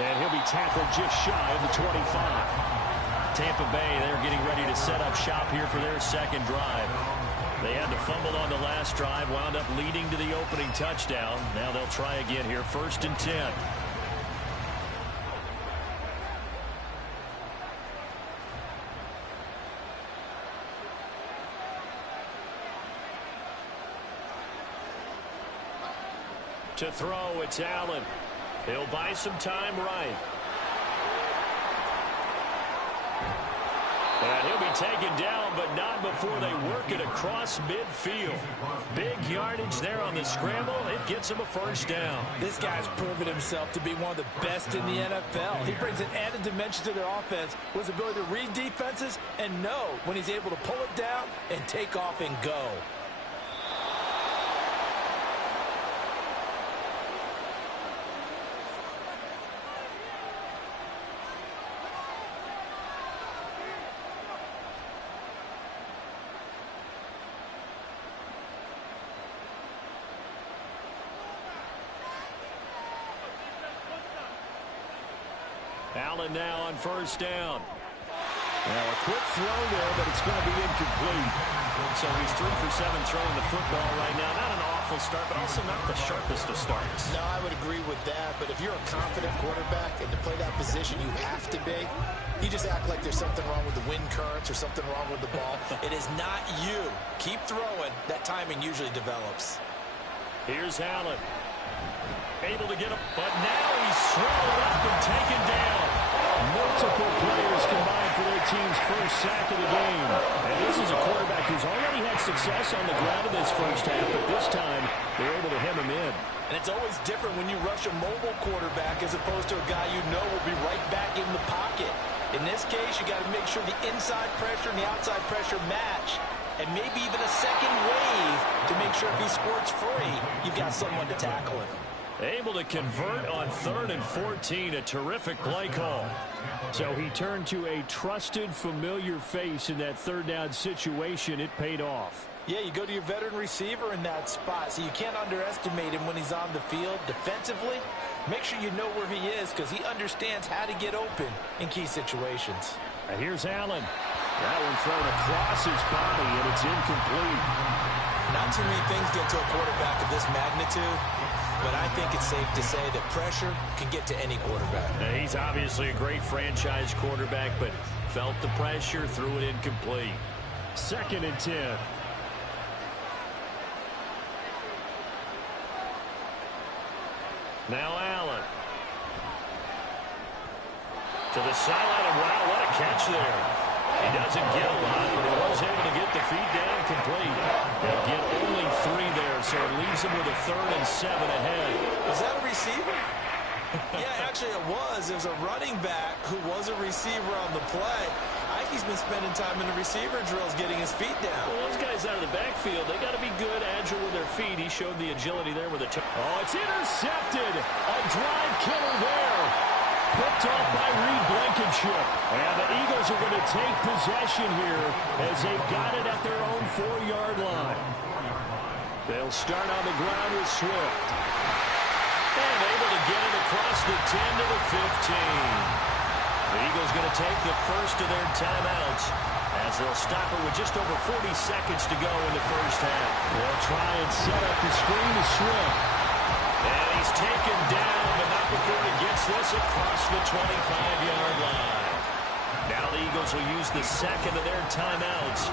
And he'll be tackled just shy of the 25. Tampa Bay, they're getting ready to set up shop here for their second drive. They had to fumble on the last drive, wound up leading to the opening touchdown. Now they'll try again here, 1st and 10. To throw, it's Allen. He'll buy some time right. And he'll be taken down, but not before they work it across midfield. Big yardage there on the scramble. It gets him a first down. This guy's proven himself to be one of the best in the NFL. He brings an added dimension to their offense with his ability to read defenses and know when he's able to pull it down and take off and go. Allen now on first down. Now a quick throw there, but it's going to be incomplete. So he's 3 for 7 throwing the football right now. Not an awful start, but also not the sharpest of starts. No, I would agree with that. But if you're a confident quarterback and to play that position, you have to be. You just act like there's something wrong with the wind currents or something wrong with the ball. It is not you. Keep throwing. That timing usually develops. Here's Allen. Able to get him, but now he's swallowed up and taken down. Multiple players combined for their team's first sack of the game. And this is a quarterback who's already had success on the ground in this first half, but this time they're able to hem him in. And it's always different when you rush a mobile quarterback as opposed to a guy you know will be right back in the pocket. In this case, you got to make sure the inside pressure and the outside pressure match. And maybe even a second wave to make sure if he squirts free, you've got someone to tackle him. Able to convert on 3rd and 14, a terrific play call. So he turned to a trusted, familiar face in that 3rd down situation. It paid off. Yeah, you go to your veteran receiver in that spot, so you can't underestimate him when he's on the field defensively. Make sure you know where he is because he understands how to get open in key situations. And here's Allen. That one thrown across his body, and it's incomplete. Not too many things get to a quarterback of this magnitude, but I think it's safe to say that pressure can get to any quarterback. Now, he's obviously a great franchise quarterback, but felt the pressure, threw it incomplete. 2nd and 10. Now Allen. To the sideline, and wow, what a catch there. He doesn't get a lot, but he was able to get the feet down complete. They'll get only 3 there, so it leaves him with a 3rd and 7 ahead. Was that a receiver? Yeah, actually it was. It was a running back who was a receiver on the play. I think he's been spending time in the receiver drills getting his feet down. Well, those guys out of the backfield, they got to be good, agile with their feet. He showed the agility there with a oh, it's intercepted. A drive killer there. Picked off by Reed Blankenship. And the Eagles are going to take possession here as they've got it at their own 4-yard line. They'll start on the ground with Swift. And able to get it across the 10 to the 15. The Eagles going to take the first of their timeouts as they'll stop it with just over 40 seconds to go in the first half. They'll try and set up the screen to Swift. And he's taken down, but not before he gets this across the 25-yard line. Now the Eagles will use the second of their timeouts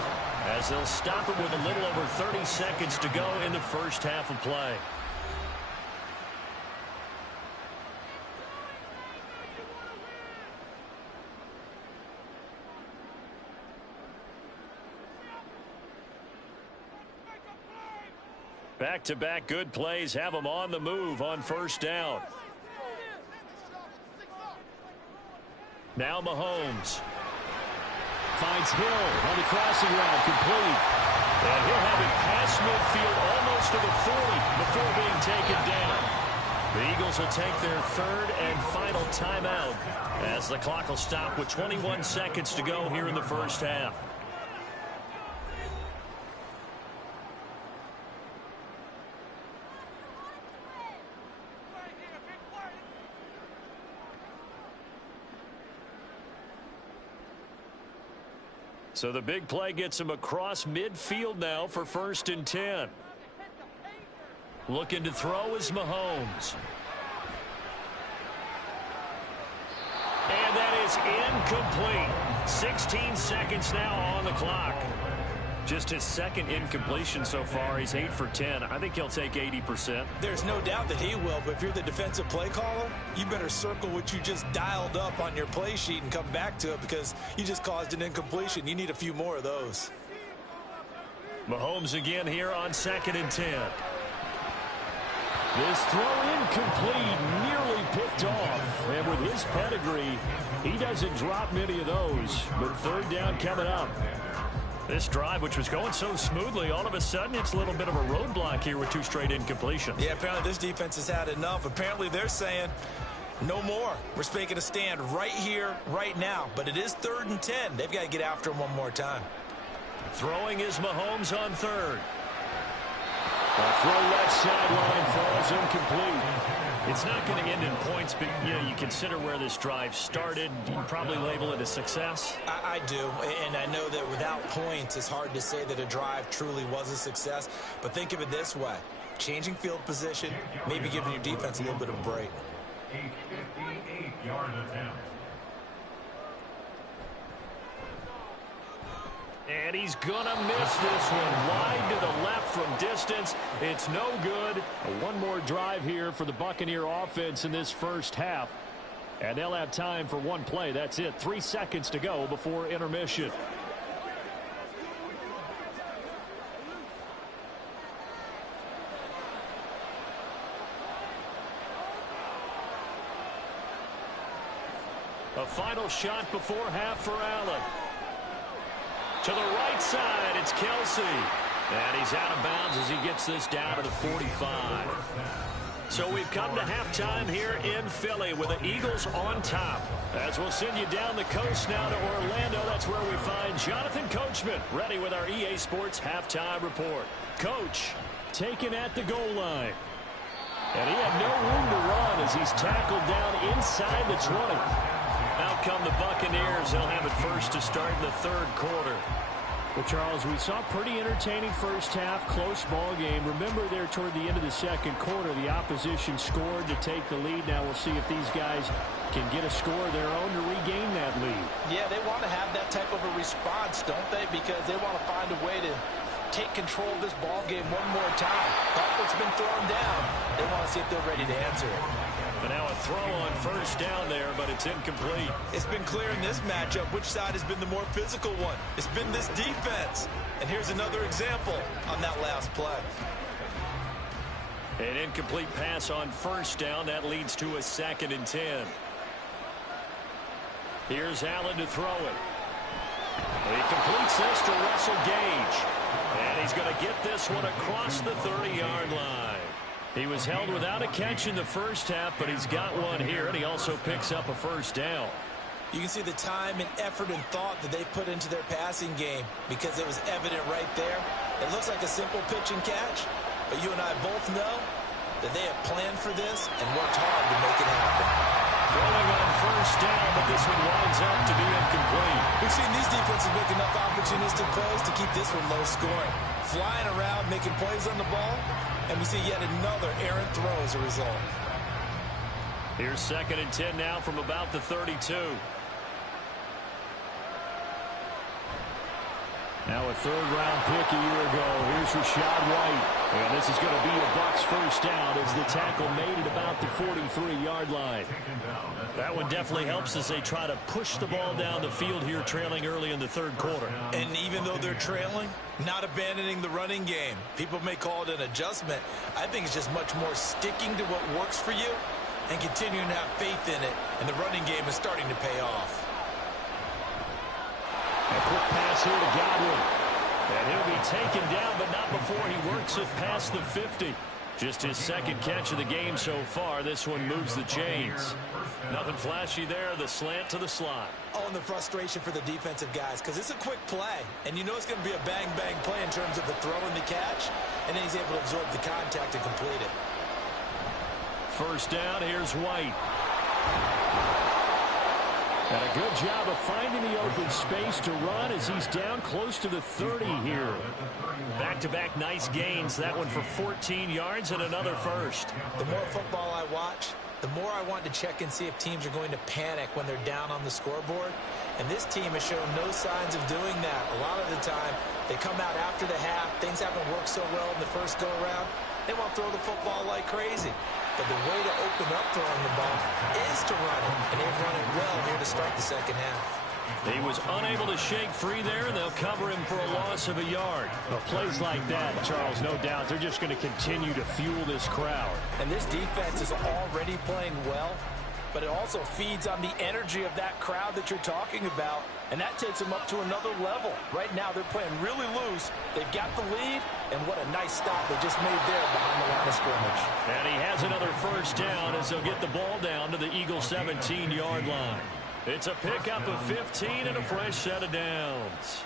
as they'll stop it with a little over 30 seconds to go in the first half of play. Back-to-back good plays have them on the move on first down. Now Mahomes. Finds Hill on the crossing route, complete. And he'll have it past midfield almost to the 40 before being taken down. The Eagles will take their 3rd and final timeout as the clock will stop with 21 seconds to go here in the first half. So the big play gets him across midfield now for 1st and 10. Looking to throw is Mahomes. And that is incomplete. 16 seconds now on the clock. Just his second incompletion so far. He's 8 for 10. I think he'll take 80%. There's no doubt that he will, but if you're the defensive play caller, you better circle what you just dialed up on your play sheet and come back to it because you just caused an incompletion. You need a few more of those. Mahomes again here on 2nd and 10. This throw incomplete, nearly picked off. And with his pedigree, he doesn't drop many of those. But 3rd down coming up. This drive, which was going so smoothly, all of a sudden it's a little bit of a roadblock here with 2 straight incompletions. Yeah, apparently this defense has had enough. Apparently they're saying no more. We're making a stand right here, right now. But it is 3rd and 10. They've got to get after him one more time. Throwing is Mahomes on 3rd. The throw left sideline falls incomplete. It's not going to end in points, but you consider where this drive started. You can probably label it a success. I do, and I know that without points, it's hard to say that a drive truly was a success. But think of it this way. Changing field position, maybe giving your defense a little bit of a break. A 58-yard attempt. And he's going to miss this one. Wide to the left from distance. It's no good. One more drive here for the Buccaneer offense in this first half. And they'll have time for one play. That's it. 3 seconds to go before intermission. A final shot before half for Allen. To the right side, it's Kelsey. And he's out of bounds as he gets this down to the 45. So we've come to halftime here in Philly with the Eagles on top. As we'll send you down the coast now to Orlando, that's where we find Jonathan Coachman ready with our EA Sports halftime report. Coach, taken at the goal line. And he had no room to run as he's tackled down inside the 20. Out come the Buccaneers. They'll have it first to start in the 3rd quarter. Well, Charles, we saw pretty entertaining first half, close ball game. Remember there toward the end of the 2nd quarter, the opposition scored to take the lead. Now we'll see if these guys can get a score of their own to regain that lead. Yeah, they want to have that type of a response, don't they? Because they want to find a way to take control of this ball game one more time. What's been thrown down, they want to see if they're ready to answer it. But now a throw on 1st down there, but it's incomplete. It's been clear in this matchup which side has been the more physical one. It's been this defense. And here's another example on that last play. An incomplete pass on 1st down. That leads to a 2nd and 10. Here's Allen to throw it. He completes this to Russell Gage. And he's going to get this one across the 30-yard line. He was held without a catch in the first half, but he's got one here, and he also picks up a 1st down. You can see the time and effort and thought that they put into their passing game because it was evident right there. It looks like a simple pitch and catch, but you and I both know that they have planned for this and worked hard to make it happen. Throwing on 1st down, but this one winds up to be incomplete. We've seen these defenses make enough opportunistic plays to keep this one low scoring. Flying around, making plays on the ball, and we see yet another errant throw as a result. Here's 2nd and 10 now from about the 32. Now a 3rd-round pick a year ago. Here's Rachaad White. And this is going to be a Bucs 1st down as the tackle made at about the 43-yard line. That one definitely helps as they try to push the ball down the field here, trailing early in the 3rd quarter. And even though they're trailing, not abandoning the running game. People may call it an adjustment. I think it's just much more sticking to what works for you and continuing to have faith in it. And the running game is starting to pay off. A quick pass here to Godwin. And he'll be taken down, but not before he works it past the 50. Just his 2nd catch of the game so far. This one moves the chains. Nothing flashy there. The slant to the slot. Oh, and the frustration for the defensive guys because it's a quick play. And you know it's going to be a bang-bang play in terms of the throw and the catch. And then he's able to absorb the contact and complete it. 1st down. Here's White. And a good job of finding the open space to run as he's down close to the 30 here. Back-to-back nice gains. That one for 14 yards and another first. The more football I watch, the more I want to check and see if teams are going to panic when they're down on the scoreboard. And this team has shown no signs of doing that. A lot of the time, they come out after the half. Things haven't worked so well in the first go-around. They won't throw the football like crazy. But the way to open up throwing the ball is to run it. And they've run it well here to start the second half. He was unable to shake free there, and they'll cover him for a loss of a yard. Well, plays like that, Charles, no doubt, they're just going to continue to fuel this crowd. And this defense is already playing well, but it also feeds on the energy of that crowd that you're talking about, and that takes them up to another level. Right now, they're playing really loose. They've got the lead, and what a nice stop they just made there behind the line of scrimmage. And he has another first down as they'll get the ball down to the Eagles' 17-yard line. It's a pickup of 15 and a fresh set of downs.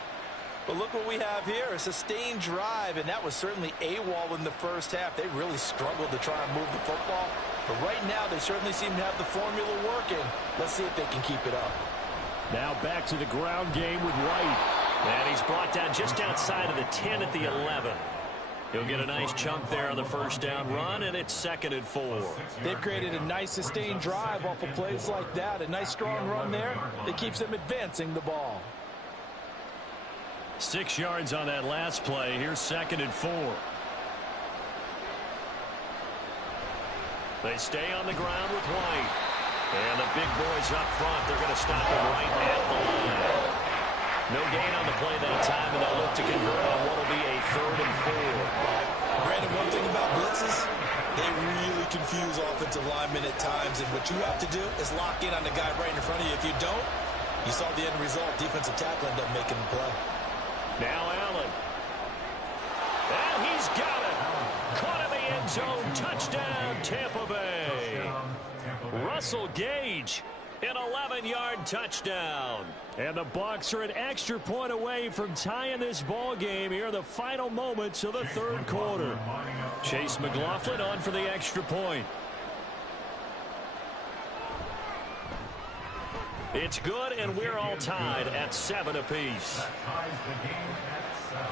But look what we have here, a sustained drive, and that was certainly AWOL in the first half. They really struggled to try and move the football. But right now, they certainly seem to have the formula working. Let's see if they can keep it up. Now back to the ground game with White. And he's brought down just outside of the 10 at the 11. He'll get a nice chunk there on the first down run, and it's 2nd and 4. They've created a nice sustained drive off of plays like that. A nice strong run there that keeps them advancing the ball. 6 yards on that last play. Here's 2nd and 4. They stay on the ground with White. And the big boys up front, they're going to stop him right at the line. No gain on the play that time, and they'll look to convert on what will be a 3rd and 4. Brandon, one thing about blitzes, they really confuse offensive linemen at times, and what you have to do is lock in on the guy right in front of you. If you don't, you saw the end result. Defensive tackle ended up making the play. Now Allen. And he's got it. Caught in the end zone. Touchdown, Tampa Bay. Russell Gage, an 11-yard touchdown. And the Bucs are an extra point away from tying this ball game here in the final moments of the 3rd quarter. Chase McLaughlin on for the extra point. It's good, and we're all tied at 7 apiece. That ties the game at 7.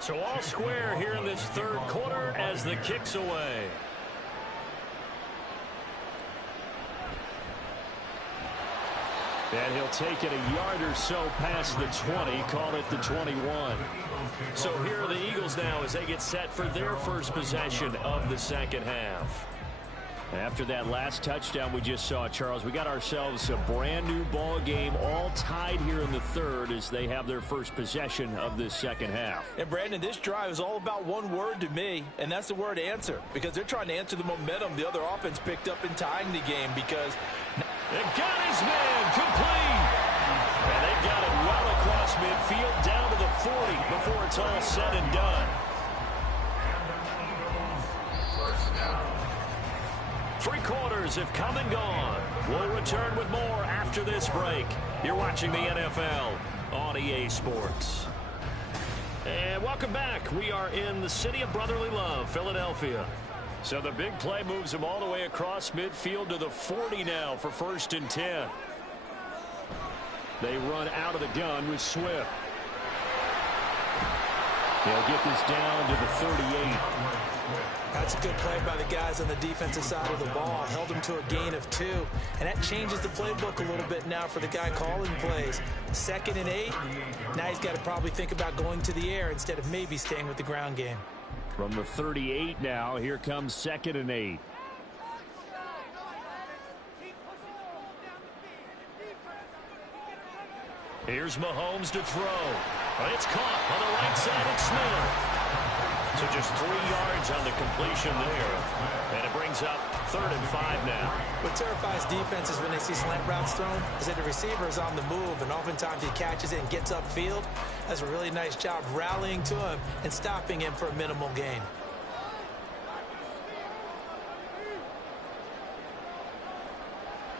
So all square here in this 3rd quarter as the kick's away. And he'll take it a yard or so past the 20, call it the 21. So here are the Eagles now as they get set for their first possession of the second half. After that last touchdown we just saw, Charles, we got ourselves a brand new ball game, all tied here in the 3rd as they have their first possession of this second half. And Brandon, this drive is all about one word to me, and that's the word answer, because they're trying to answer the momentum the other offense picked up in tying the game, because they got his man complete. And they got it well across midfield down to the 40 before it's all said and done. 3 quarters have come and gone. We'll return with more after this break. You're watching the NFL on EA Sports. And welcome back. We are in the city of brotherly love, Philadelphia. So the big play moves them all the way across midfield to the 40 now for 1st and 10. They run out of the gun with Swift. They'll get this down to the 38. That's a good play by the guys on the defensive side of the ball. Held them to a gain of 2. And that changes the playbook a little bit now for the guy calling plays. 2nd and 8. Now he's got to probably think about going to the air instead of maybe staying with the ground game. From the 38 now, here comes 2nd and 8. Here's Mahomes to throw. But it's caught on the right side. It's Smith. So just 3 yards on the completion there. And it brings up 3rd and 5 now. What terrifies defenses when they see slant routes thrown is that the receiver is on the move, and oftentimes he catches it and gets upfield. Does a really nice job rallying to him and stopping him for a minimal gain.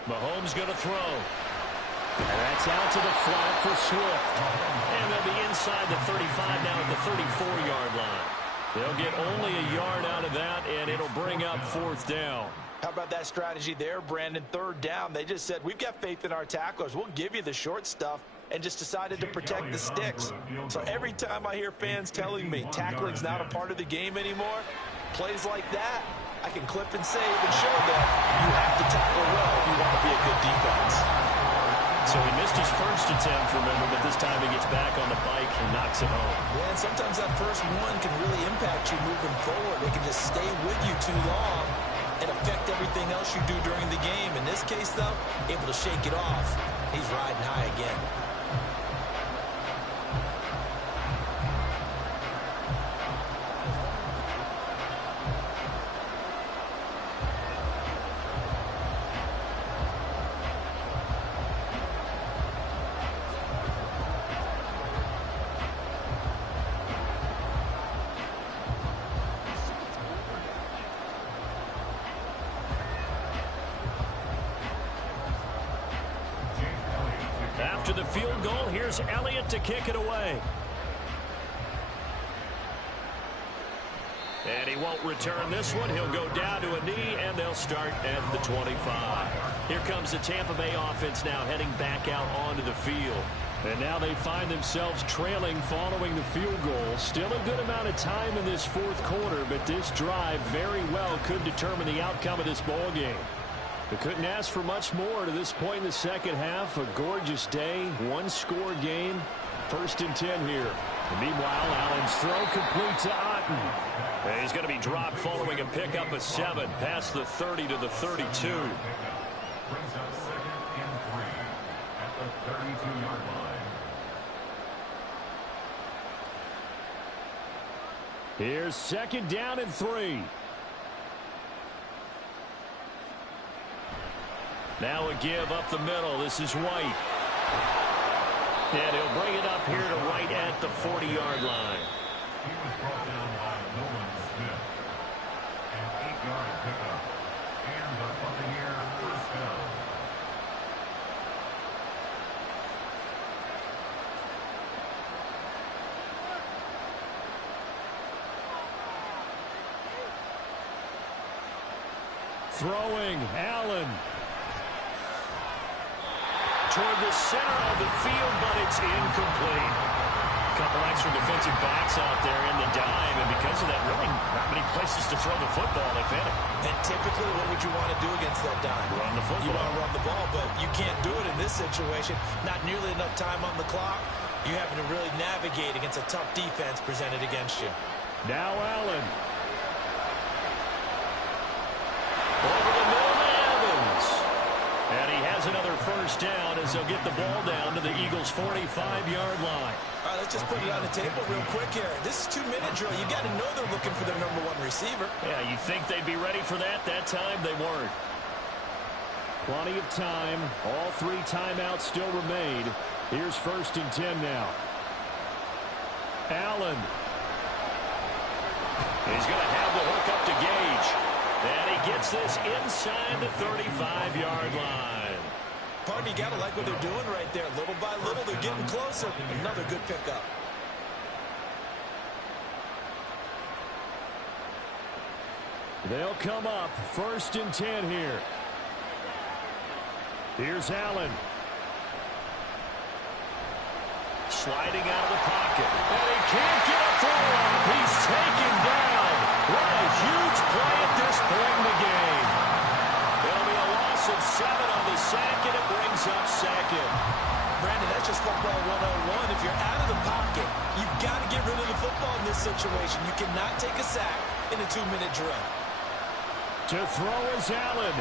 Mahomes going to throw. And that's out to the flat for Swift. And they'll be inside the 35 now at the 34-yard line. They'll get only a yard out of that, and it'll bring up 4th down. How about that strategy there, Brandon? 3rd down. They just said, we've got faith in our tacklers. We'll give you the short stuff, and just decided to protect the sticks. So every time I hear fans telling me tackling's not a part of the game anymore, plays like that, I can clip and save and show them you have to tackle well if you want to be a good defense. So he missed his first attempt, remember, but this time he gets back on the bike and knocks it home. Yeah, and sometimes that first one can really impact you moving forward. They can just stay with you too long and affect everything else you do during the game. In this case, though, able to shake it off. He's riding high again. After the field goal, here's Elliott to kick it away. And he won't return this one. He'll go down to a knee, and they'll start at the 25. Here comes the Tampa Bay offense now heading back out onto the field. And now they find themselves trailing following the field goal. Still a good amount of time in this 4th quarter, but this drive very well could determine the outcome of this ball game. They couldn't ask for much more to this point in the second half. A gorgeous day, 1-score game. 1st and 10 here. And meanwhile, Allen's throw complete to Otten. And he's going to be dropped following a pickup of 7 past the 30 to the 32. Brings up 2nd and 3 at the 32-yard line. Here's 2nd down and 3. Now a give up the middle. This is White. And he'll bring it up here to right at the 40-yard line. He was brought down by Nolan Smith. An 8-yard pickup. And the Buccaneer first down. Throwing, Allen. Toward the center of the field, but it's incomplete. A couple extra defensive backs out there in the dime, and because of that, really not many places to throw the football, if any. And typically, what would you want to do against that dime? Run the football. You want to run the ball, but you can't do it in this situation. Not nearly enough time on the clock. You're having to really navigate against a tough defense presented against you. Now Allen. Over the middle to Evans. And he has another first down as they'll get the ball down to the Eagles' 45-yard line. All right, let's just put it on the table real quick here. This is 2-minute drill. You got to know they're looking for their number 1 receiver. Yeah, you think they'd be ready for that? That time they weren't. Plenty of time. All 3 timeouts still remain. Here's 1st and 10 now. Allen. He's going to have the hook up to Gage. And he gets this inside the 35-yard line. Pardon, you got to like what they're doing right there. Little by little, they're getting closer. Another good pickup. They'll come up 1st and 10 here. Here's Allen. Sliding out of the pocket. And he can't get a throw off. He's taken down. What a huge play at this point in the game. It'll be a loss of 7 on the sack, and it brings up 2nd. Brandon, that's just football 101. If you're out of the pocket, you've got to get rid of the football in this situation. You cannot take a sack in a 2-minute drill. To throw is Allen.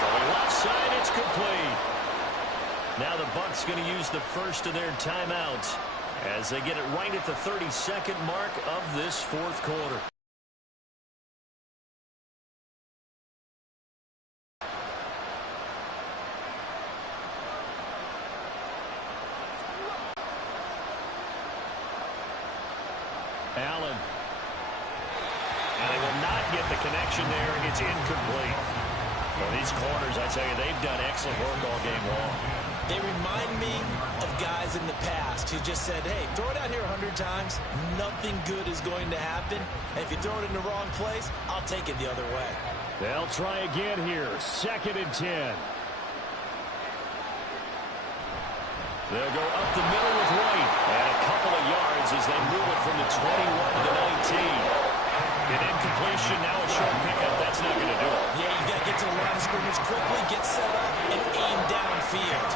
From the left side, it's complete. Now the Bucks going to use the first of their timeouts as they get it right at the 32nd mark of this fourth quarter. Allen. And they will not get the connection there. It's incomplete. Well, these corners, I tell you, they've done excellent work all game long. They remind me of guys in the past who just said, hey, throw it out here 100 times. Nothing good is going to happen. And if you throw it in the wrong place, I'll take it the other way. They'll try again here. 2nd and 10. They'll go up the middle with White. And a couple of yards as they move it from the 21 to the 19. An incompletion, now a short pickup. That's not going to do it. Yeah, you got to get to the line of scrimmage quickly, get set up, and aim downfield.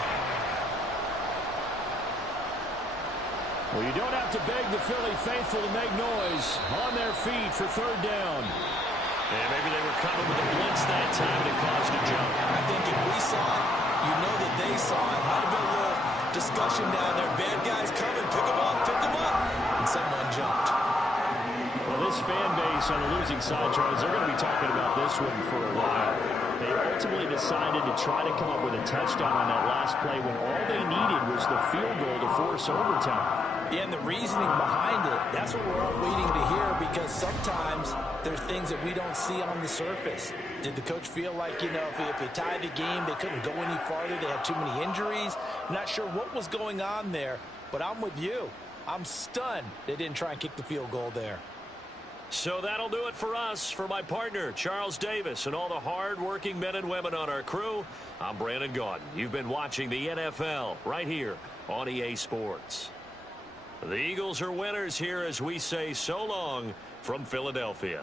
Well, you don't have to beg the Philly faithful to make noise. On their feet for 3rd down. And maybe they were coming with a blitz that time and it caused a jump. I think if we saw it, you know that they saw it. Might have been a little discussion down there. Bad guys coming, pick them up, and someone jumped. Well, this fan base on the losing side, Charles, they're going to be talking about this one for a while. They ultimately decided to try to come up with a touchdown on that last play when all they needed was the field goal to force overtime. Yeah, and the reasoning behind it, that's what we're all waiting to hear, because sometimes there's things that we don't see on the surface. Did the coach feel like, you know, if they tied the game, they couldn't go any farther, they had too many injuries? I'm not sure what was going on there, but I'm with you. I'm stunned they didn't try and kick the field goal there. So that'll do it for us. For my partner, Charles Davis, and all the hard-working men and women on our crew, I'm Brandon Gaudin. You've been watching the NFL right here on EA Sports. The Eagles are winners here as we say so long from Philadelphia.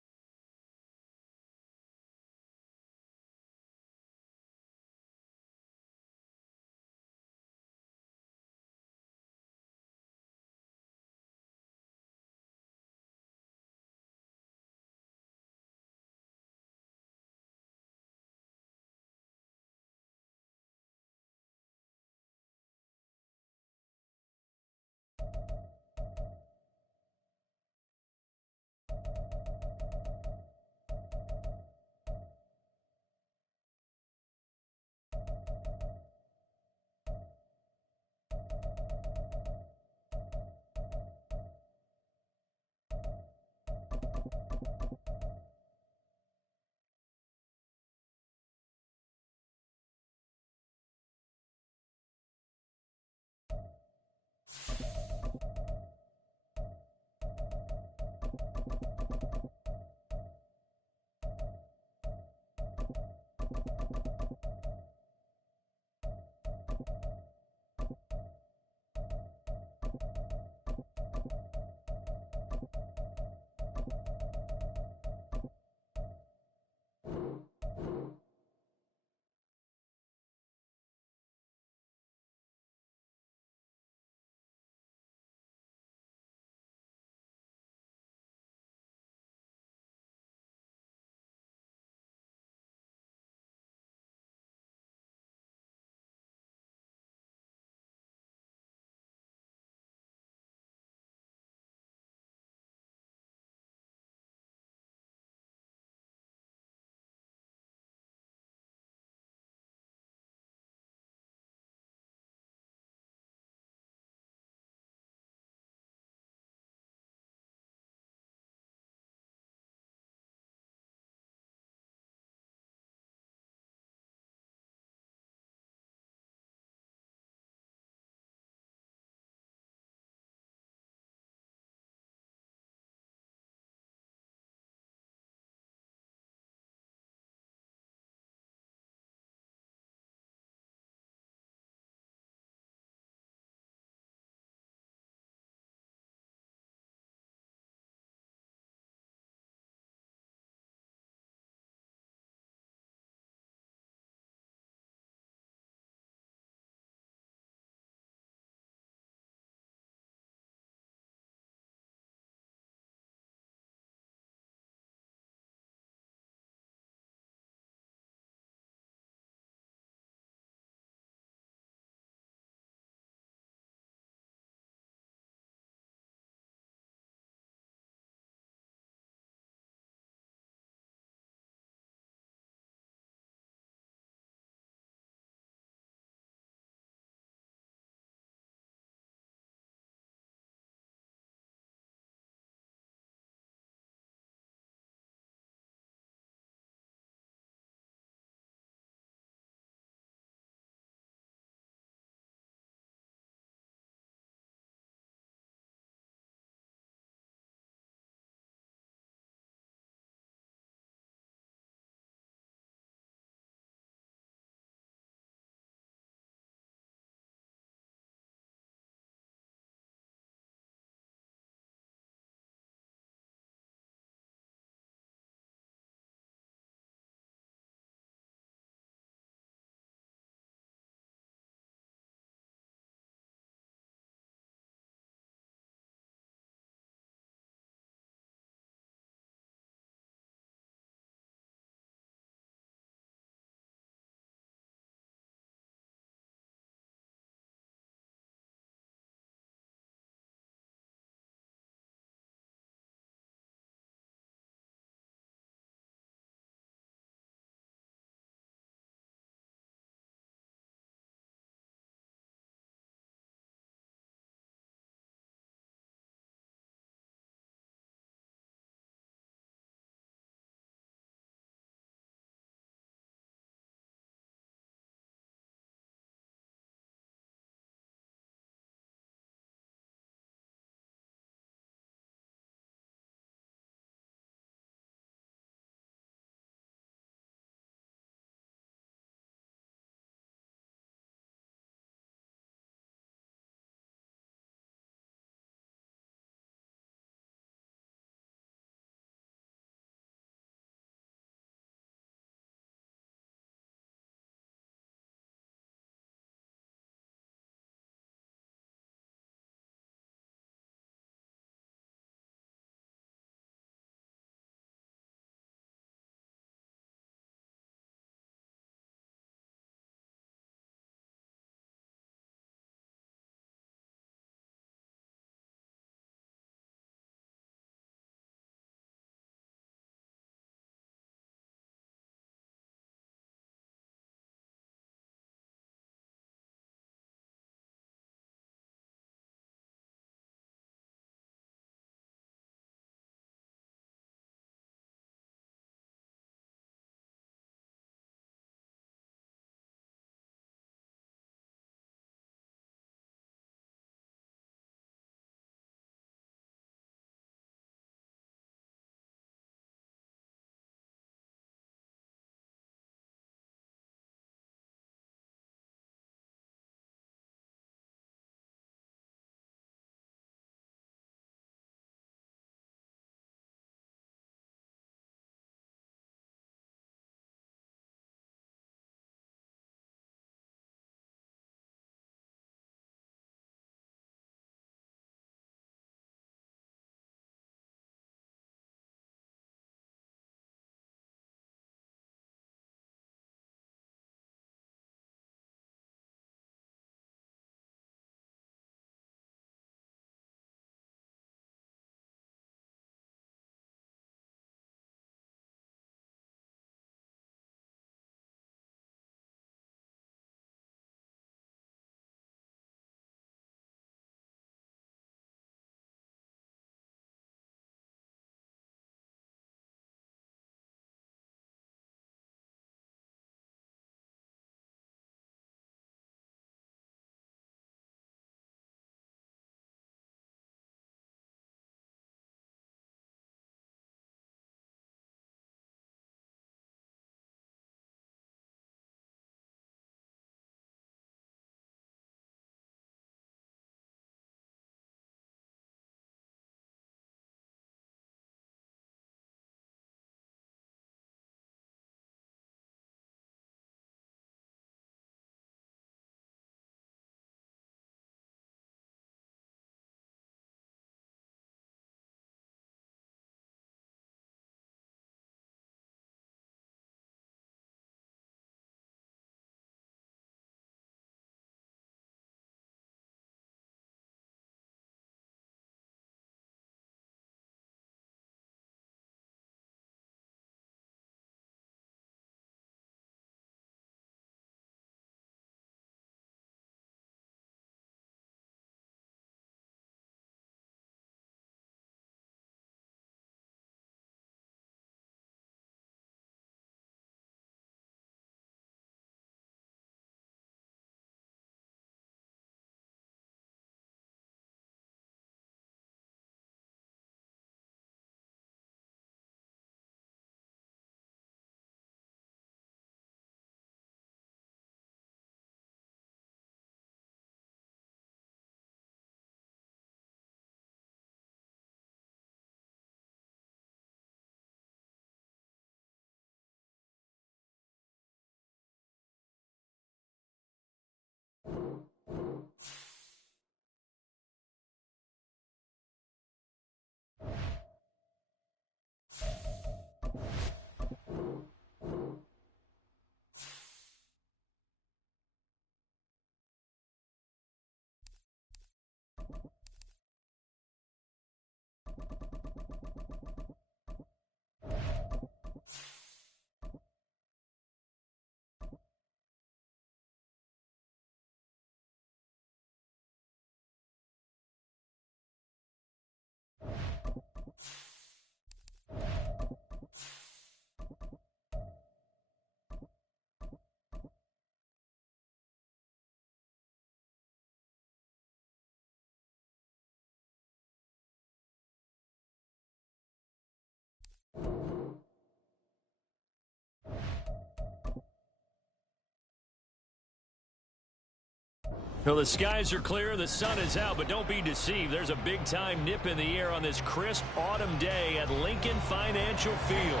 Well, the skies are clear, the sun is out, but don't be deceived. There's a big-time nip in the air on this crisp autumn day at Lincoln Financial Field.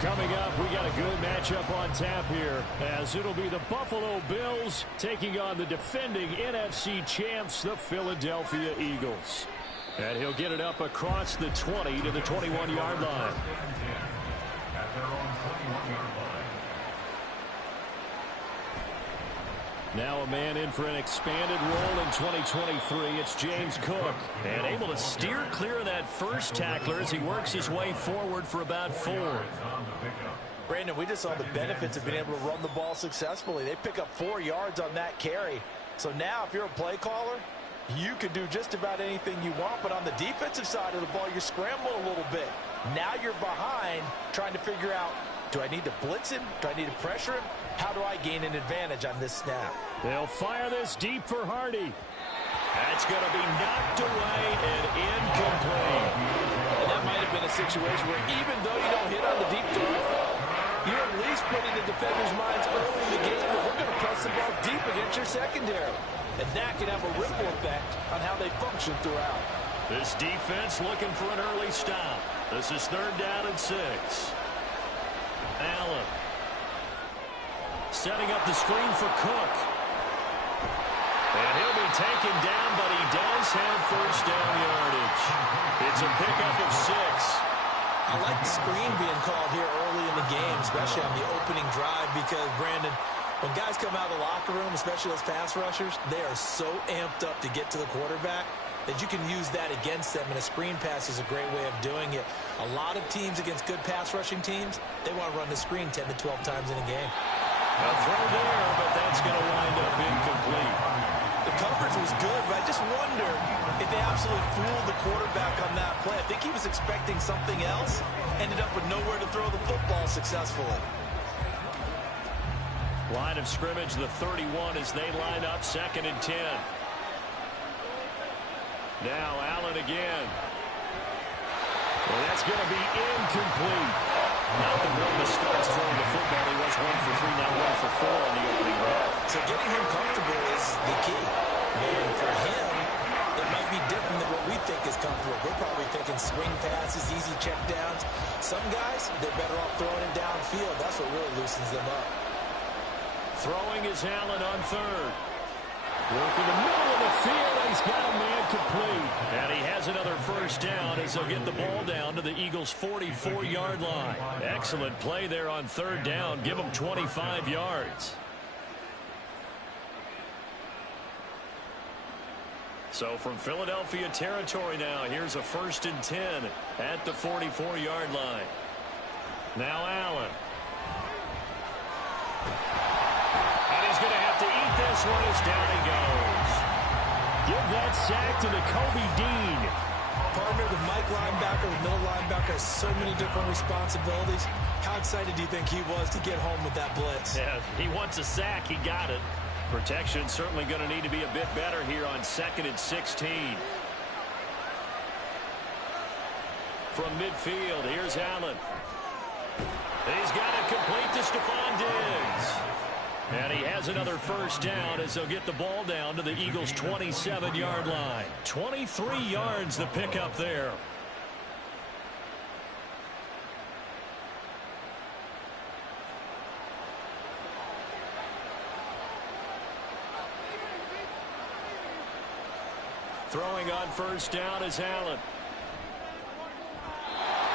Coming up, we got a good matchup on tap here, as it'll be the Buffalo Bills taking on the defending NFC champs, the Philadelphia Eagles. And he'll get it up across the 20 to the 21-yard line. At their own 21-yard line. Now a man in for an expanded role in 2023. It's James Cook. And able to steer clear of that first tackler as he works his way forward for about 4. Brandon, we just saw the benefits of being able to run the ball successfully. They pick up 4 yards on that carry. So now if you're a play caller, you can do just about anything you want. But on the defensive side of the ball, you're scrambling a little bit. Now you're behind trying to figure out, do I need to blitz him? Do I need to pressure him? How do I gain an advantage on this snap? They'll fire this deep for Hardy. That's going to be knocked away and incomplete. And that might have been a situation where even though you don't hit on the deep throw, you're at least putting the defenders' minds early in the game that we're going to press the ball deep against your secondary. And that can have a ripple effect on how they function throughout. This defense looking for an early stop. This is 3rd down and 6. Allen. Setting up the screen for Cook. And he'll be taken down, but he does have first down yardage. It's a pickup of 6. I like the screen being called here early in the game, especially on the opening drive, because, Brandon, when guys come out of the locker room, especially those pass rushers, they are so amped up to get to the quarterback that you can use that against them, and a screen pass is a great way of doing it. A lot of teams against good pass rushing teams, they want to run the screen 10 to 12 times in a game. A throw there, but that's going to wind up incomplete. The coverage was good, but I just wonder if they absolutely fooled the quarterback on that play. I think he was expecting something else, ended up with nowhere to throw the football successfully. Line of scrimmage, the 31 as they line up, 2nd and 10. Now Allen again. Well, that's going to be incomplete. Not the one that starts throwing the football. He was 1 for 3, now 1 for 4 on the opening drive. So getting him comfortable is the key. And for him, it might be different than what we think is comfortable. We're probably thinking swing passes, easy check downs. Some guys, they're better off throwing it downfield. That's what really loosens them up. Throwing is Allen on 3rd. Working the middle of the field, and he's got a man complete. And he has another first down as they'll get the ball down to the Eagles' 44-yard line. Excellent play there on 3rd down. Give them 25 yards. So from Philadelphia territory now, here's a 1st and 10 at the 44-yard line. Now Allen. And he's going to have to eat this one as down he goes. Give that sack to Nakobe Dean. Partner, the Mike linebacker, the middle linebacker has so many different responsibilities. How excited do you think he was to get home with that blitz? Yeah, he wants a sack. He got it. Protection certainly going to need to be a bit better here on 2nd and 16. From midfield, here's Allen. He's got it complete to Stephon Diggs. And he has another first down as they'll get the ball down to the Eagles' 27-yard line. 23 yards the pickup there. Throwing on first down is Allen.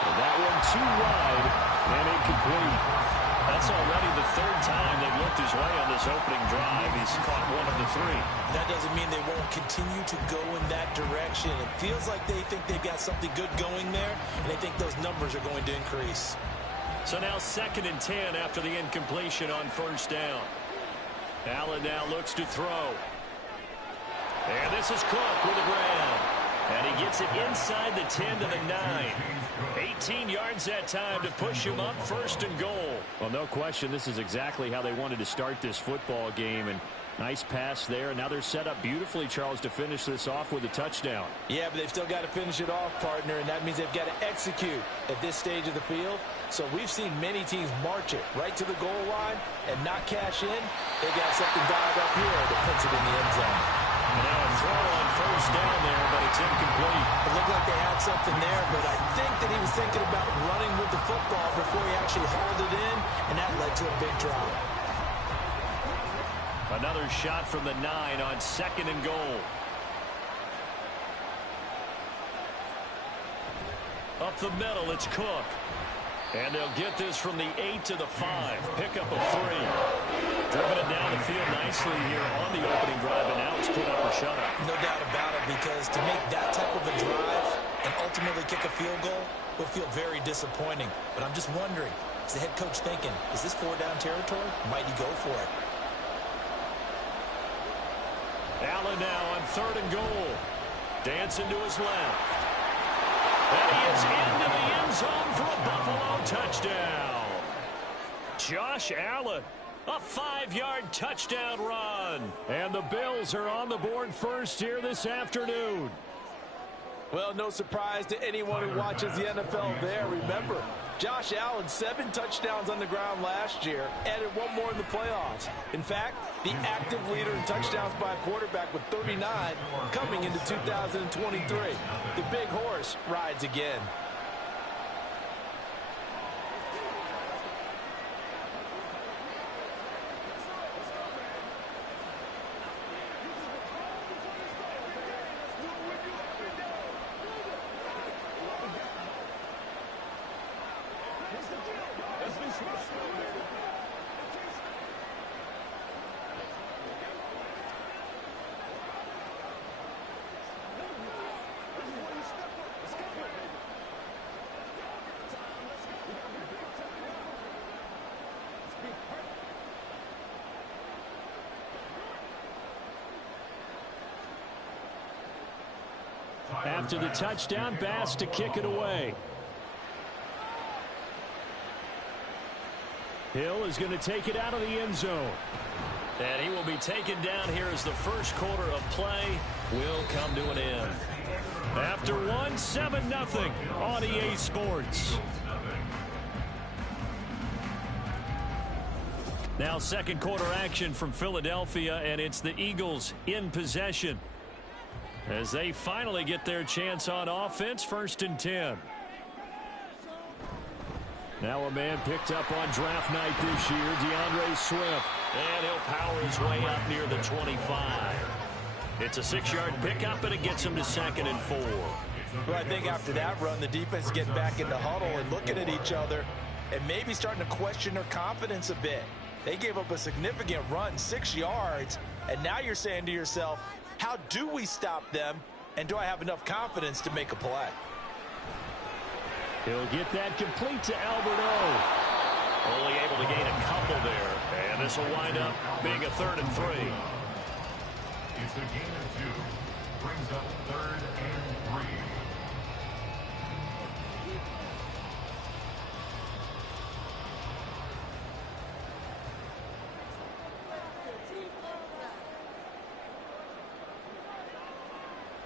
And that one too wide and incomplete. That's already the 3rd time they've looked his way on this opening drive. He's caught 1 of the 3. That doesn't mean they won't continue to go in that direction. It feels like they think they've got something good going there, and they think those numbers are going to increase. So now 2nd and 10 after the incompletion on first down. Allen now looks to throw. And this is Cook with the ground. And he gets it inside the 10 to the 9. 18 yards that time to push him up 1st and goal. Well, no question, this is exactly how they wanted to start this football game. And nice pass there. Now they're set up beautifully, Charles, to finish this off with a touchdown. Yeah, but they've still got to finish it off, partner, and that means they've got to execute at this stage of the field. So we've seen many teams march it right to the goal line and not cash in. They got something dialed up here that puts it in the end zone. something there, but I think that he was thinking about running with the football before he actually hauled it in, and that led to a big drop. Another shot from the 9 on 2nd and goal. Up the middle, it's Cook. And they'll get this from the 8 to the 5. Pickup of 3. Driven it down the field nicely here on the opening drive, and now it's put up or shut up. No doubt about it, because to make that type of a drive and ultimately kick a field goal would feel very disappointing. But I'm just wondering, is the head coach thinking, is this 4-down territory? Might he go for it? Allen now on 3rd and goal. Dancing to his left. And he is into the end zone for a Buffalo touchdown. Josh Allen, a 5-yard touchdown run. And the Bills are on the board first here this afternoon. Well, no surprise to anyone who watches the NFL there. Remember, Josh Allen, 7 touchdowns on the ground last year, added 1 more in the playoffs. In fact, the active leader in touchdowns by a quarterback with 39 coming into 2023. The big horse rides again. After the touchdown, Bass to kick it away. Hill is going to take it out of the end zone. And he will be taken down here as the first quarter of play will come to an end. After 7-0 on EA Sports. Now second quarter action from Philadelphia, and it's the Eagles in possession as they finally get their chance on offense. 1st and 10. Now a man picked up on draft night this year, DeAndre Swift. And he'll power his way up near the 25. It's a 6-yard pickup, and it gets him to 2nd and 4. Well, I think after that run, the defense getting back in the huddle and looking at each other and maybe starting to question their confidence a bit. They gave up a significant run, 6 yards, and now you're saying to yourself, how do we stop them, and do I have enough confidence to make a play? He'll get that complete to Albert O. Only able to gain a couple there, and this will wind up being a 3rd and 3. It's a gain of 2. Brings up 3rd and 3.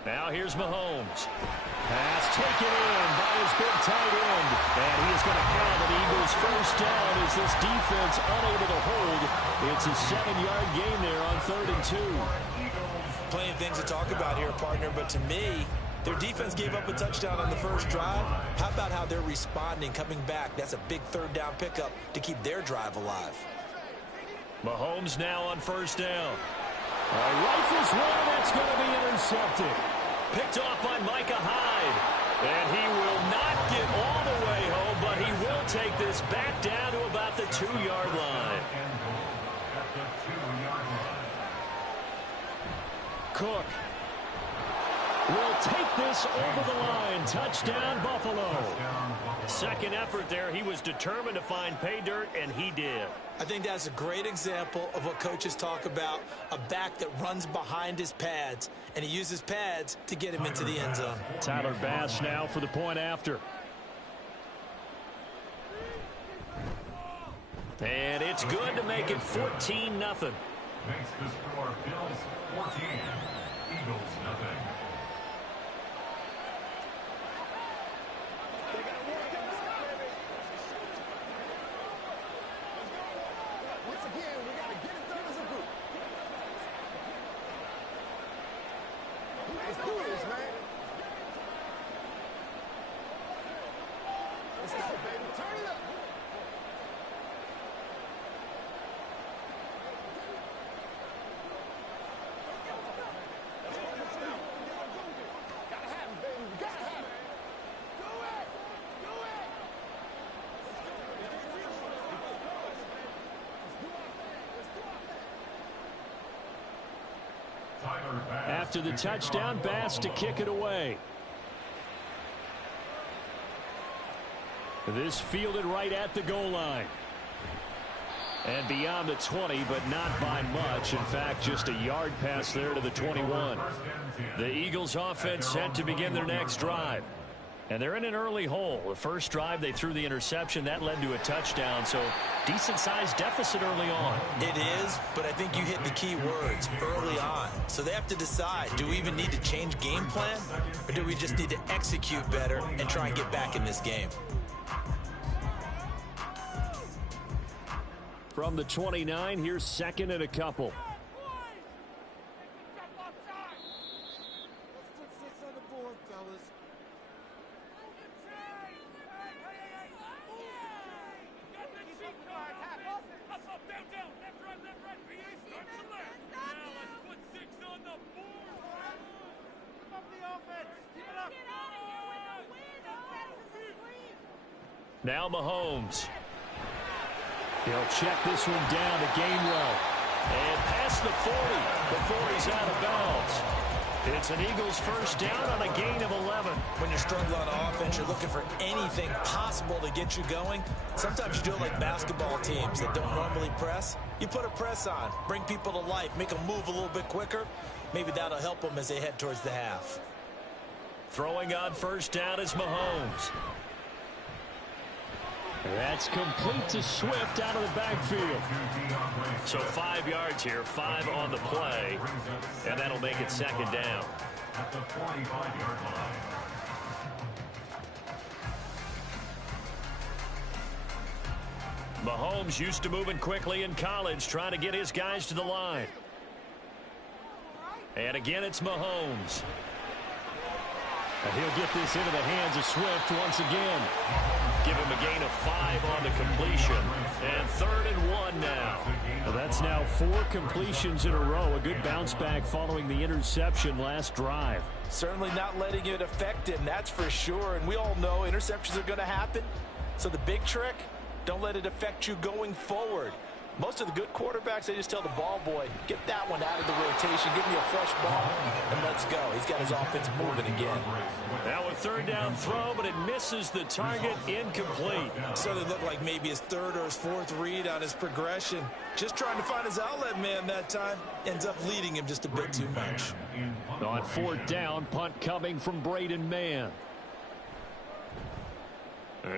Now here's Mahomes. Pass taken in by his big tight end. And he is going to have an Eagles first down as this defense unable to hold. It's a 7-yard gain there on 3rd and 2. Plenty of things to talk about here, partner, but to me, their defense gave up a touchdown on the first drive. How about how they're responding, coming back? That's a big 3rd down pickup to keep their drive alive. Mahomes now on 1st down. Rifles one, that's going to be intercepted. Picked off by Micah Hyde. And he will not get all the way home, but he will take this back down to about the 2-yard line. At the 2-yard line. Cook will take this over the line. Touchdown, Buffalo. Second effort there. He was determined to find pay dirt, and he did. I think that's a great example of what coaches talk about, a back that runs behind his pads, and he uses pads to get him into the end zone. Tyler Bass now for the point after. And it's good to make it 14-0. Makes the score Bills 14, Eagles nothing. After the touchdown, Bass to kick it away. This fielded right at the goal line. And beyond the 20, but not by much. In fact, just a yard pass there to the 21. The Eagles offense set to begin their next drive. And they're in an early hole. The first drive, they threw the interception. That led to a touchdown. So decent-sized deficit early on. It is, but I think you hit the key words, early on. So they have to decide, do we even need to change game plan? Or do we just need to execute better and try and get back in this game? From the 29, here's second and a couple. Now Mahomes. He'll check this one down to Gainwell. And past the 40 before he's out of bounds. It's an Eagles first down on a gain of 11. When you're struggling on offense, you're looking for anything possible to get you going. Sometimes you do it like basketball teams that don't normally press. You put a press on, bring people to life, make them move a little bit quicker. Maybe that'll help them as they head towards the half. Throwing on first down is Mahomes. That's complete to Swift out of the backfield. So 5 yards here, 5 on the play, and that'll make it second down. At the 45-yard line. Mahomes used to moving quickly in college, trying to get his guys to the line. And again, it's Mahomes. And he'll get this into the hands of Swift once again. Give him a gain of 5 on the completion. And 3rd and 1 now. Well, that's now 4 completions in a row. A good bounce back following the interception last drive. Certainly not letting it affect him, that's for sure. And we all know interceptions are going to happen. So the big trick, don't let it affect you going forward. Most of the good quarterbacks, they just tell the ball boy, get that one out of the rotation, give me a fresh ball, and let's go. He's got his offense moving again. Now a 3rd down throw, but it misses the target, incomplete. So they look like maybe his 3rd or his 4th read on his progression. Just trying to find his outlet man that time. Ends up leading him just a bit too much. On 4th down, punt coming from Braden Mann.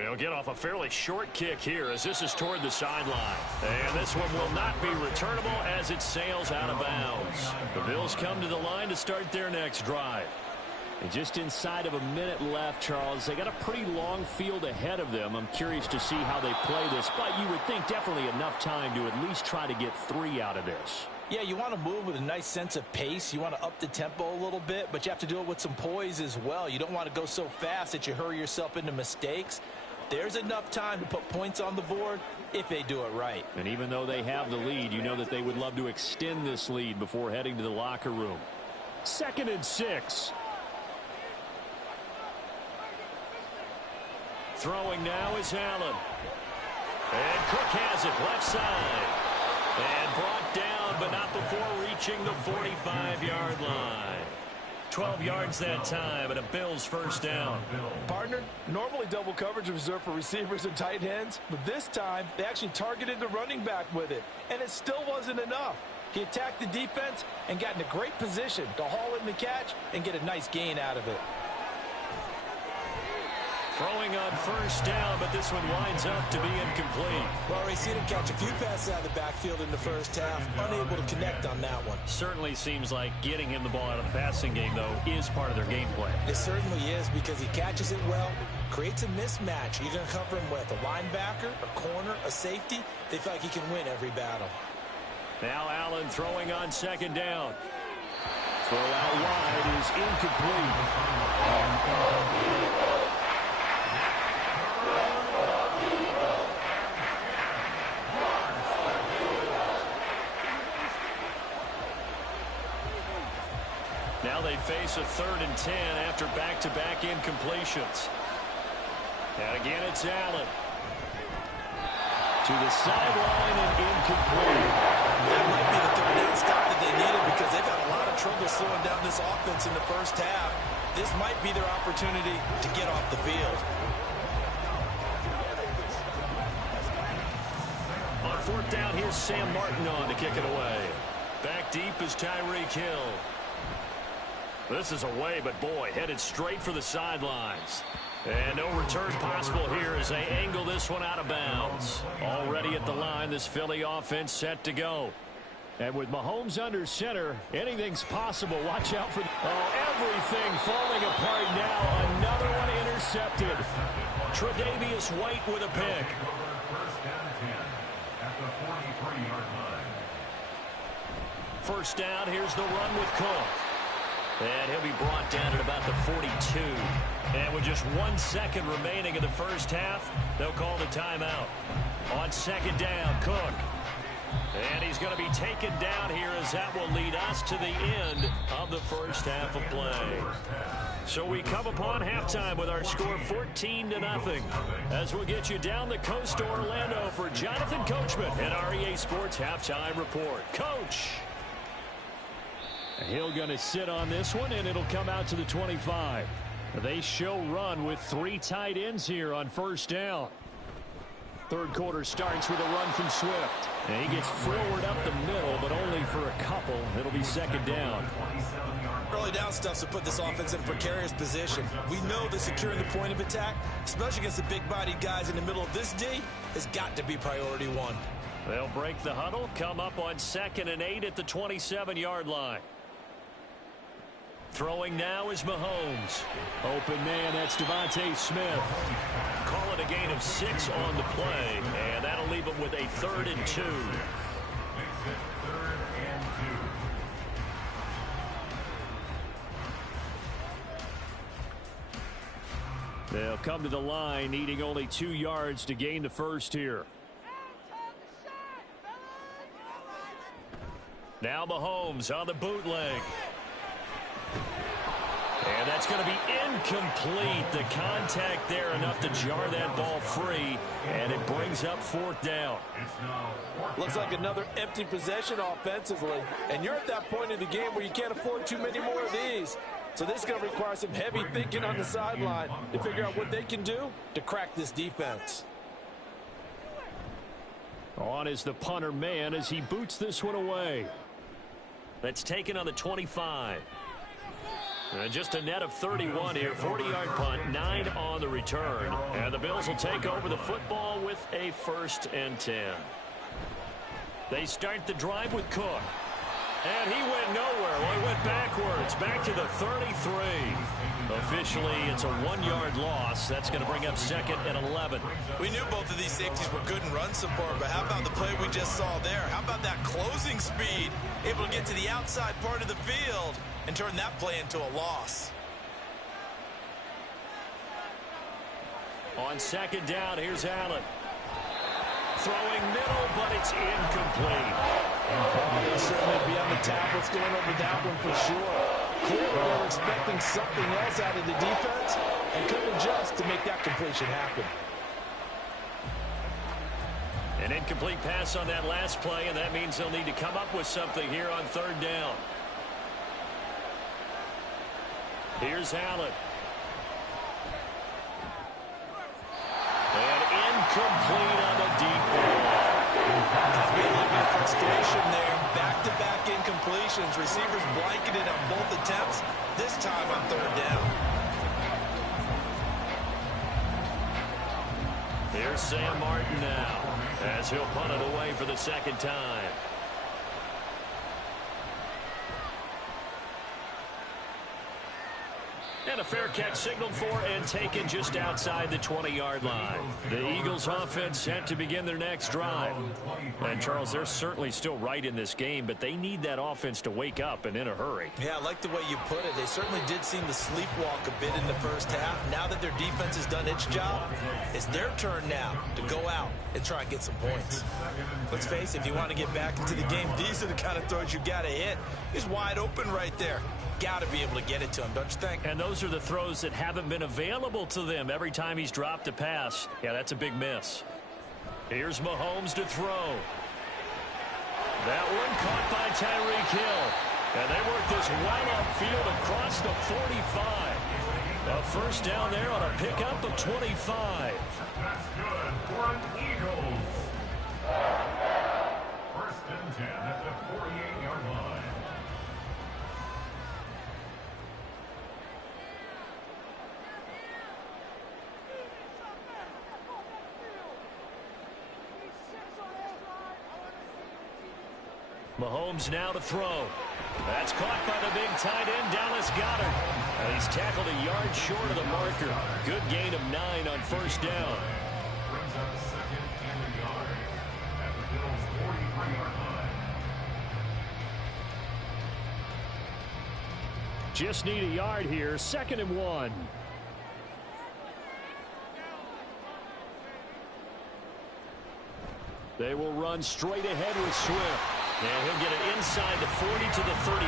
He'll get off a fairly short kick here as this is toward the sideline. And this one will not be returnable as it sails out of bounds. The Bills come to the line to start their next drive. And just inside of a minute left, Charles. They got a pretty long field ahead of them. I'm curious to see how they play this, but you would think definitely enough time to at least try to get 3 out of this. Yeah, you want to move with a nice sense of pace. You want to up the tempo a little bit, but you have to do it with some poise as well. You don't want to go so fast that you hurry yourself into mistakes. There's enough time to put points on the board if they do it right. And even though they have the lead, you know that they would love to extend this lead before heading to the locker room. 2nd and 6. Throwing now is Allen. And Cook has it left side. And brought down, but not before reaching the 45-yard line. 12 yards that time, and a Bills first down. Partner, normally double coverage is reserved for receivers and tight ends, but this time they actually targeted the running back with it, and it still wasn't enough. He attacked the defense and got in a great position to haul in the catch and get a nice gain out of it. Throwing on first down, but this one winds up to be incomplete. Well, we've seen him catch a few passes out of the backfield in the first half, unable to connect on that one. Certainly seems like getting him the ball out of the passing game, though, is part of their game plan. It certainly is because he catches it well, creates a mismatch. You're going to cover him with a linebacker, a corner, a safety. They feel like he can win every battle. Now Allen throwing on 2nd down. Throw out wide is incomplete. Now they face a 3rd and 10 after back-to-back incompletions. And again, it's Allen. To the sideline and incomplete. That might be the 3rd down stop that they needed because they've had a lot of trouble slowing down this offense in the first half. This might be their opportunity to get off the field. On 4th down, here's Sam Martin on to kick it away. Back deep is Tyreek Hill. This is away, but boy, headed straight for the sidelines. And no return possible here as they angle this one out of bounds. Already at the line, this Philly offense set to go. And with Mahomes under center, anything's possible. Watch out for... everything falling apart now. Another one intercepted. Tre'Davious White with a pick. First down, here's the run with Cook. And he'll be brought down at about the 42. And with just 1 second remaining in the first half, they'll call the timeout. On 2nd down, Cook. And he's going to be taken down here as that will lead us to the end of the first half of play. So we come upon halftime with our score 14-0. As we'll get you down the coast to Orlando for Jonathan Coachman and our EA Sports Halftime Report. Coach! Hill going to sit on this one, and it'll come out to the 25. They show run with 3 tight ends here on first down. Third quarter starts with a run from Swift. And he gets forward up the middle, but only for a couple. It'll be 2nd down. Early down stuff to put this offense in a precarious position. We know that securing the point of attack, especially against the big-bodied guys in the middle of this D, has got to be priority 1. They'll break the huddle, come up on 2nd and 8 at the 27-yard line. Throwing now is Mahomes. Open man, that's Devontae Smith. Call it a gain of 6 on the play, and that'll leave him with a 3rd and 2. They'll come to the line, needing only 2 yards to gain the first here. Now Mahomes on the bootleg. And that's going to be incomplete. The contact there enough to jar that ball free, and it brings up 4th down. Looks like another empty possession offensively, and you're at that point in the game where you can't afford too many more of these. So this is going to require some heavy thinking on the sideline to figure out what they can do to crack this defense. On is the punter man as he boots this one away. That's taken on the 25. And just a net of 31 here. 40-yard punt, 9 on the return. And the Bills will take over the football with a 1st and 10. They start the drive with Cook. And he went nowhere. Well, he went backwards, back to the 33. Officially, it's a 1-yard loss. That's going to bring up 2nd and 11. We knew both of these safeties were good in run support, but how about the play we just saw there? How about that closing speed? Able to get to the outside part of the field and turn that play into a loss. On 2nd down, here's Allen. Throwing middle, but it's incomplete. They'll certainly be on the tablets going over that one for sure. Clearly, they were expecting something else out of the defense and couldn't adjust to make that completion happen. An incomplete pass on that last play, and that means they'll need to come up with something here on 3rd down. Here's Allen. And incomplete on the deep ball. There's been a little bit of frustration there. Back-to-back incompletions. Receivers blanketed on both attempts, this time on 3rd down. Here's Sam Martin now as he'll punt it away for the 2nd time. And a fair catch signaled for and taken just outside the 20-yard line. The Eagles offense set to begin their next drive. And, Charles, they're certainly still right in this game, but they need that offense to wake up and in a hurry. Yeah, I like the way you put it. They certainly did seem to sleepwalk a bit in the first half. Now that their defense has done its job, it's their turn now to go out and try and get some points. Let's face it, if you want to get back into the game, these are the kind of throws you got to hit. He's wide open right there. got to be able to get it to him, don't you think? And those are the throws that haven't been available to them every time he's dropped a pass. Yeah, that's a big miss. Here's Mahomes to throw. That one caught by Tyreek Hill. And they work this well upfield across the 45. A first down there on a pickup of 25. That's good for an Eagles. First and 10 at the 48-yard line. Mahomes now to throw. That's caught by the big tight end, Dallas Goedert. And he's tackled a yard short of the marker. Good gain of 9 on first down. Brings up second and a yard at the Bills' 43-yard line. Just need a yard here. 2nd and 1. They will run straight ahead with Swift. And he'll get it inside the 40 to the 39.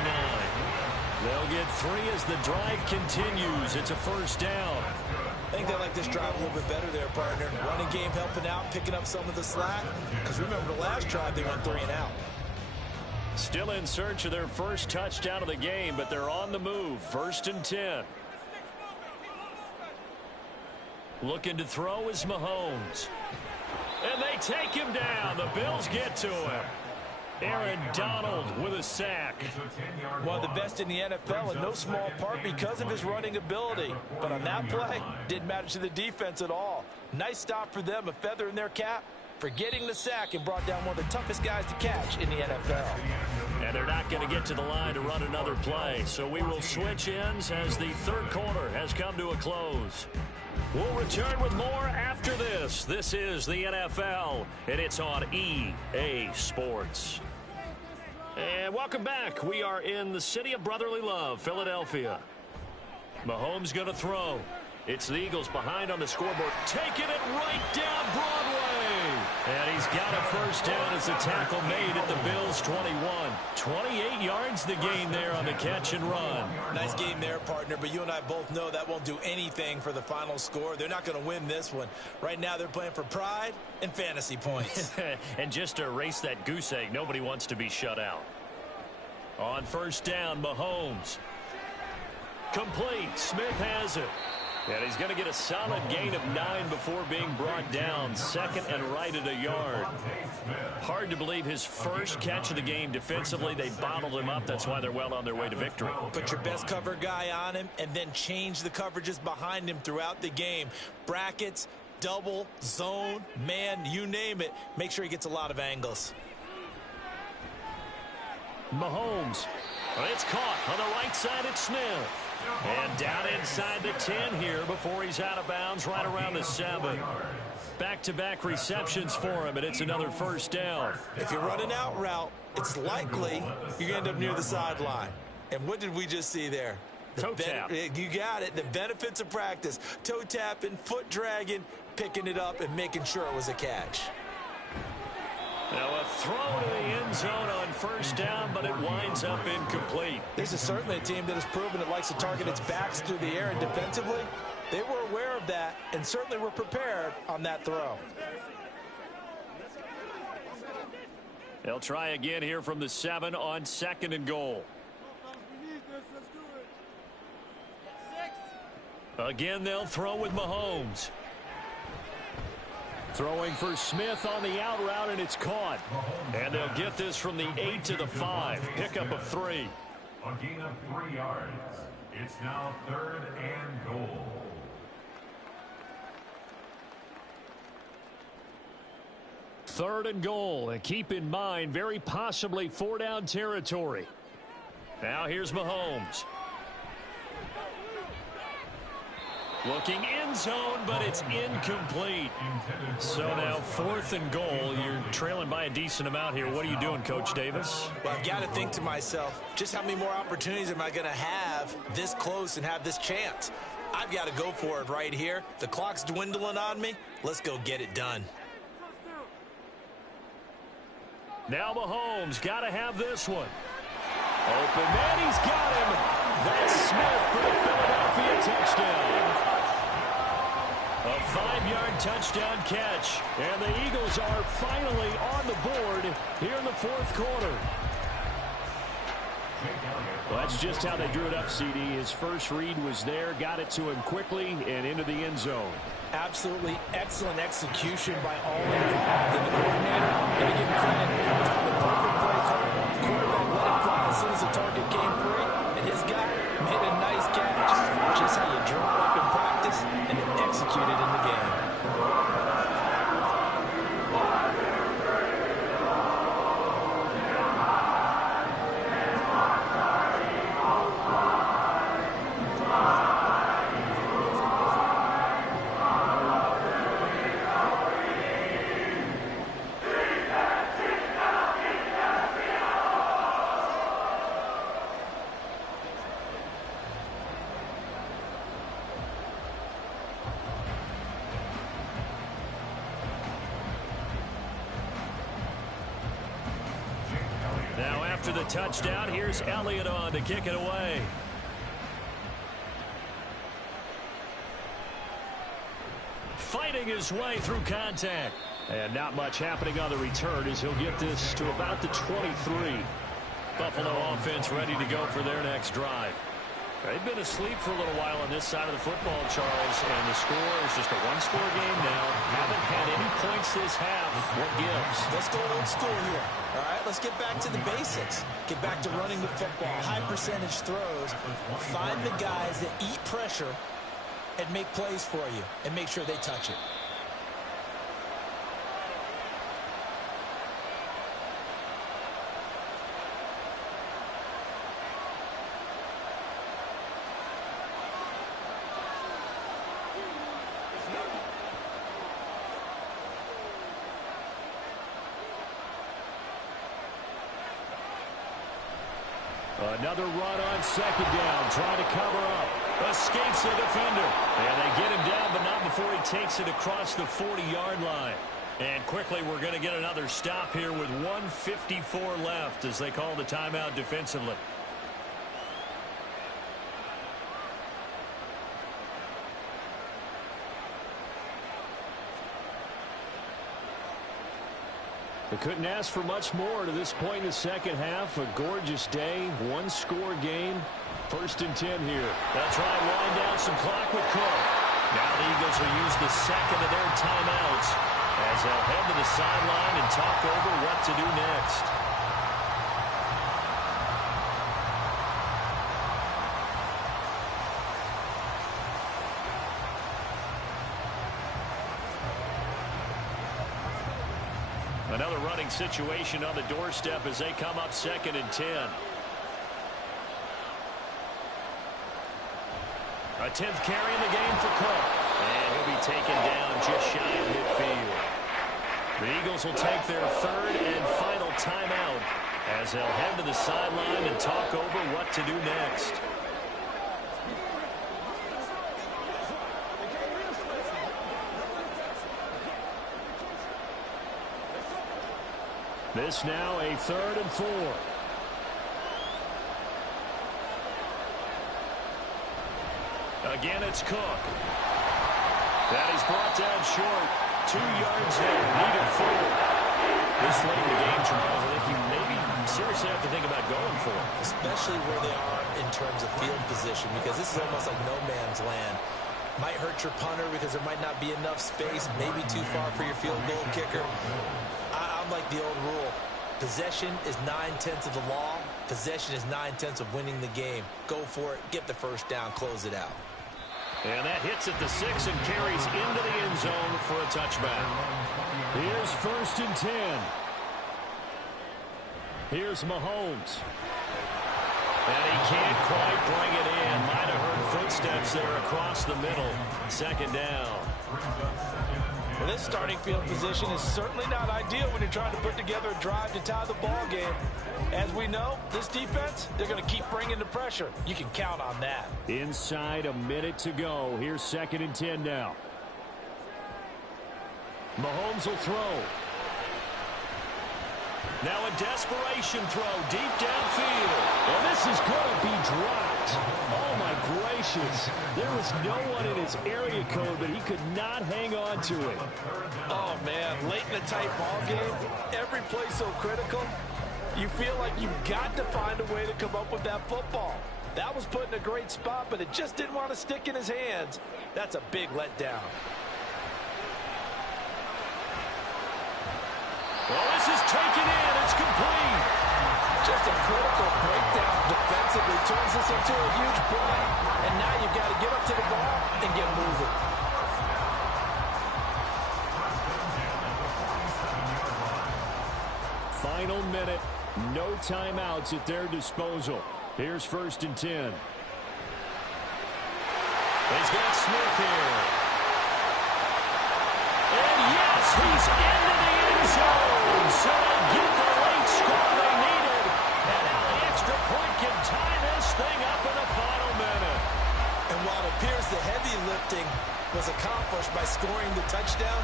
They'll get 3 as the drive continues. It's a first down. I think they like this drive a little bit better there, partner. Running game helping out, picking up some of the slack. Because remember the last drive, they went 3 and out. Still in search of their first touchdown of the game, but they're on the move. 1st and 10. Looking to throw is Mahomes. And they take him down. The Bills get to him. Aaron Donald with a sack. One of the best in the NFL in no small part because of his running ability. But on that play, didn't matter to the defense at all. Nice stop for them, a feather in their cap for getting the sack and brought down one of the toughest guys to catch in the NFL. And they're not going to get to the line to run another play. So we will switch ends as the third quarter has come to a close. We'll return with more after this. This is the NFL, and it's on EA Sports. And welcome back. We are in the city of brotherly love, Philadelphia. Mahomes going to throw. It's the Eagles behind on the scoreboard, taking it right down Broadway. And he's got a first down as the tackle made at the Bills' 21. 28 yards the gain there on the catch and run. Nice game there, partner, but you and I both know that won't do anything for the final score. They're not going to win this one. Right now they're playing for pride and fantasy points. And just to erase that goose egg, nobody wants to be shut out. On first down, Mahomes. Complete. Smith has it. And he's going to get a solid gain of 9 before being brought down. 2nd and right at a yard. Hard to believe his first catch of the game defensively. They bottled him up. That's why they're well on their way to victory. Put your best cover guy on him and then change the coverages behind him throughout the game. Brackets, double, zone, man, you name it. Make sure he gets a lot of angles. Mahomes. It's caught on the right side at Smith. And down inside the 10 here before he's out of bounds right around the 7. Back-to-back receptions for him, and it's another first down. If you run an out route, it's likely you end up near the sideline. And what did we just see there? Toe tap. You got it. The benefits of practice. Toe tapping, foot dragging, picking it up, and making sure it was a catch. Now a throw to the end zone on first down, but it winds up incomplete. This is certainly a team that has proven it likes to target its backs through the air, and defensively, they were aware of that and certainly were prepared on that throw. They'll try again here from the 7 on 2nd and goal. Again, they'll throw with Mahomes. Throwing for Smith on the out route, and it's caught. And they'll get this from the 8 to the 5. Pickup of 3. A gain of 3 yards. It's now 3rd and goal. Third and goal, and keep in mind, very possibly 4-down territory. Now here's Mahomes. Looking end zone, but it's incomplete. So now 4th and goal. You're trailing by a decent amount here. What are you doing, Coach Davis? Well, I've got to think to myself, just how many more opportunities am I going to have this close and have this chance? I've got to go for it right here. The clock's dwindling on me. Let's go get it done. Now Mahomes got to have this one. Open man, he's got him. touchdown catch. And the Eagles are finally on the board here in the fourth quarter. Well, that's just how they drew it up, CD. His first read was there, got it to him quickly, and into the end zone. Absolutely excellent execution by all involved. And the coordinator, got to give him credit. Found the perfect play call. Quarterback let it fly as soon as the target came free. And his guy made a nice catch. Just how you draw it up in practice and then execute it in the game. Now after the touchdown, here's Elliott on to kick it away. Fighting his way through contact. And not much happening on the return as he'll get this to about the 23. Buffalo offense ready to go for their next drive. They've been asleep for a little while on this side of the football, Charles, and the score is just a one-score game now. Haven't had any points this half. What gives? Let's go old school here. All right, let's get back to the basics. Get back to running the football, high percentage throws. Find the guys that eat pressure and make plays for you and make sure they touch it. Another run on second down, trying to cover up. Escapes the defender. And they get him down, but not before he takes it across the 40-yard line. And quickly, we're going to get another stop here with 1:54 left as they call the timeout defensively. They couldn't ask for much more to this point in the second half. A gorgeous day, one-score game. 1st and 10 here. They'll try and wind down some clock with Cook. Now the Eagles will use the second of their timeouts as they'll head to the sideline and talk over what to do next. Another running situation on the doorstep as they come up 2nd and 10. A 10th carry in the game for Cook. And he'll be taken down just shy of midfield. The Eagles will take their 3rd and final timeout as they'll head to the sideline and talk over what to do next. This now a 3rd and 4. Again, it's Cook. That is brought down short. 2 yards there, needed 4. This late in the game, Charles, I think you maybe seriously have to think about going for it. Especially where they are in terms of field position, because this is almost like no man's land. Might hurt your punter because there might not be enough space, maybe too far for your field goal kicker. I'm like the old rule. Possession is 9/10 of the law. Possession is 9/10 of winning the game. Go for it. Get the first down. Close it out. And that hits at the 6 and carries into the end zone for a touchback. Here's 1st and 10. Here's Mahomes. And he can't quite bring it in. Might have heard footsteps there across the middle. 2nd down. Well, this starting field position is certainly not ideal when you're trying to put together a drive to tie the ball game. As we know, this defense, they're going to keep bringing the pressure. You can count on that. Inside a minute to go. Here's 2nd and 10 now. Mahomes will throw. Now a desperation throw deep downfield. Well, this is going to be dropped. Oh, my gracious. inches. There was no one in his area code, but he could not hang on to it. Oh, man, late in a tight ball game, every play so critical, you feel like you've got to find a way to come up with that football. That was put in a great spot, but it just didn't want to stick in his hands. That's a big letdown. Well, this is taken in. It's complete. Just a critical breakdown defensively turns this into a huge play. And now you've got to get up to the ball and get moving. Final minute. No timeouts at their disposal. Here's 1st and 10. He's got Smith here. And yes, he's into the end zone. So they get the late score they needed. And now the extra point can tie this thing up in the final minute. And while it appears the heavy lifting was accomplished by scoring the touchdown,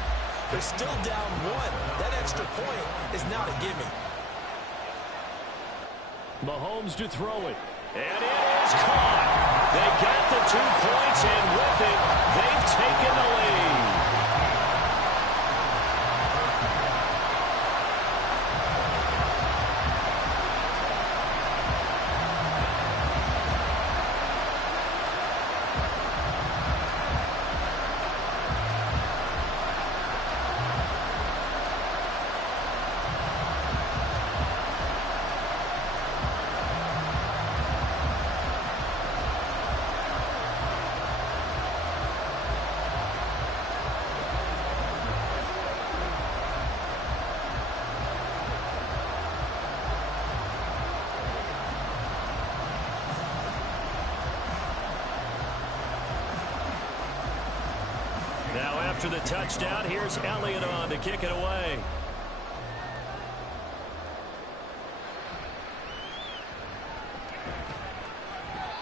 they're still down 1. That extra point is not a gimme. Mahomes to throw it. And it is caught. They got the 2 points, and with it, they've taken the lead. After the touchdown, here's Elliott on to kick it away.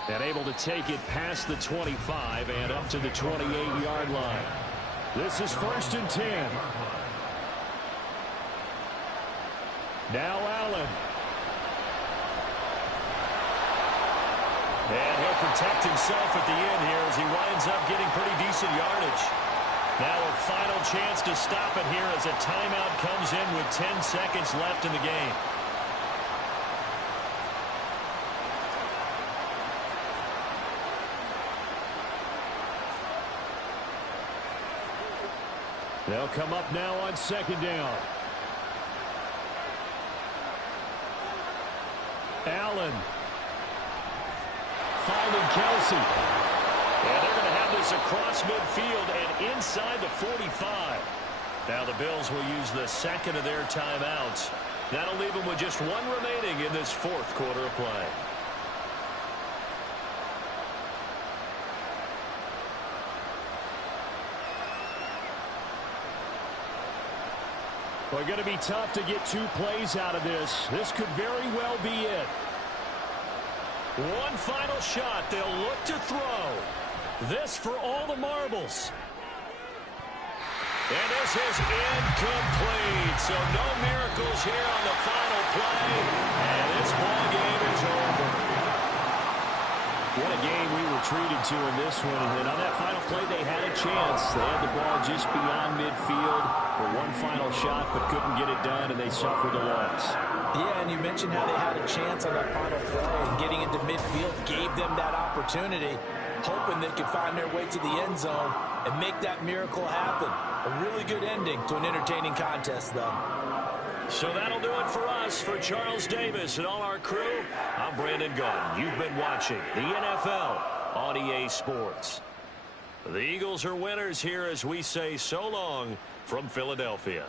And able to take it past the 25 and up to the 28-yard line. This is 1st and 10. Now Allen. And he'll protect himself at the end here as he winds up getting pretty decent yardage. Now a final chance to stop it here as a timeout comes in with 10 seconds left in the game. They'll come up now on 2nd down. Allen. Finding Kelsey. And they're going to have this across midfield and inside the 45. Now the Bills will use the 2nd of their timeouts. That'll leave them with just 1 remaining in this 4th quarter of play. Well, going to be tough to get 2 plays out of this. This could very well be it. One final shot. They'll look to throw. This for all the marbles. And this is incomplete. So no miracles here on the final play. And this ball game is over. What a game we were treated to in this one. And on that final play, they had a chance. They had the ball just beyond midfield for one final shot, but couldn't get it done, and they suffered a loss. Yeah, and you mentioned how they had a chance on that final play, and getting into midfield gave them that opportunity, hoping they could find their way to the end zone and make that miracle happen. A really good ending to an entertaining contest, though. So that'll do it for us. For Charles Davis and all our crew, I'm Brandon Gaudin. You've been watching the NFL on EA Sports. The Eagles are winners here as we say so long from Philadelphia.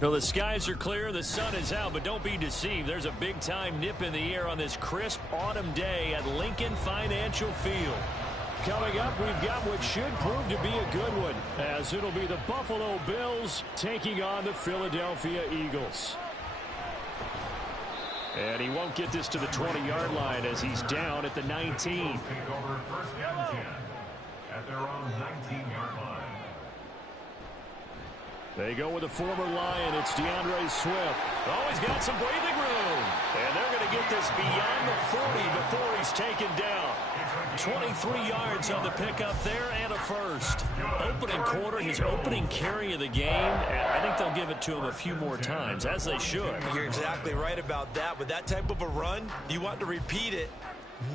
Well, the skies are clear, the sun is out, but don't be deceived. There's a big-time nip in the air on this crisp autumn day at Lincoln Financial Field. Coming up, we've got what should prove to be a good one, as it'll be the Buffalo Bills taking on the Philadelphia Eagles. And he won't get this to the 20-yard line as he's down at the 19. Take over first and 10 at their own 19-yard line. They go with a former Lion. It's DeAndre Swift. Oh, he's got some breathing room. And they're going to get this beyond the 40 before he's taken down. 23 yards on the pickup there and a first. Opening quarter, his opening carry of the game. And I think they'll give it to him a few more times, as they should. You're exactly right about that. With that type of a run, you want to repeat it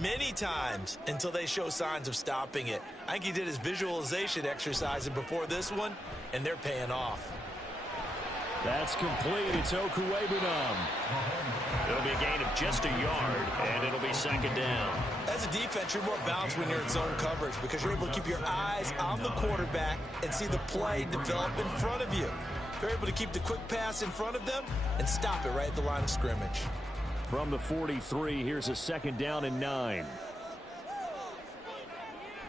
many times until they show signs of stopping it. I think he did his visualization exercises before this one, and they're paying off. That's complete. It's Okuwebunam. It'll be a gain of just a yard, and it'll be second down. As a defense, you're more balanced when you're in zone coverage because you're able to keep your eyes on the quarterback and see the play develop in front of you. You're able to keep the quick pass in front of them and stop it right at the line of scrimmage. From the 43, here's a second down and 9.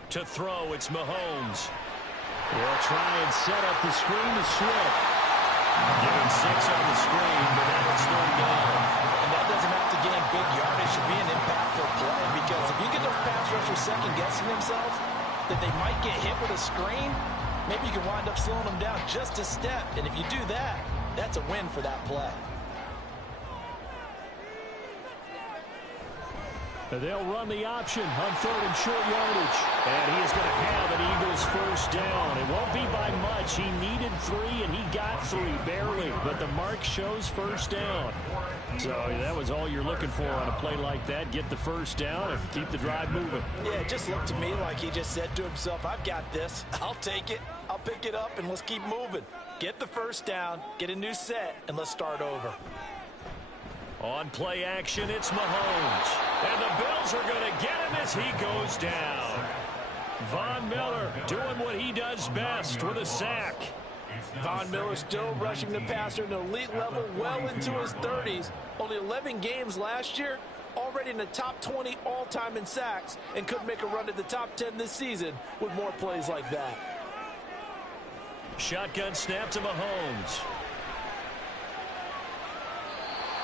To throw, it's Mahomes. He'll try and set up the screen to Swift. Given 6 on the screen, but now it's third down. And that doesn't have to gain big yardage to be an impactful play because if you get those pass rushers second-guessing themselves that they might get hit with a screen, maybe you can wind up slowing them down just a step. And if you do that, that's a win for that play. They'll run the option on third and short yardage. And he is going to have an Eagles first down. It won't be by much. He needed 3, and he got 3, barely. But the mark shows first down. So that was all you're looking for on a play like that. Get the first down and keep the drive moving. Yeah, it just looked to me like he just said to himself, I've got this. I'll take it. I'll pick it up, and let's keep moving. Get the first down, get a new set, and let's start over. On play action, it's Mahomes. And the Bills are going to get him as he goes down. Von Miller doing what he does best with a sack. Von Miller still rushing the passer at an elite level well into his 30s. Only 11 games last year, already in the top 20 all-time in sacks, and could make a run at the top 10 this season with more plays like that. Shotgun snap to Mahomes.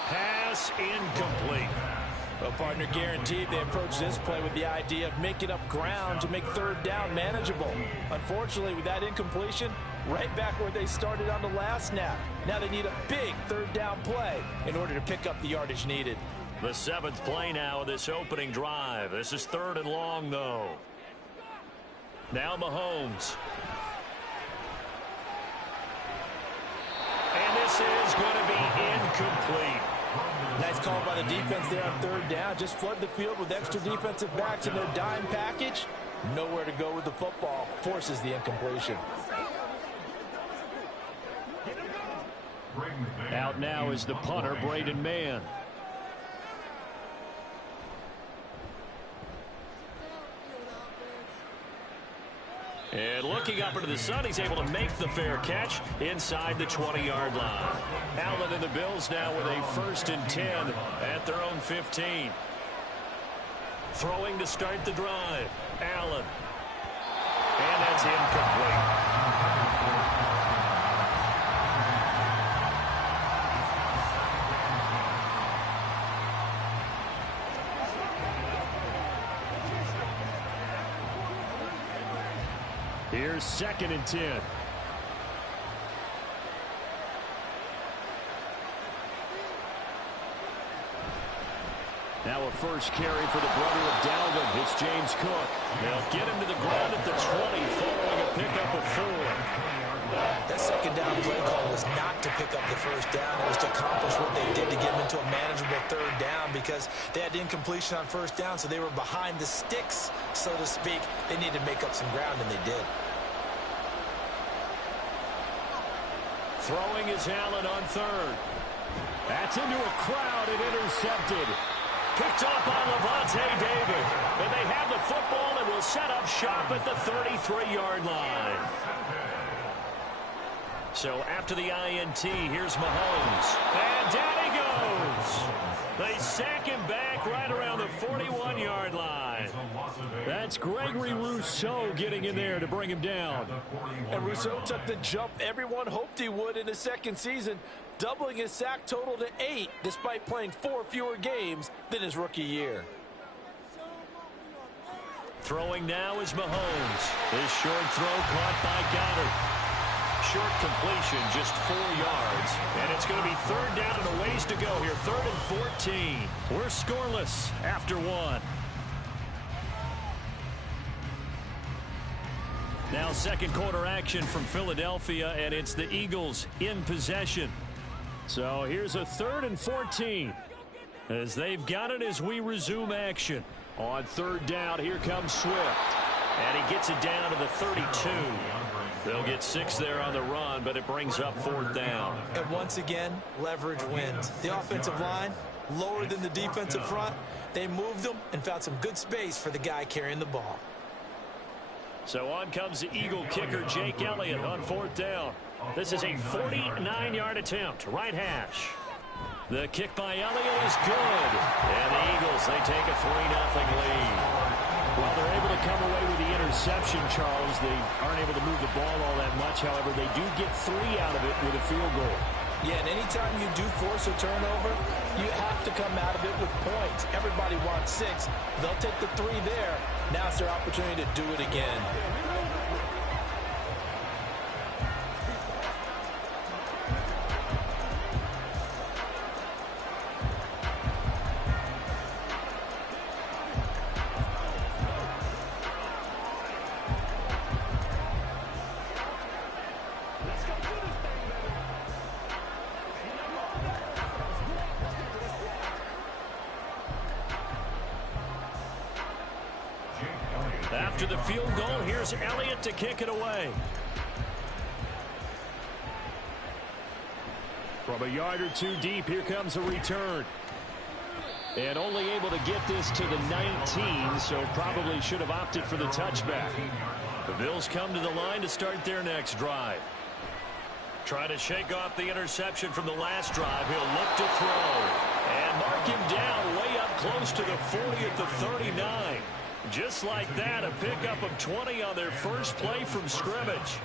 Pass incomplete. Well, partner, guaranteed they approach this play with the idea of making up ground to make third down manageable. Unfortunately, with that incompletion, right back where they started on the last snap. Now they need a big third down play in order to pick up the yardage needed. The 7th play now of this opening drive. This is 3rd and long, though. Now Mahomes. And this is going to be incomplete. Nice call by the defense there on third down. Just flood the field with extra defensive backs in their dime package. Nowhere to go with the football. Forces the incompletion. Out now is the punter, Braden Mann. And looking up into the sun, he's able to make the fair catch inside the 20-yard line. Allen and the Bills now with a 1st and 10 at their own 15. Throwing to start the drive. Allen. And that's incomplete. Here's 2nd and 10. Now a first carry for the brother of Dalvin. It's James Cook. They'll get him to the ground at the 20 following a pickup of 4. That second down play call was not to pick up the first down. It was to accomplish what they did to get them into a manageable third down because they had incompletion on first down, so they were behind the sticks, so to speak. They needed to make up some ground, and they did. Throwing is Allen on 3rd. That's into a crowd and intercepted. Picked up on Levante David. And they have the football and will set up shop at the 33-yard line. So after the INT, here's Mahomes. And down he goes. They sack him back right around the 41-yard line. That's Gregory Rousseau getting in there to bring him down. And Rousseau took the jump everyone hoped he would in his second season, doubling his sack total to 8 despite playing 4 fewer games than his rookie year. Throwing now is Mahomes. His short throw caught by Goddard. Short completion, just 4 yards. And it's going to be third down and a ways to go here. 3rd and 14. We're scoreless after 1. Now second quarter action from Philadelphia, and it's the Eagles in possession. So here's a 3rd and 14 as they've got it as we resume action. On third down, here comes Swift. And he gets it down to the 32. They'll get 6 there on the run, but it brings up 4th down. And once again, leverage wins. The offensive line, lower than the defensive front. They moved them and found some good space for the guy carrying the ball. So on comes the Eagle kicker, Jake Elliott, on 4th down. This is a 49-yard attempt, right hash. The kick by Elliott is good. And the Eagles, they take a 3-0 lead. Well, they're able to come away with the interception, Charles. They aren't able to move the ball all that much. However, they do get 3 out of it with a field goal. Yeah, and anytime you do force a turnover, you have to come out of it with points. Everybody wants 6. They'll take the 3 there. Now it's their opportunity to do it again. After the field goal, here's Elliott to kick it away. From a yard or 2 deep, here comes a return. And only able to get this to the 19, so probably should have opted for the touchback. The Bills come to the line to start their next drive. Try to shake off the interception from the last drive. He'll look to throw. And mark him down way up close to the 40 at the 39. Just like that, a pickup of 20 on their first play from scrimmage.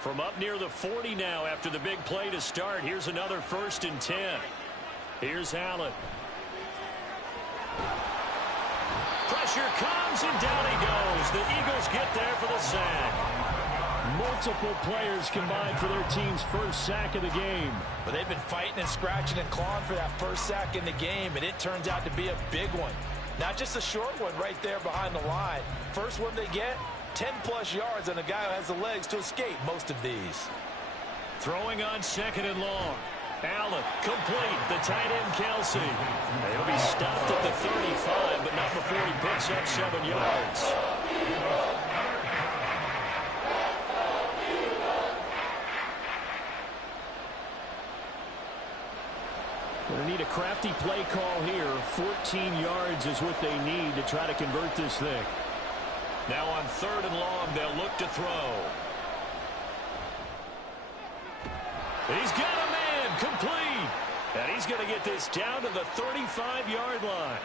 From up near the 40 now after the big play to start. Here's another 1st and 10. Here's Allen. Pressure comes and down he goes. The Eagles get there for the sack. Multiple players combined for their team's first sack of the game. But they've been fighting and scratching and clawing for that first sack in the game, and it turns out to be a big one. Not just a short one right there behind the line. First one they get, 10-plus yards on a guy who has the legs to escape most of these. Throwing on 2nd and long. Allen, complete. The tight end, Kelsey. He'll be stopped at the 35, but not before he picks up 7 yards. Going to need a crafty play call here. 14 yards is what they need to try to convert this thing. Now on 3rd and long, they'll look to throw. He's got a man, complete. And he's going to get this down to the 35-yard line.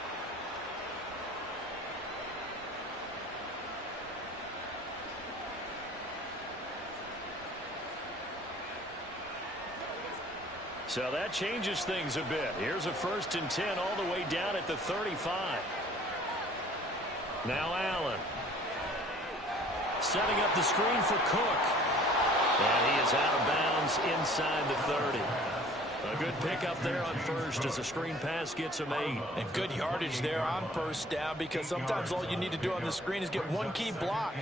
So that changes things a bit. Here's a 1st and 10 all the way down at the 35. Now Allen. Setting up the screen for Cook. And he is out of bounds inside the 30. A good pickup there on first as the screen pass gets him 8. And good yardage there on 1st down, because sometimes all you need to do on the screen is get one key block.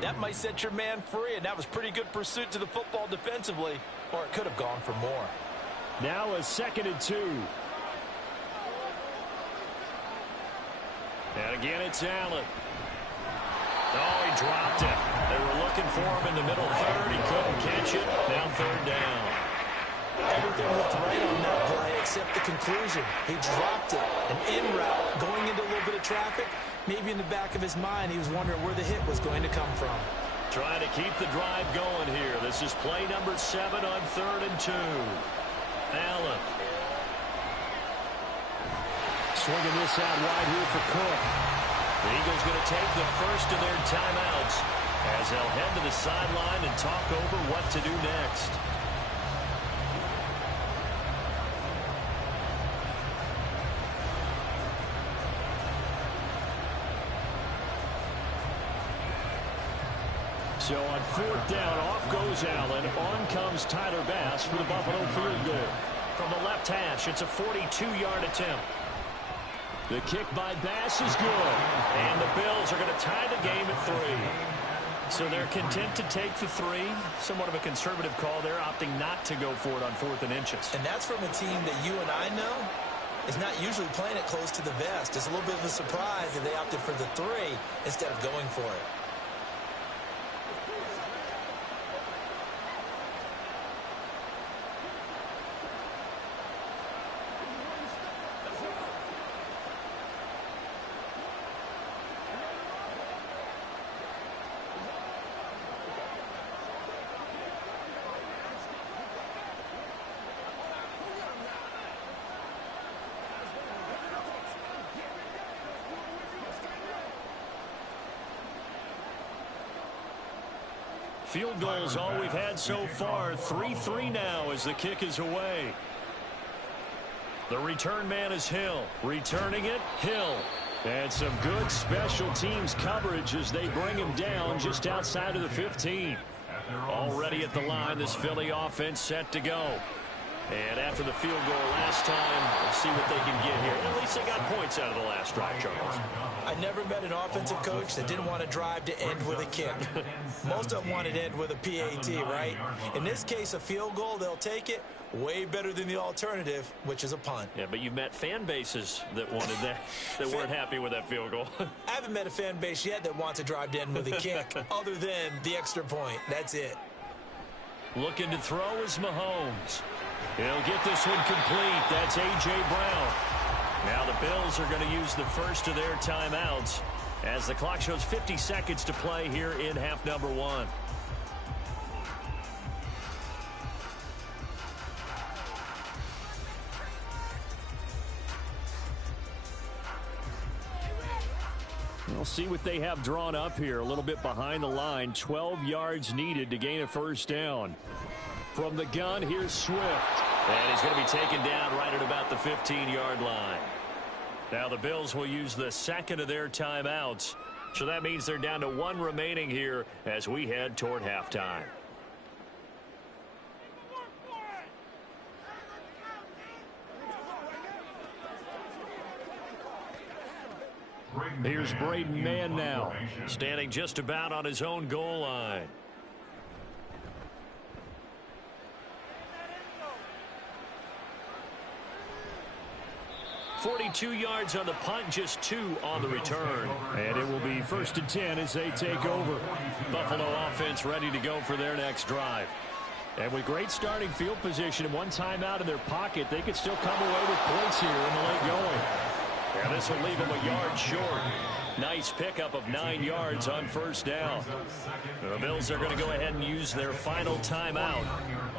That might set your man free, and that was pretty good pursuit to the football defensively, or it could have gone for more. Now a 2nd and 2. And again, it's Allen. Oh, he dropped it. They were looking for him in the middle 3rd. He couldn't catch it. Now 3rd down. Everything looked right on that play except the conclusion. He dropped it. An in route, going into a little bit of traffic. Maybe in the back of his mind, he was wondering where the hit was going to come from. Trying to keep the drive going here. This is play number 7 on 3rd and 2. Allen. Swinging this out wide here for Cook. The Eagles going to take the first of their timeouts as they'll head to the sideline and talk over what to do next. So on 4th down, off goes Allen. On comes Tyler Bass for the Buffalo field goal. From the left hash, it's a 42-yard attempt. The kick by Bass is good. And the Bills are going to tie the game at 3. So they're content to take the 3. Somewhat of a conservative call there, opting not to go for it on 4th and inches. And that's from a team that you and I know is not usually playing it close to the vest. It's a little bit of a surprise that they opted for the 3 instead of going for it. Field goals all we've had so far. 3-3 now as the kick is away. The return man is Hill. Returning it, Hill. And some good special teams coverage as they bring him down just outside of the 15. Already at the line, this Philly offense set to go. And after the field goal last time, we'll see what they can get here. At least they got points out of the last drive, Charles. I never met an offensive coach that didn't want to drive to end with a kick. Most of them wanted to end with a PAT, right? In this case, a field goal, they'll take it. Way better than the alternative, which is a punt. Yeah, but you've met fan bases that wanted that, that weren't happy with that field goal. I haven't met a fan base yet that wants to drive to end with a kick other than the extra point. That's it. Looking to throw is Mahomes. He'll get this one complete. That's A.J. Brown. Now the Bills are going to use the first of their timeouts as the clock shows 50 seconds to play here in half number 1. We'll see what they have drawn up here. A little bit behind the line. 12 yards needed to gain a first down. From the gun, here's Swift. And he's going to be taken down right at about the 15-yard line. Now the Bills will use the second of their timeouts. So that means they're down to 1 remaining here as we head toward halftime. Here's Braden Mann now, standing just about on his own goal line. .42 yards on the punt, just 2 on the return. And it will be 1st and 10 as they take over. Buffalo offense ready to go for their next drive. And with great starting field position and 1 timeout in their pocket, they could still come away with points here in the late going. And this will leave them a yard short. Nice pickup of 9 yards on first down. The Bills are going to go ahead and use their final timeout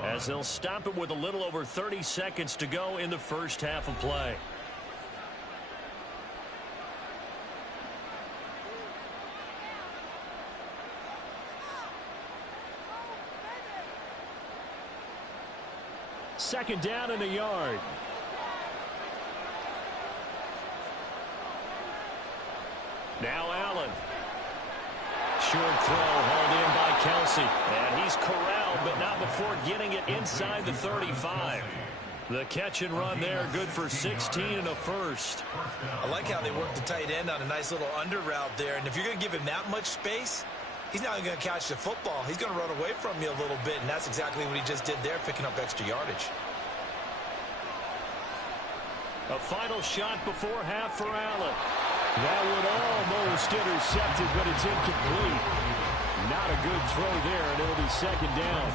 as they'll stop it with a little over 30 seconds to go in the first half of play. Second down and a yard. Now Allen. Short throw hauled in by Kelsey. And he's corralled, but not before getting it inside the 35. The catch and run there, good for 16 and a first. I like how they worked the tight end on a nice little under route there. And if you're going to give him that much space, he's not going to catch the football. He's going to run away from you a little bit, and that's exactly what he just did there, picking up extra yardage. A final shot before half for Allen. That would almost intercepted, but it's incomplete. Not a good throw there, and it'll be second down.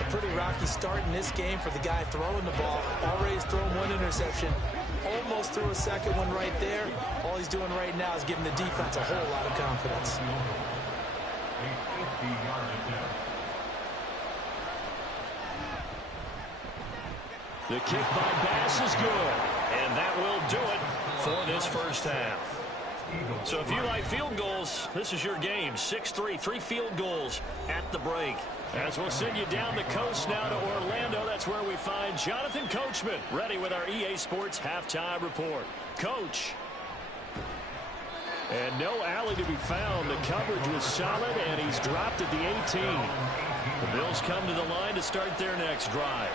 A pretty rocky start in this game for the guy throwing the ball. Already has thrown one interception. Almost threw a second one right there. All he's doing right now is giving the defense a whole lot of confidence. A 50-yard attempt. The kick by Bass is good. And that will do it for this first half. So if you like field goals, this is your game. 6-3, 3 field goals at the break. As we'll send you down the coast now to Orlando, that's where we find Jonathan Coachman, ready with our EA Sports Halftime Report. Coach. And no alley to be found. The coverage was solid, and he's dropped at the 18. The Bills come to the line to start their next drive.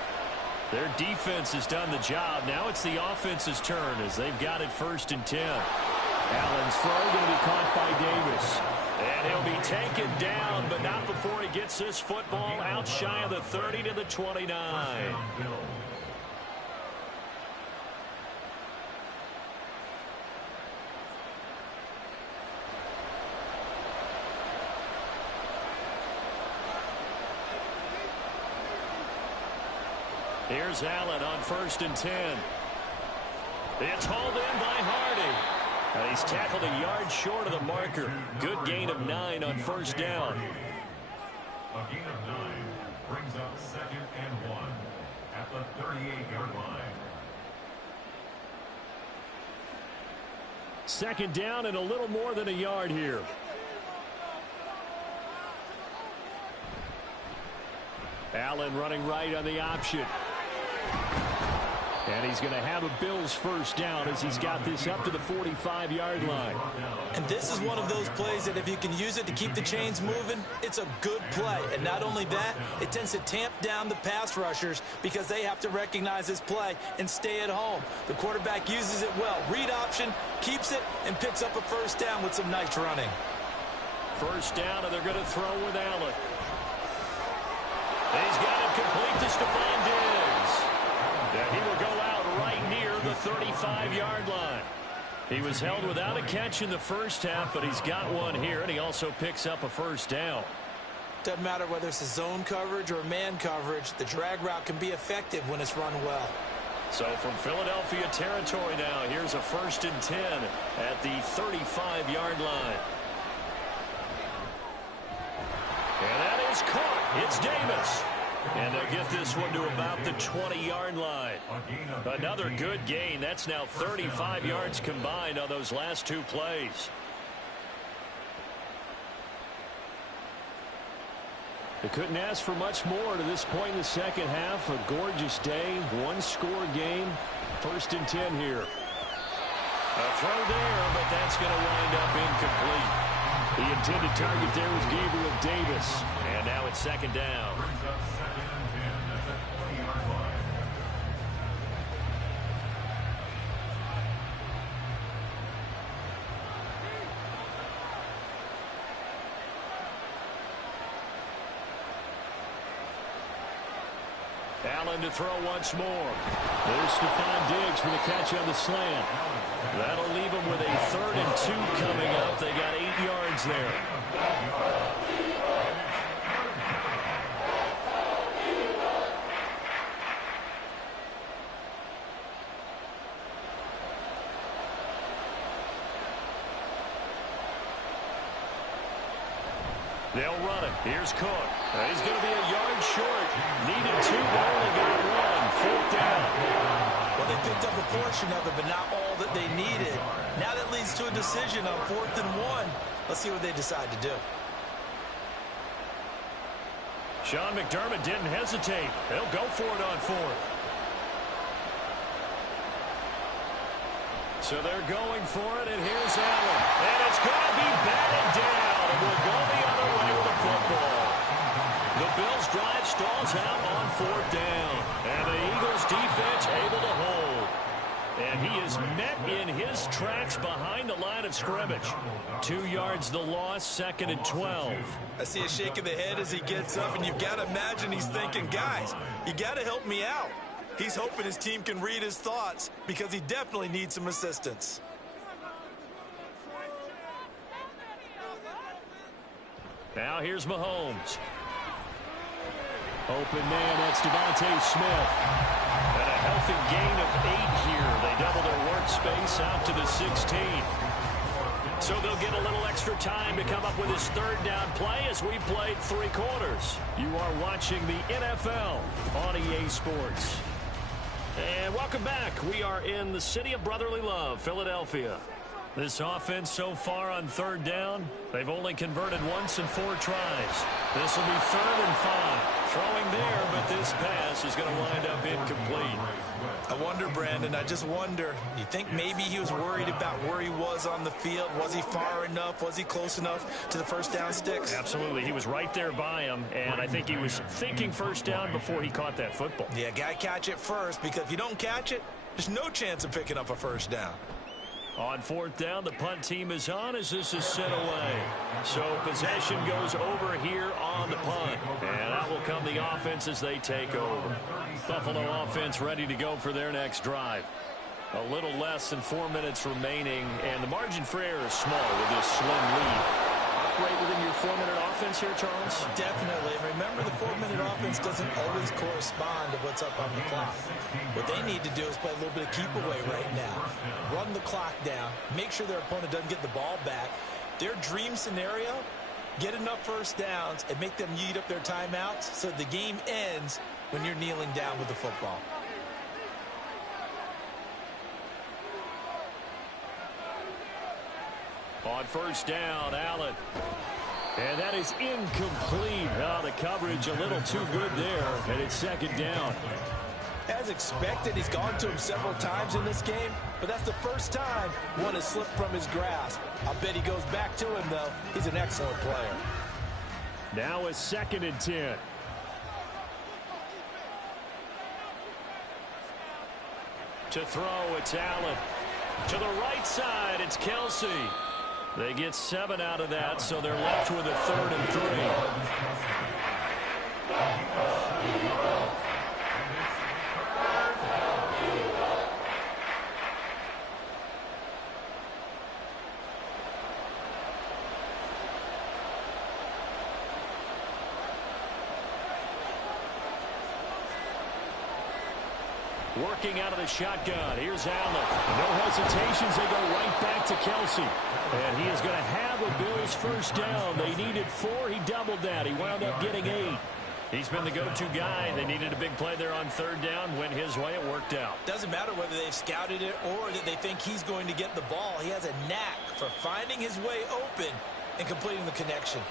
Their defense has done the job. Now it's the offense's turn as they've got it 1st and 10. Allen's throw going to be caught by Davis. And he'll be taken down, but not before he gets this football out shy of the 30 to the 29. Here's Allen on 1st and 10. It's hauled in by Hardy. And he's tackled a yard short of the marker. Good gain of 9 on 1st down. A gain of 9 brings up 2nd and 1 at the 38-yard line. 2nd down and a little more than a yard here. Allen running right on the option. And he's going to have a Bills 1st down as he's got this up to the 45-yard line. And this is one of those plays that if you can use it to keep the chains moving, it's a good play. And not only that, it tends to tamp down the pass rushers because they have to recognize this play and stay at home. The quarterback uses it well. Read option, keeps it, and picks up a 1st down with some nice running. 1st down, and they're going to throw with Allen. He's got it complete to Stephon Diggs. And he will go out right near the 35-yard line. He was held without a catch in the 1st half, but he's got one here, and he also picks up a 1st down. Doesn't matter whether it's a zone coverage or man coverage, the drag route can be effective when it's run well. So from Philadelphia territory now, here's a 1st and 10 at the 35-yard line. And that is caught. It's Davis. And they'll get this one to about the 20-yard line. Another good gain. That's now 35 yards combined on those last 2 plays. They couldn't ask for much more to this point in the 2nd half. A gorgeous day, 1-score game. 1st and 10 here. A throw there, but that's going to wind up incomplete. The intended target there was Gabriel Davis. And now it's 2nd down. Allen to throw once more. There's Stephon Diggs for the catch on the slant. That'll leave them with a 3rd and 2 coming up. They got 8 yards there. They'll run it. Here's Cook. He's going to be a yard short. Needed 2, but only got 1. 4th down. Well, they picked up a portion of it, but not all that they needed. Now that leads to a decision on 4th and 1. Let's see what they decide to do. Sean McDermott didn't hesitate. They'll go for it on 4th. So they're going for it, and here's Allen. And it's going to be batted down, and we'll go the other way with the football. The Bills' drive stalls out on 4th down, and the Eagles' defense able to hold. And he is met in his tracks behind the line of scrimmage. 2 yards the loss, 2nd and 12. I see a shake of the head as he gets up, and you've got to imagine he's thinking, guys, you got to help me out. He's hoping his team can read his thoughts because he definitely needs some assistance. Now here's Mahomes. Open man, that's Devontae Smith. And a healthy gain of 8 here. They double their workspace out to the 16. So they'll get a little extra time to come up with his third down play as we played 3 quarters. You are watching the NFL on EA Sports. And welcome back. We are in the city of brotherly love, Philadelphia. This offense so far on third down, they've only converted once in 4 tries. This will be 3rd and 5. Throwing there, but this pass is going to wind up incomplete. I wonder, Brandon, I just wonder, you think maybe he was worried about where he was on the field? Was he far enough? Was he close enough to the first down sticks? Absolutely. He was right there by him, and I think he was thinking first down before he caught that football. Yeah, got to catch it first, because if you don't catch it, there's no chance of picking up a first down. On 4th down, the punt team is on as this is sent away. So possession goes over here on the punt. And that will come the offense as they take over. Buffalo offense ready to go for their next drive. A little less than 4 minutes remaining, and the margin for error is small with this slim lead. Operate within your 4-minute offense here, Charles? Definitely. Remember, the 4-minute offense doesn't always correspond to what's up on the clock. What they need to do is play a little bit of keep away right now. Run the clock down. Make sure their opponent doesn't get the ball back. Their dream scenario, get enough first downs and make them eat up their timeouts so the game ends when you're kneeling down with the football. On 1st down, Allen. And that is incomplete. Oh, the coverage a little too good there, and it's 2nd down. As expected, he's gone to him several times in this game, but that's the first time one has slipped from his grasp. I'll bet he goes back to him, though. He's an excellent player. Now a 2nd and 10. To throw, it's Allen. To the right side, it's Kelsey. They get 7 out of that, so they're left with a 3rd and 3. Working out of the shotgun. Here's Allen. No hesitations. They go right back to Kelsey. And he is going to have a Bills first down. They needed 4. He doubled that. He wound up getting 8. He's been the go-to guy. They needed a big play there on 3rd down. Went his way. It worked out. Doesn't matter whether they've scouted it or that they think he's going to get the ball. He has a knack for finding his way open and completing the connection.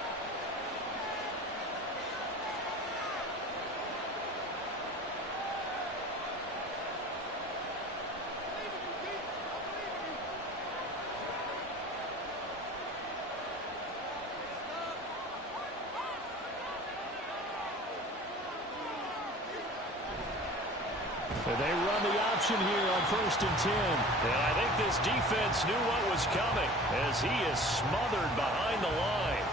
And they run the option here on 1st and 10. And I think this defense knew what was coming as he is smothered behind the line.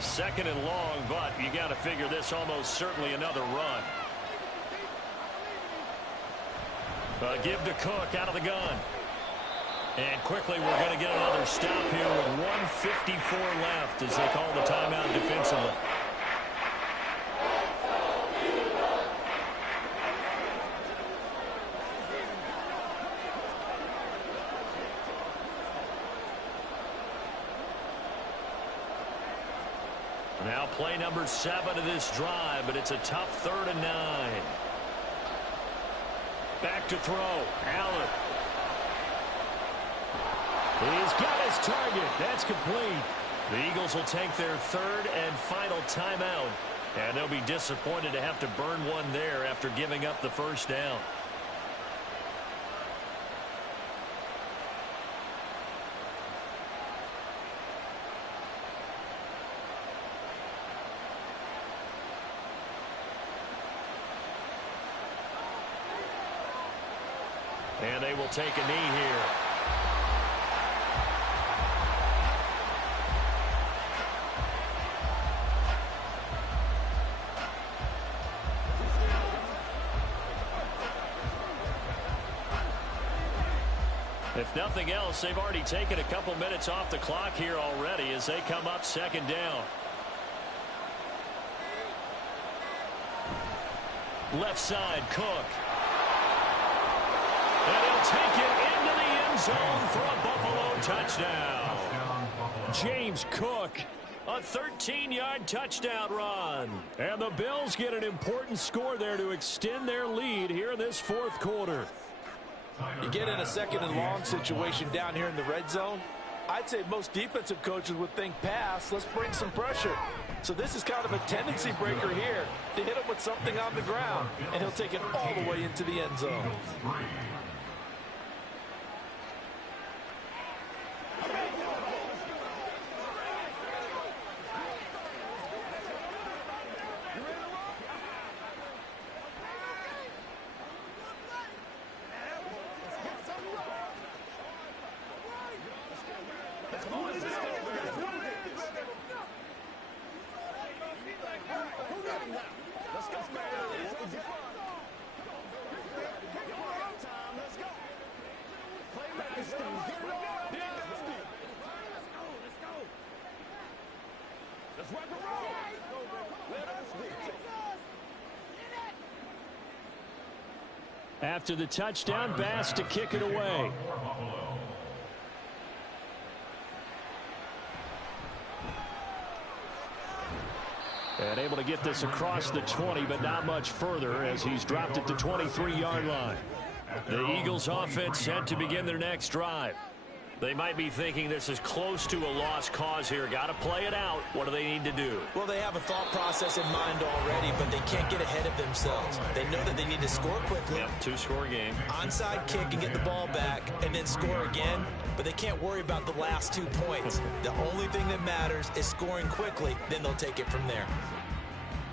Second and long, but you got to figure this almost certainly another run. Give to Cook out of the gun. And quickly we're going to get another stop here with 1:54 left as they call the timeout defensively. Now play number 7 of this drive, but it's a tough 3rd and 9. Back to throw. Allen. He's got his target. That's complete. The Eagles will take their 3rd and final timeout. And they'll be disappointed to have to burn one there after giving up the first down. And they will take a knee here. If nothing else, they've already taken a couple minutes off the clock here already as they come up second down. Left side, Cook. And he'll take it into the end zone for a Buffalo touchdown. James Cook, a 13-yard touchdown run. And the Bills get an important score there to extend their lead here in this fourth quarter. You get in a second and long situation down here in the red zone, I'd say most defensive coaches would think pass, let's bring some pressure. So this is kind of a tendency breaker here to hit him with something on the ground, and he'll take it all the way into the end zone. After the touchdown, Bass to kick it away. And able to get this across the 20, but not much further as he's dropped it to 23-yard line. The Eagles offense set to begin their next drive. They might be thinking this is close to a lost cause here. Got to play it out. What do they need to do? Well, they have a thought process in mind already, but they can't get ahead of themselves. They know that they need to score quickly. Yep, two-score game. Onside kick and get the ball back and then score again, but they can't worry about the last 2 points. The only thing that matters is scoring quickly, then they'll take it from there.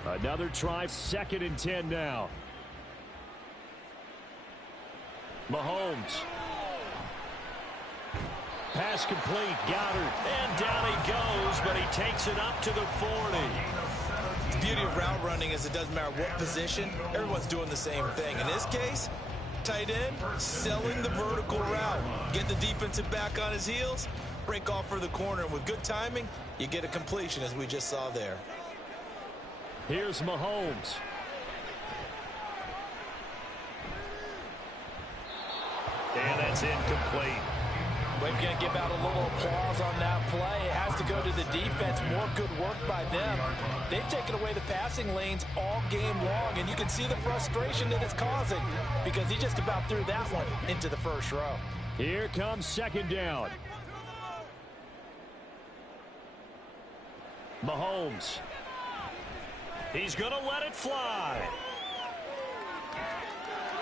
Another try, 2nd and 10 now. Mahomes. Pass complete, Goddard, and down he goes, but he takes it up to the 40. The beauty of route running is it doesn't matter what position, everyone's doing the same thing. In this case, tight end, selling the vertical route. Get the defensive back on his heels, break off for the corner, and with good timing, you get a completion as we just saw there. Here's Mahomes. And that's incomplete. We're going to give out a little applause on that play. It has to go to the defense. More good work by them. They've taken away the passing lanes all game long, and you can see the frustration that it's causing because he just about threw that one into the first row. Here comes 2nd down. Mahomes. He's going to let it fly.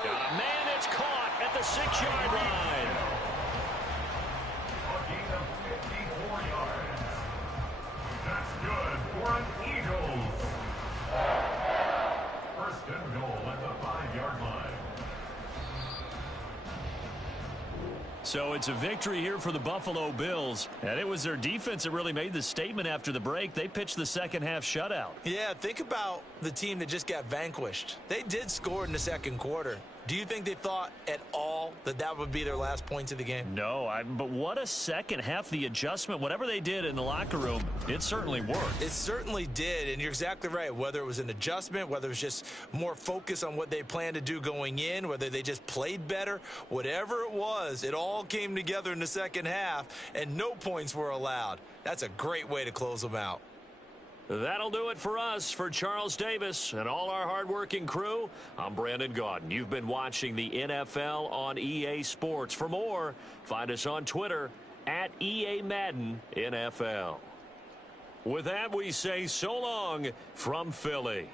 Got a man, it's caught at the 6-yard line. A gain of 54 yards. That's good for an Eagles. 1st and goal at the 5-yard line. So it's a victory here for the Buffalo Bills. And it was their defense that really made the statement after the break. They pitched the second half shutout. Yeah, think about the team that just got vanquished. They did score in the second quarter. Do you think they thought at all that that would be their last points of the game? No, but what a second half. The adjustment, whatever they did in the locker room, it certainly worked. It certainly did, and you're exactly right. Whether it was an adjustment, whether it was just more focus on what they planned to do going in, whether they just played better, whatever it was, it all came together in the second half, and no points were allowed. That's a great way to close them out. That'll do it for us. For Charles Davis and all our hardworking crew, I'm Brandon Gaudin. You've been watching the NFL on EA Sports. For more, find us on Twitter at EA Madden NFL. With that, we say so long from Philly.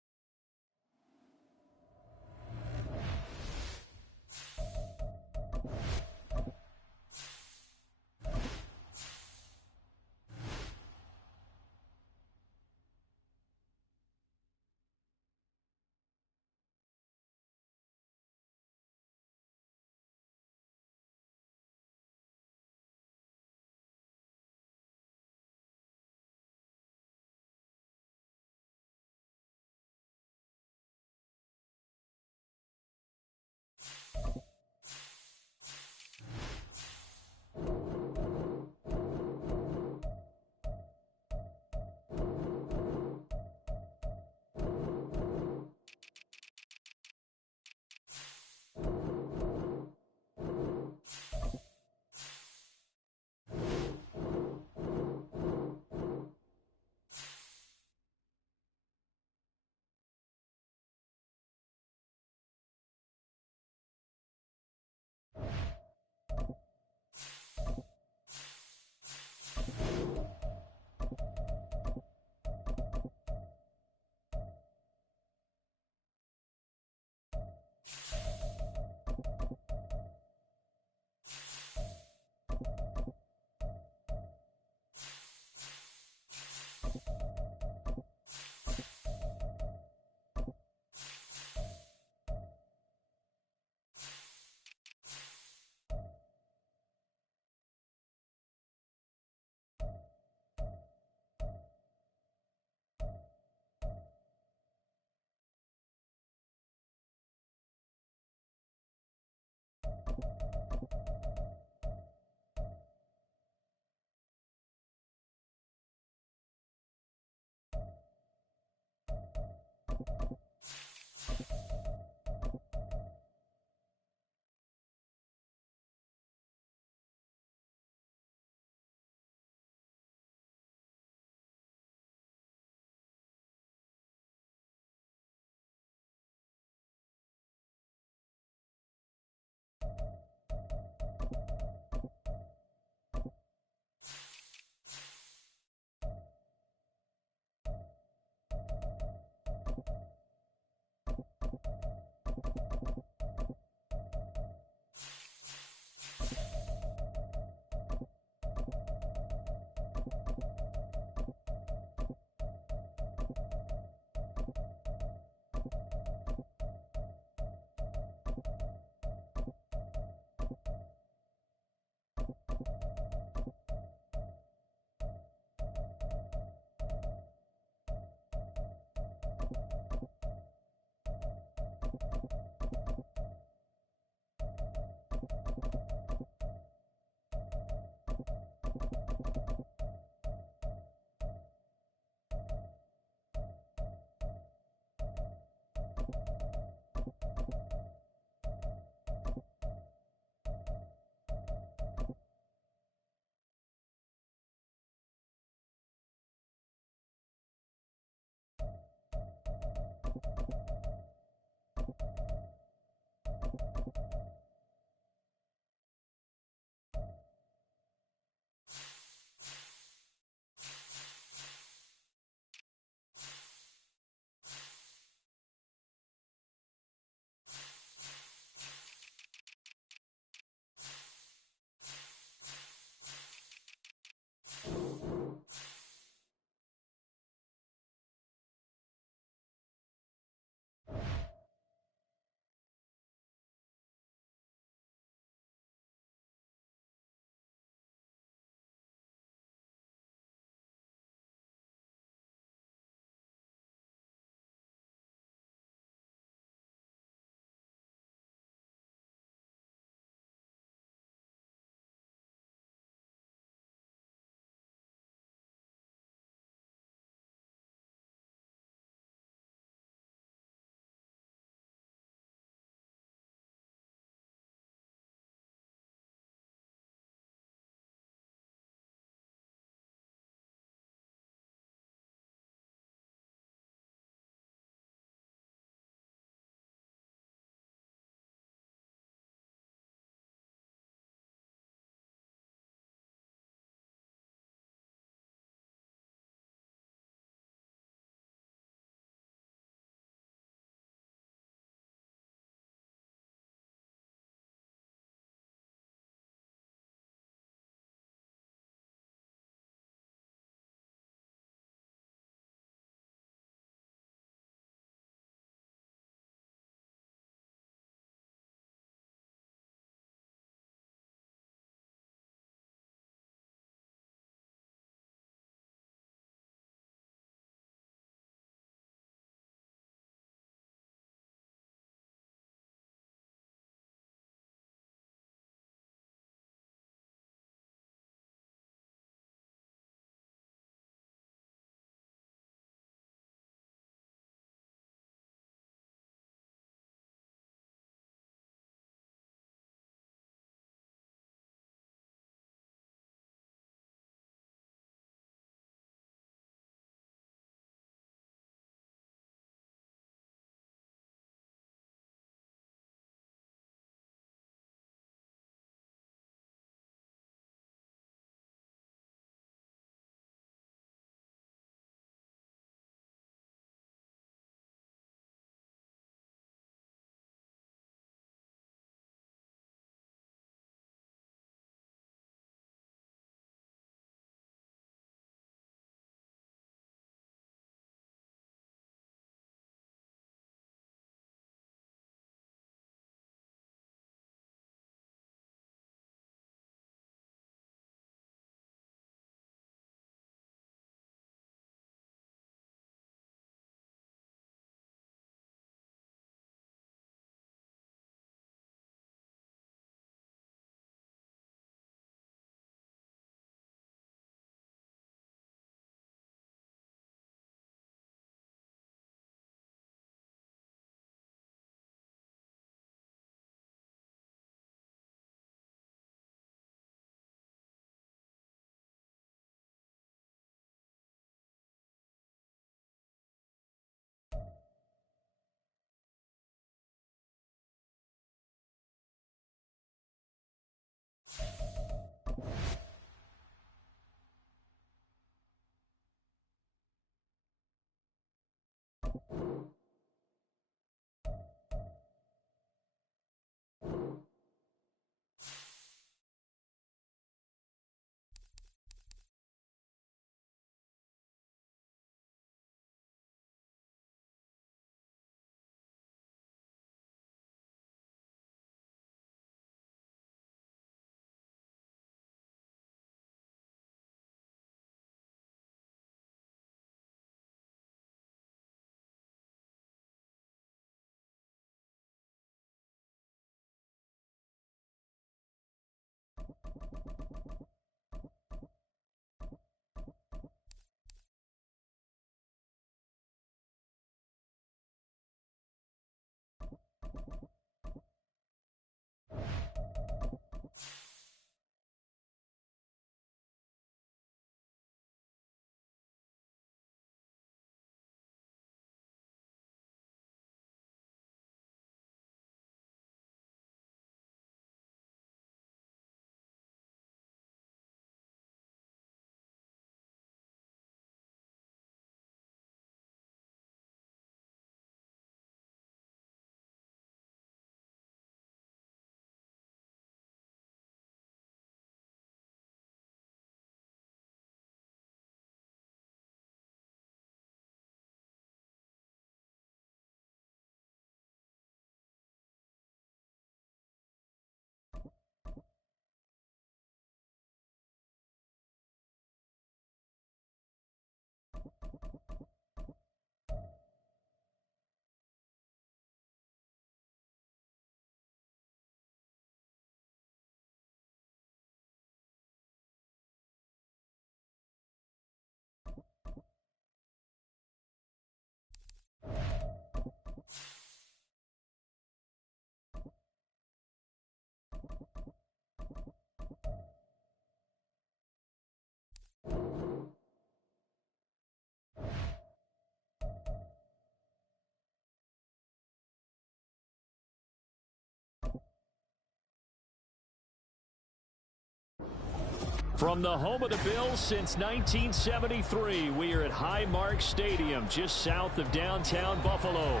From the home of the Bills since 1973, we are at Highmark Stadium, just south of downtown Buffalo.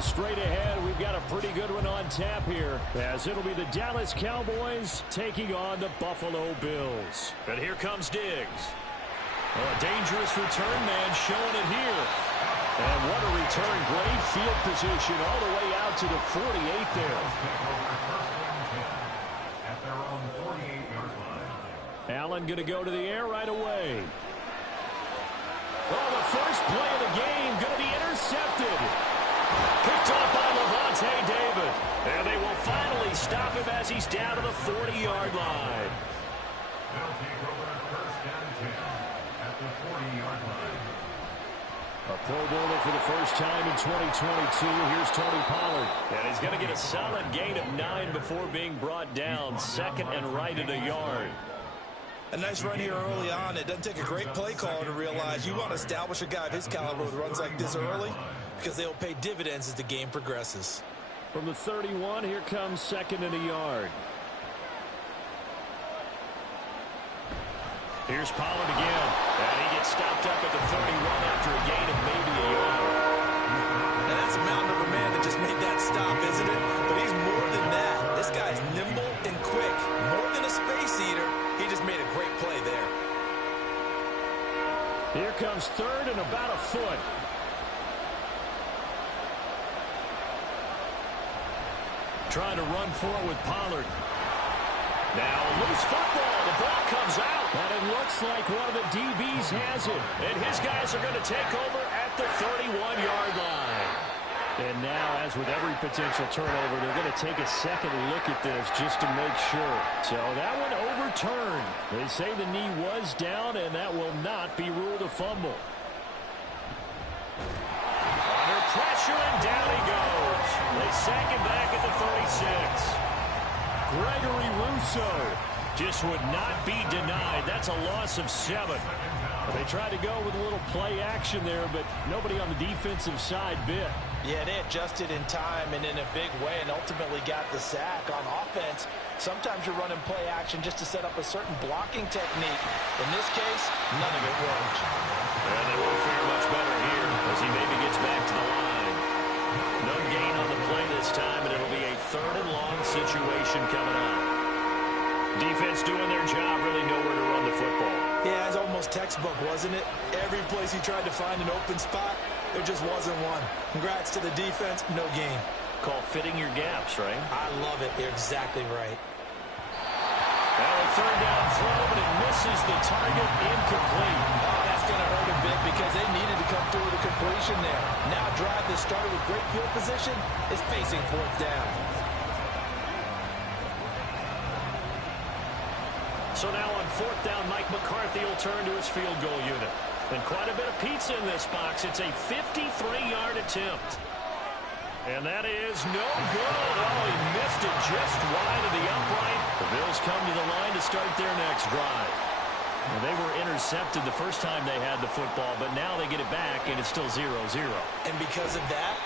Straight ahead, we've got a pretty good one on tap here, as it'll be the Dallas Cowboys taking on the Buffalo Bills. And here comes Diggs. Oh, a dangerous return man showing it here. And what a return. Great field position all the way out to the 48 there. Allen going to go to the air right away. Oh, the first play of the game going to be intercepted. Picked off by Lavonte David. And they will finally stop him as he's down to the 40-yard line. They'll take over first and 10 at the 40-yard line. A Pro Bowler for the first time in 2022. Here's Tony Pollard. And he's going to get a solid gain of 9 before being brought down. Second and right at a yard. A nice run here early on. It doesn't take a great play caller to realize you want to establish a guy of his caliber with runs like this early, because they'll pay dividends as the game progresses. From the 31, here comes second and a yard. Here's Pollard again. And he gets stopped up at the 31 after a gain of maybe a yard. Now that's a mountain of a man that just made that stop, isn't it? But he's more than that. This guy's nimble and quick. More than a space eater. He just made a great play there. Here comes third and about a foot. Trying to run forward with Pollard. Now loose football. The ball comes out. And it looks like one of the DBs has it. And his guys are going to take over at the 31-yard line. And now, as with every potential turnover, they're going to take a second look at this just to make sure. So that one overturned. They say the knee was down, and that will not be ruled a fumble. Under pressure, and down he goes. They sack him back at the 36. Gregory Rousseau just would not be denied. That's a loss of 7. They tried to go with a little play action there, but nobody on the defensive side bit. Yeah, they adjusted in time and in a big way and ultimately got the sack. On offense, sometimes you're running play action just to set up a certain blocking technique. In this case, none of it worked. And they won't fare much better here as he maybe gets back to the line. No gain on the play this time, and it'll be a third and long situation coming up. Defense doing their job, really nowhere to run the football. Yeah, it's almost textbook, wasn't it? Every place he tried to find an open spot, there just wasn't one. Congrats to the defense, no gain. Call fitting your gaps, right? I love it. You're exactly right. Now a third down throw, but it misses the target, incomplete. Oh, that's going to hurt a bit because they needed to come through with a completion there. Now a drive that started with great field position is facing fourth down. So now on fourth down, Mike McCarthy will turn to his field goal unit. And quite a bit of pizza in this box. It's a 53-yard attempt. And that is no good. Oh, he missed it just wide of the upright. The Bills come to the line to start their next drive. Well, they were intercepted the first time they had the football, but now they get it back, and it's still 0-0. And because of that,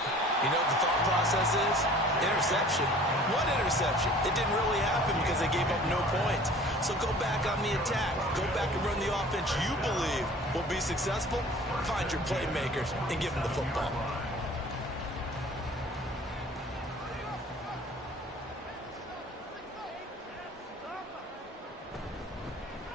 you know what the thought process is? Interception. What interception? It didn't really happen because they gave up no points. So go back on the attack. Go back and run the offense you believe will be successful. Find your playmakers and give them the football.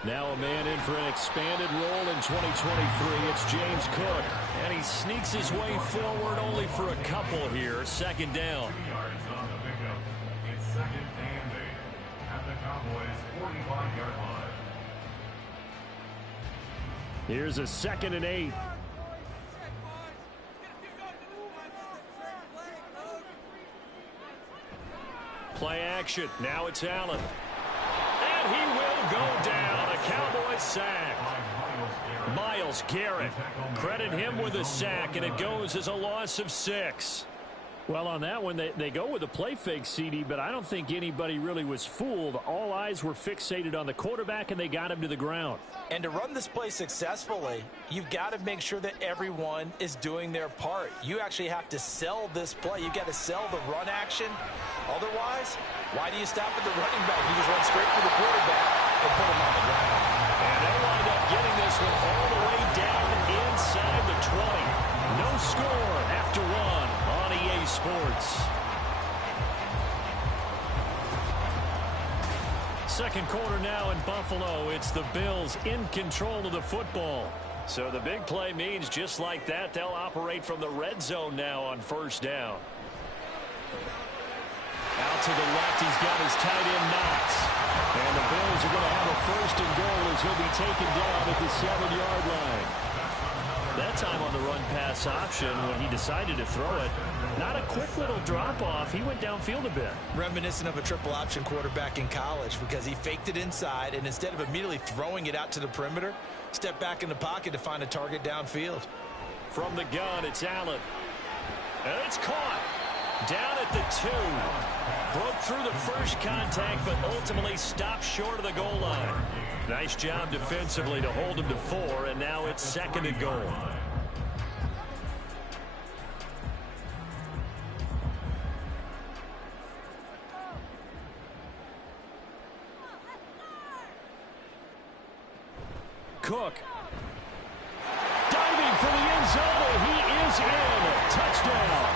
Now a man in for an expanded role in 2023. It's James Cook. And he sneaks his way forward only for a couple here. Second down. 3 yards on the pickup. It's second and 8 at the Cowboys' 45-yard line. Here's a second and 8. Play action. Now it's Allen. And he will go down. A Cowboys sack. Myles Garrett. Credit him with a sack, and it goes as a loss of 6. Well, on that one, they go with a play fake, CD, but I don't think anybody really was fooled. All eyes were fixated on the quarterback, and they got him to the ground. And to run this play successfully, you've got to make sure that everyone is doing their part. You actually have to sell this play. You've got to sell the run action. Otherwise, why do you stop at the running back? You just run straight for the quarterback. and put him on the ground. And they'll wind up getting this one all the way down inside the 20. No score after one on EA Sports. Second quarter now in Buffalo. It's the Bills in control of the football. So the big play means just like that, they'll operate from the red zone now on first down. Out to the left, he's got his tight end Knox. And the Bills are going to have a first and goal as he'll be taken down at the 7-yard line. That time on the run-pass option when he decided to throw it. Not a quick little drop-off. He went downfield a bit. Reminiscent of a triple option quarterback in college because he faked it inside, and instead of immediately throwing it out to the perimeter, stepped back in the pocket to find a target downfield. From the gun, it's Allen. And it's caught. Down at the 2. Broke through the first contact, but ultimately stopped short of the goal line. Nice job defensively to hold him to 4, and now it's second and goal. Cook. Diving for the end zone. He is in. Touchdown.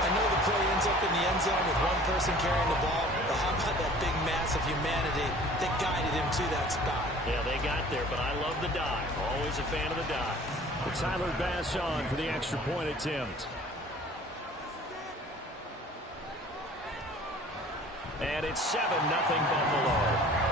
I know the play ends up in the end zone with one person carrying the ball, but how about that big mass of humanity that guided him to that spot? Yeah, they got there, but I love the dive. Always a fan of the dive. Tyler Bass on for the extra point attempt. And it's 7-0 Buffalo.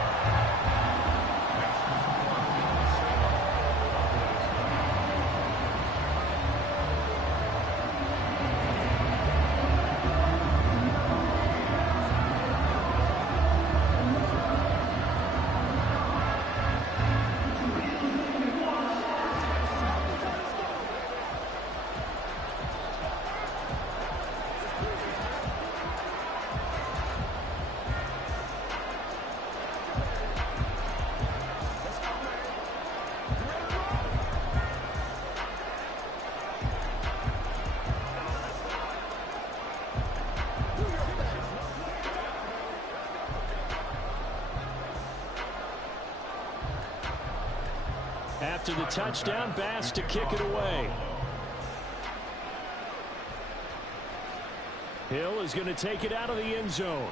After the touchdown, Bass to kick it away. Hill is going to take it out of the end zone.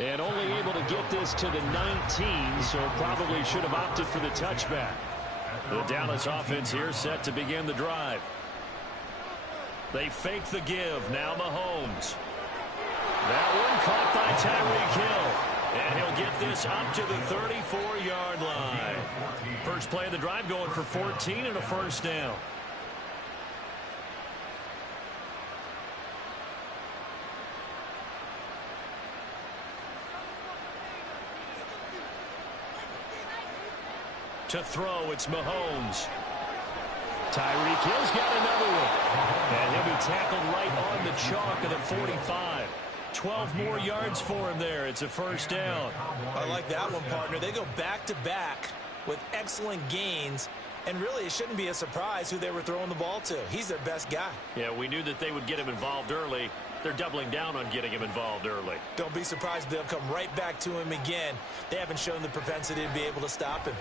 And only able to get this to the 19, so probably should have opted for the touchback. The Dallas offense here set to begin the drive. They fake the give. Now Mahomes. That one caught by Tyreek Hill. And he'll get this up to the 34-yard line. First play of the drive going for 14 and a first down. To throw, it's Mahomes. Tyreek Hill's got another one. And he'll be tackled right on the chalk of the 45. 12 more yards for him there. It's a first down. I like that one, partner. They go back-to-back with excellent gains. And really, it shouldn't be a surprise who they were throwing the ball to. He's their best guy. Yeah, we knew that they would get him involved early. They're doubling down on getting him involved early. Don't be surprised they'll come right back to him again. They haven't shown the propensity to be able to stop him.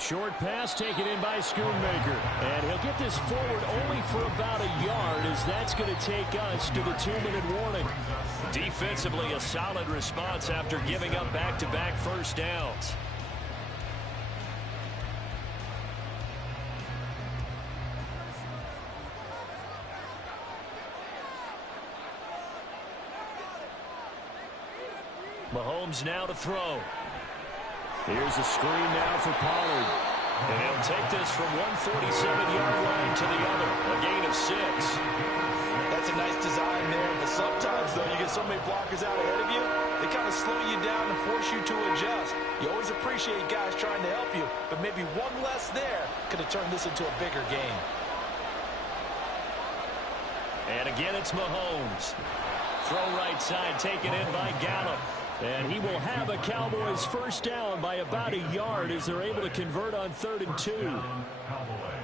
Short pass taken in by Schoonmaker. And he'll get this forward only for about a yard, as that's going to take us to the 2-minute warning. Defensively, a solid response after giving up back-to-back first downs. Mahomes now to throw. Here's a screen now for Pollard. And he'll take this from 147-yard line to the other. A gain of 6. That's a nice design there, but sometimes, though, you get so many blockers out ahead of you, they kind of slow you down and force you to adjust. You always appreciate guys trying to help you, but maybe one less there could have turned this into a bigger game. And again, it's Mahomes. Throw right side, taken in by Gallup. And he will have a Cowboys first down by about a yard as they're able to convert on 3rd and 2.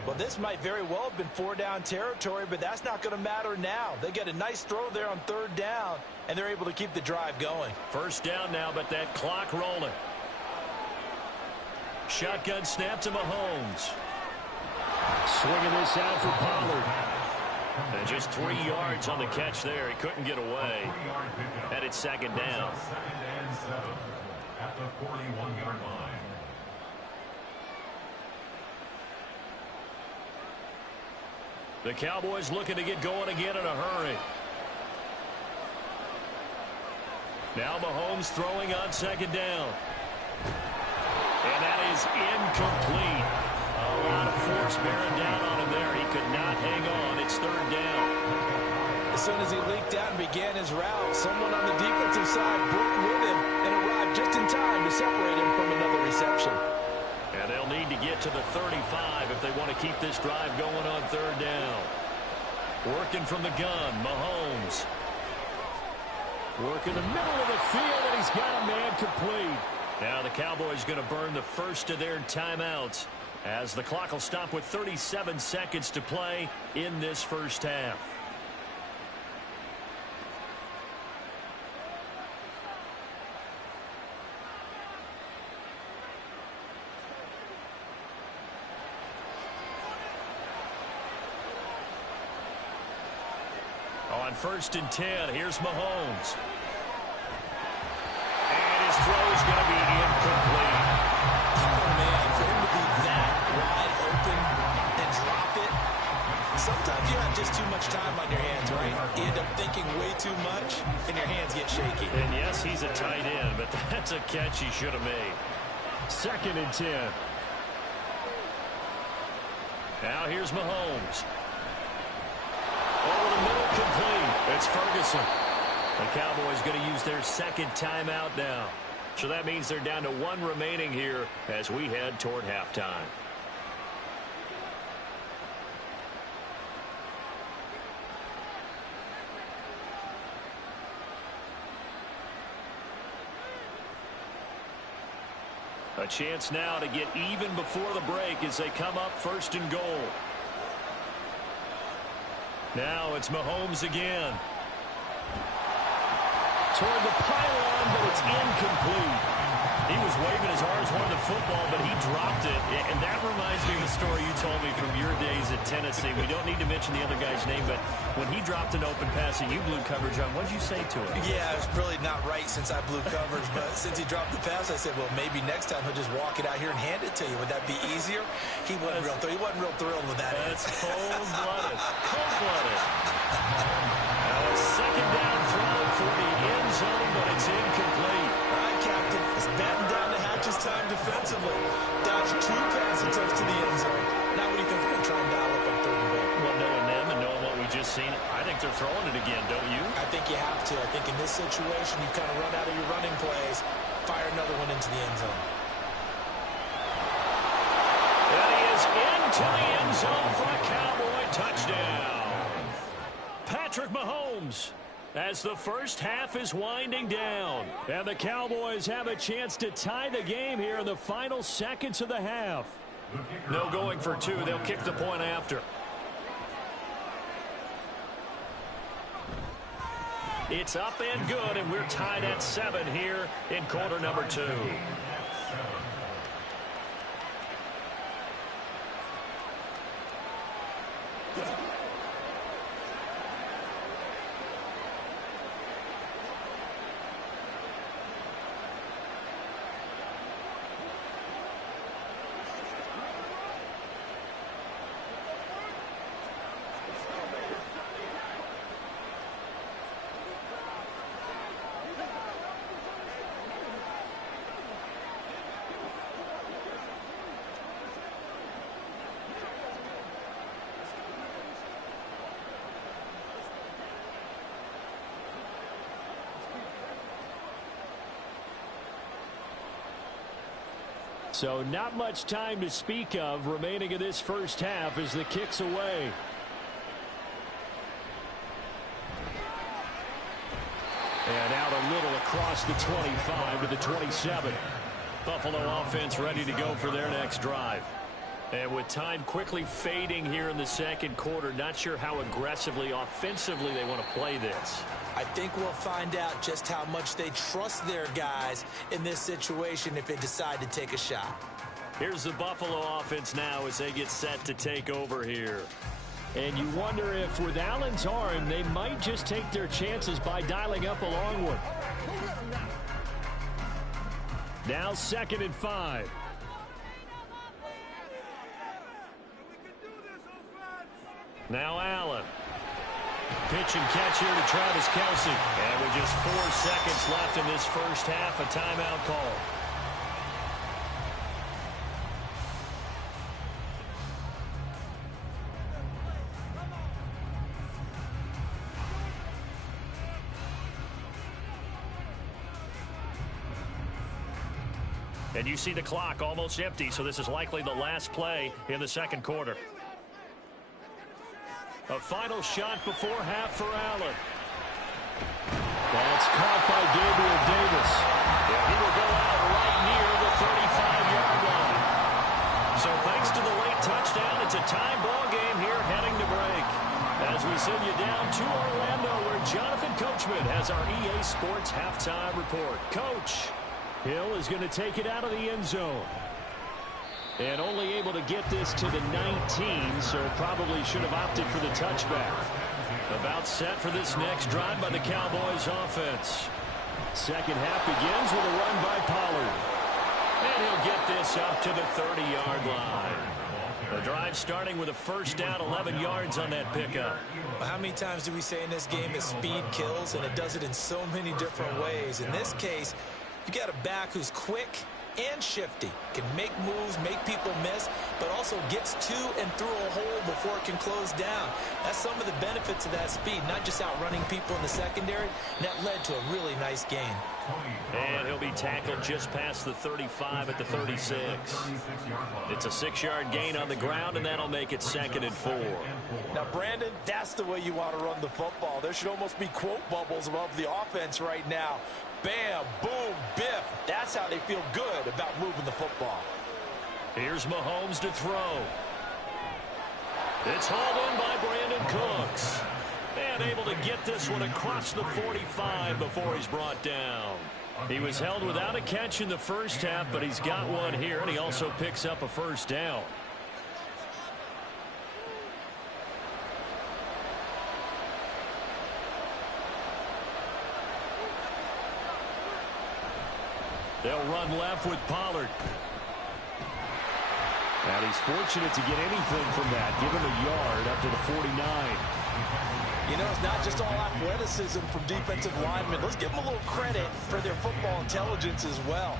Well, this might very well have been 4-down territory, but that's not going to matter now. They get a nice throw there on 3rd down, and they're able to keep the drive going. First down now, but that clock rolling. Shotgun snap to Mahomes. Swinging this out for Pollard. And just 3 yards on the catch there. He couldn't get away. And it's second down. Second and 7 at the 41-yard line. The Cowboys looking to get going again in a hurry. Now Mahomes throwing on second down. And that is incomplete. A lot of force bearing down on him there. He could not hang on. It's third down. As soon as he leaked out and began his route, someone on the defensive side broke with him and arrived just in time to separate him from another reception. And they'll need to get to the 35 if they want to keep this drive going on third down. Working from the gun, Mahomes. Working the middle of the field, and he's got a man complete. Now the Cowboys going to burn the first of their timeouts as the clock will stop with 37 seconds to play in this first half. On first and 10, here's Mahomes. And his throw is going to be incomplete. Oh, man, for him to be that wide open and drop it. Sometimes you have just too much time on your hands, right? You end up thinking way too much, and your hands get shaky. And yes, he's a tight end, but that's a catch he should have made. Second and 10. Now here's Mahomes. Over the middle, complete. It's Ferguson. The Cowboys going to use their second timeout now. So that means they're down to 1 remaining here as we head toward halftime. A chance now to get even before the break as they come up first and goal. Now it's Mahomes again. Toward the pylon, but it's incomplete. He was waving his arms toward the football, but he dropped it. And that reminds me of a story you told me from your days at Tennessee. We don't need to mention the other guy's name, but when he dropped an open pass and you blew coverage on, what did you say to him? Yeah, it was really not right since I blew coverage, but since he dropped the pass, I said, well, maybe next time he'll just walk it out here and hand it to you. Would that be easier? He wasn't real thrilled with that. That's cold-blooded. Cold-blooded. Now a second down throw for the end zone, but it's incomplete. All right, Captain, it's batten down the hatches time defensively. Dodge 2 pass attempts to the end zone. Now what do you think they're going to try and dial up on third and goal? Well, knowing them and knowing what we just seen, I think they're throwing it again, don't you? I think you have to. I think in this situation, you kind of run out of your running plays, fire another one into the end zone. And he is into the end zone for a Cowboy touchdown. Patrick Mahomes, as the first half is winding down. And the Cowboys have a chance to tie the game here in the final seconds of the half. No going for 2. They'll kick the point after. It's up and good, and we're tied at 7 here in quarter number 2. So not much time to speak of remaining in this first half as the kick's away. And out a little across the 25 to the 27. Buffalo offense ready to go for their next drive. And with time quickly fading here in the second quarter, not sure how aggressively, offensively they want to play this. I think we'll find out just how much they trust their guys in this situation if they decide to take a shot. Here's the Buffalo offense now as they get set to take over here. And you wonder if with Allen's arm, they might just take their chances by dialing up a long one. Now 2nd and 5. Now Allen. Pitch and catch here to Travis Kelce. And with just 4 seconds left in this first half, a timeout call. And you see the clock almost empty, so this is likely the last play in the second quarter. A final shot before half for Allen. That's caught by Gabriel Davis. Yeah, he will go out right near the 35-yard line. So thanks to the late touchdown, it's a tie ball game here heading to break. As we send you down to Orlando, where Jonathan Coachman has our EA Sports halftime report. Coach, Hill is going to take it out of the end zone. And only able to get this to the 19, so probably should have opted for the touchback. About set for this next drive by the Cowboys offense. Second half begins with a run by Pollard. And he'll get this up to the 30-yard line. The drive starting with a first down, 11 yards on that pickup. How many times do we say in this game that speed kills, and it does it in so many different ways? In this case, you got a back who's quick and shifty, can make moves, make people miss, but also gets to and through a hole before it can close down. That's some of the benefits of that speed, not just outrunning people in the secondary. That led to a really nice gain. And he'll be tackled just past the 35 at the 36. It's a 6-yard gain on the ground, and that'll make it 2nd and 4. Now, Brandon, that's the way you want to run the football. There should almost be quote bubbles above the offense right now. Bam, boom, biff. That's how they feel good about moving the football. Here's Mahomes to throw. It's hauled in by Brandon Cooks. And able to get this one across the 45 before he's brought down. He was held without a catch in the first half, but he's got one here, and he also picks up a first down. They'll run left with Pollard. And he's fortunate to get anything from that. Give him a yard up to the 49. You know, it's not just all athleticism from defensive linemen. Let's give them a little credit for their football intelligence as well.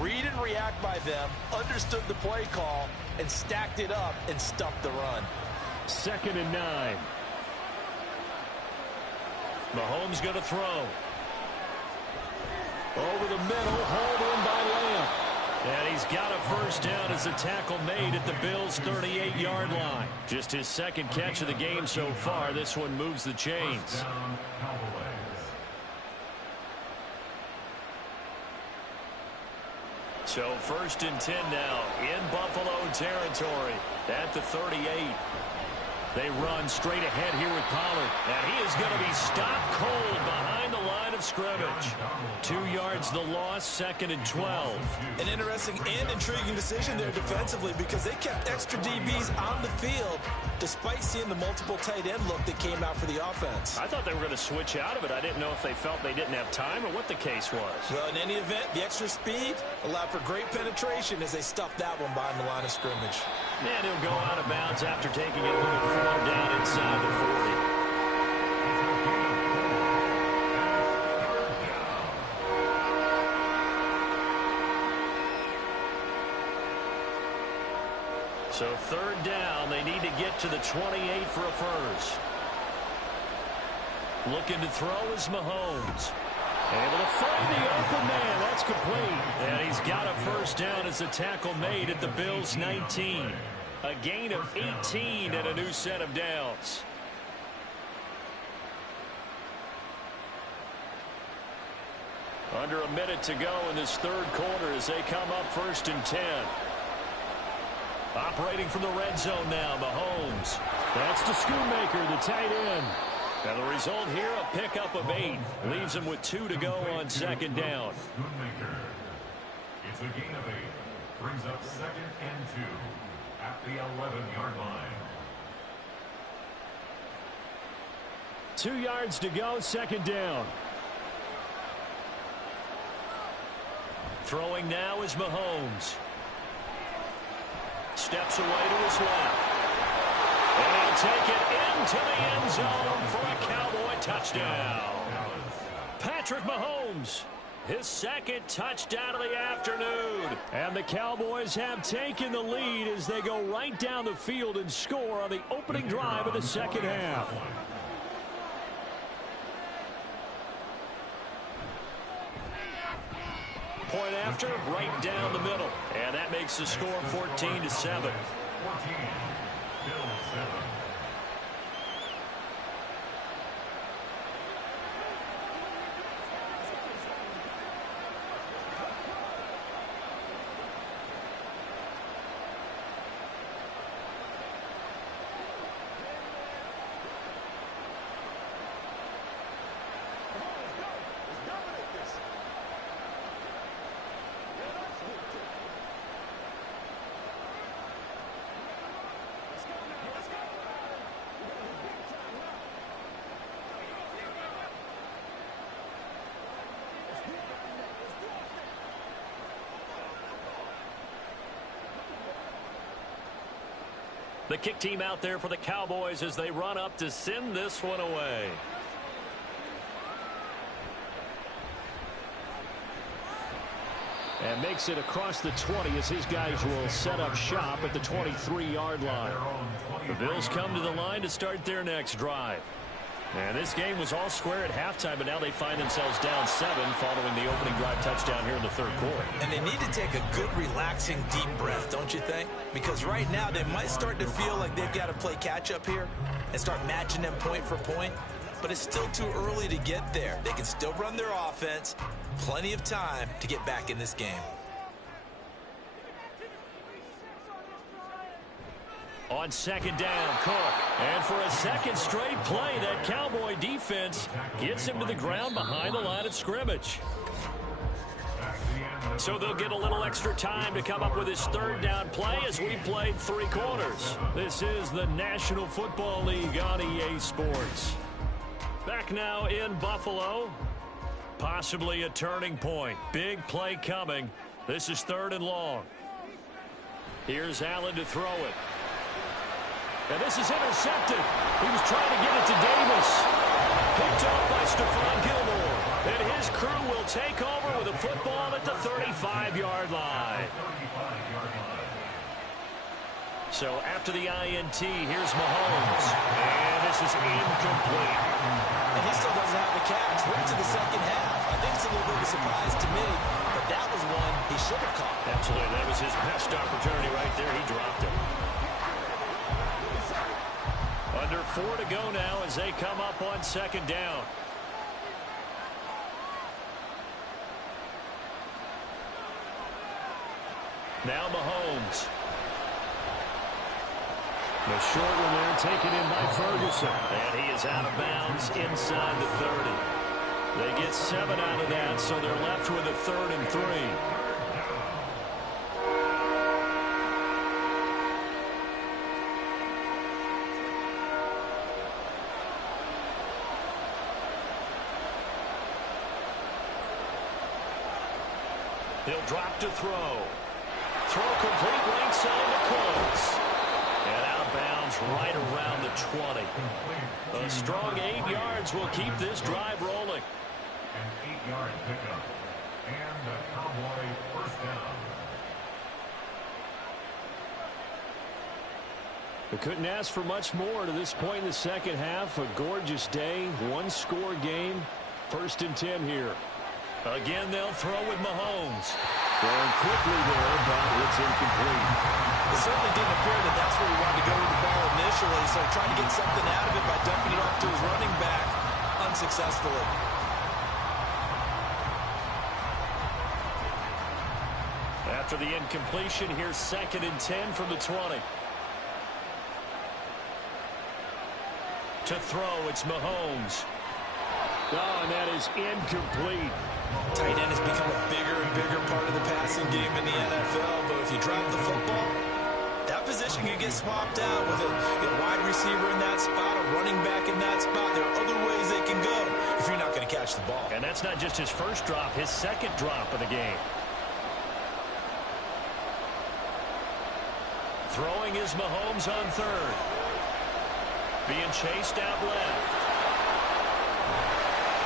Read and react by them, understood the play call, and stacked it up and stuffed the run. 2nd and 9. Mahomes going to throw. Over the middle, hauled in by Lamb. And he's got a first down as the tackle made at the Bills' 38-yard line. Just his second catch of the game so far. This one moves the chains. So 1st and 10 now in Buffalo territory at the 38. They run straight ahead here with Pollard. And he is going to be stopped cold behind the line of scrimmage. 2 yards the loss, 2nd and 12. An interesting and intriguing decision there defensively, because they kept extra DBs on the field despite seeing the multiple tight end look that came out for the offense. I thought they were going to switch out of it. I didn't know if they felt they didn't have time or what the case was. Well, in any event, the extra speed allowed for great penetration as they stuffed that one behind the line of scrimmage. And he'll go out of bounds after taking it a little far down inside the 40. So 3rd down, they need to get to the 28 for a first. Looking to throw is Mahomes. Able to find the open man. That's complete. And he's got a first down as the tackle made at the Bills' 19. A gain of 18 and a new set of downs. Under a minute to go in this 3rd quarter as they come up 1st and 10. Operating from the red zone now, Mahomes. That's to Schoonmaker, the tight end. And the result here, a pickup of 8. Leaves him with 2 to go on 2nd down. It's a gain of 8. brings up 2nd and 2 at the 11-yard line. 2 yards to go, 2nd down. Throwing now is Mahomes. Steps away to his left. And he'll take it into the end zone for a Cowboy touchdown. Patrick Mahomes, his 2nd touchdown of the afternoon. And the Cowboys have taken the lead as they go right down the field and score on the opening drive of the 2nd half. Point after, right down the middle. And that makes the score 14-7. 14, still 7. The kick team out there for the Cowboys as they run up to send this one away. And makes it across the 20 as his guys will set up shop at the 23-yard line. The Bills come to the line to start their next drive. And this game was all square at halftime, but now they find themselves down 7 following the opening drive touchdown here in the 3rd quarter. And they need to take a good, relaxing, deep breath, don't you think? Because right now they might start to feel like they've got to play catch-up here and start matching them point for point. But it's still too early to get there. They can still run their offense. Plenty of time to get back in this game. On 2nd down, Cook. And for a 2nd straight play, that Cowboy defense gets him to the ground behind the line of scrimmage. So they'll get a little extra time to come up with his 3rd down play as we played 3 quarters. This is the National Football League on EA Sports. Back now in Buffalo. Possibly a turning point. Big play coming. This is 3rd and long. Here's Allen to throw it. And this is intercepted. He was trying to get it to Davis. Picked off by Stephon Gilmore. And his crew will take over with a football at the 35-yard line. So after the INT, here's Mahomes. And this is incomplete. And he still doesn't have a catch. We're into the 2nd half. I think it's a little bit of a surprise to me, but that was one he should have caught. Absolutely. That was his best opportunity right there. He dropped it. Under 4 to go now as they come up on 2nd down. Now Mahomes. The short one there taken in by Ferguson. And he is out of bounds inside the 30. They get 7 out of that, so they're left with a 3rd and 3. He'll drop to throw. Throw complete right side to close. And out of bounds right around the 20. A strong 8 yards will keep this drive rolling. An 8-yard pickup. And the Cowboy 1st down. We couldn't ask for much more to this point in the 2nd half. A gorgeous day, 1-score game. 1st and 10 here. Again, they'll throw with Mahomes. Throwing quickly there, but it's incomplete. It certainly didn't appear that that's where he wanted to go with the ball initially, so trying to get something out of it by dumping it off to his running back unsuccessfully. After the incompletion, here's 2nd and 10 from the 20. To throw, it's Mahomes. Oh, and that is incomplete. Tight end has become a bigger and bigger part of the passing game in the NFL, but if you drop the football, that position can get swapped out with a wide receiver in that spot, a running back in that spot. There are other ways they can go if you're not going to catch the ball. And that's not just his first drop, his second drop of the game. Throwing is Mahomes on third. Being chased out left.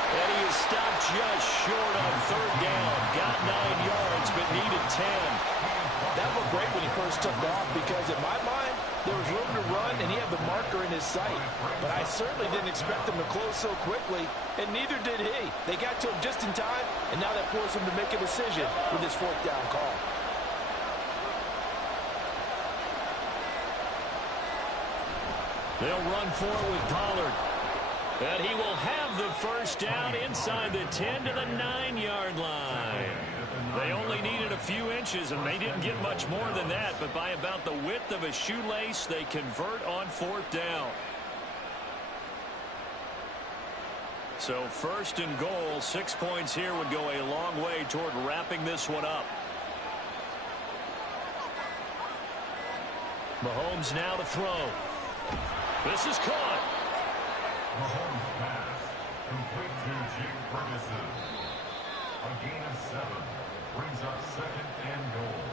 And he is stopped just short on third down. Got 9 yards, but needed 10. That looked great when he first took off because, in my mind, there was room to run and he had the marker in his sight. But I certainly didn't expect him to close so quickly, and neither did he. They got to him just in time, and now that forced him to make a decision with his fourth down call. They'll run forward with Pollard. And he will have the first down inside the 10 to the 9-yard line. They only needed a few inches, and they didn't get much more than that. But by about the width of a shoelace, they convert on fourth down. So first and goal, 6 points here would go a long way toward wrapping this one up. Mahomes now to throw. This is caught. Mahomes pass. Complete to Jake Ferguson. A gain of 7. Brings up second and goal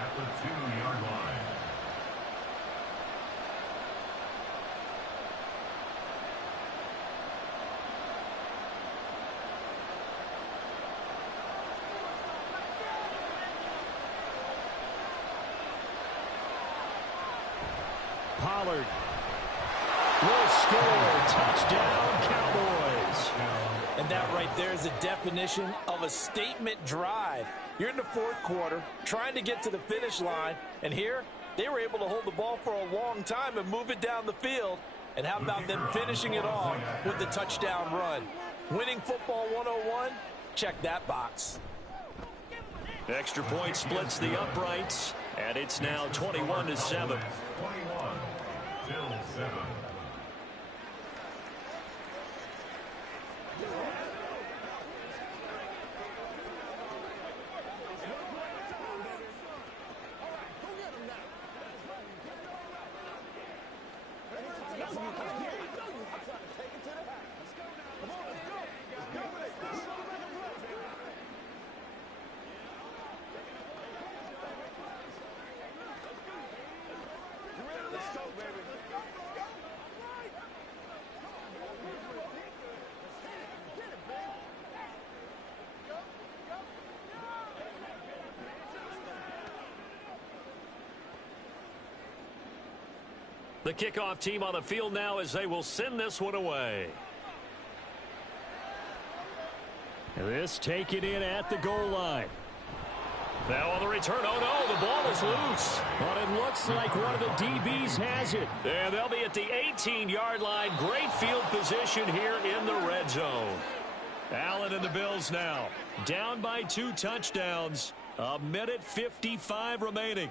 at the 2-yard line. Pollard will score. Touchdown, Cowboys. And that right there is the definition of a statement drive. You're in the fourth quarter, trying to get to the finish line, and here they were able to hold the ball for a long time and move it down the field. And how about them finishing it off with the touchdown run? Winning football 101? Check that box. Extra point splits the uprights, and it's now 21-7. 21 till 7. The kickoff team on the field now as they will send this one away. This taken in at the goal line. Now on the return. Oh, no, the ball is loose. But it looks like one of the DBs has it. And they'll be at the 18-yard line. Great field position here in the red zone. Allen and the Bills now down by 2 touchdowns. 1:55 remaining.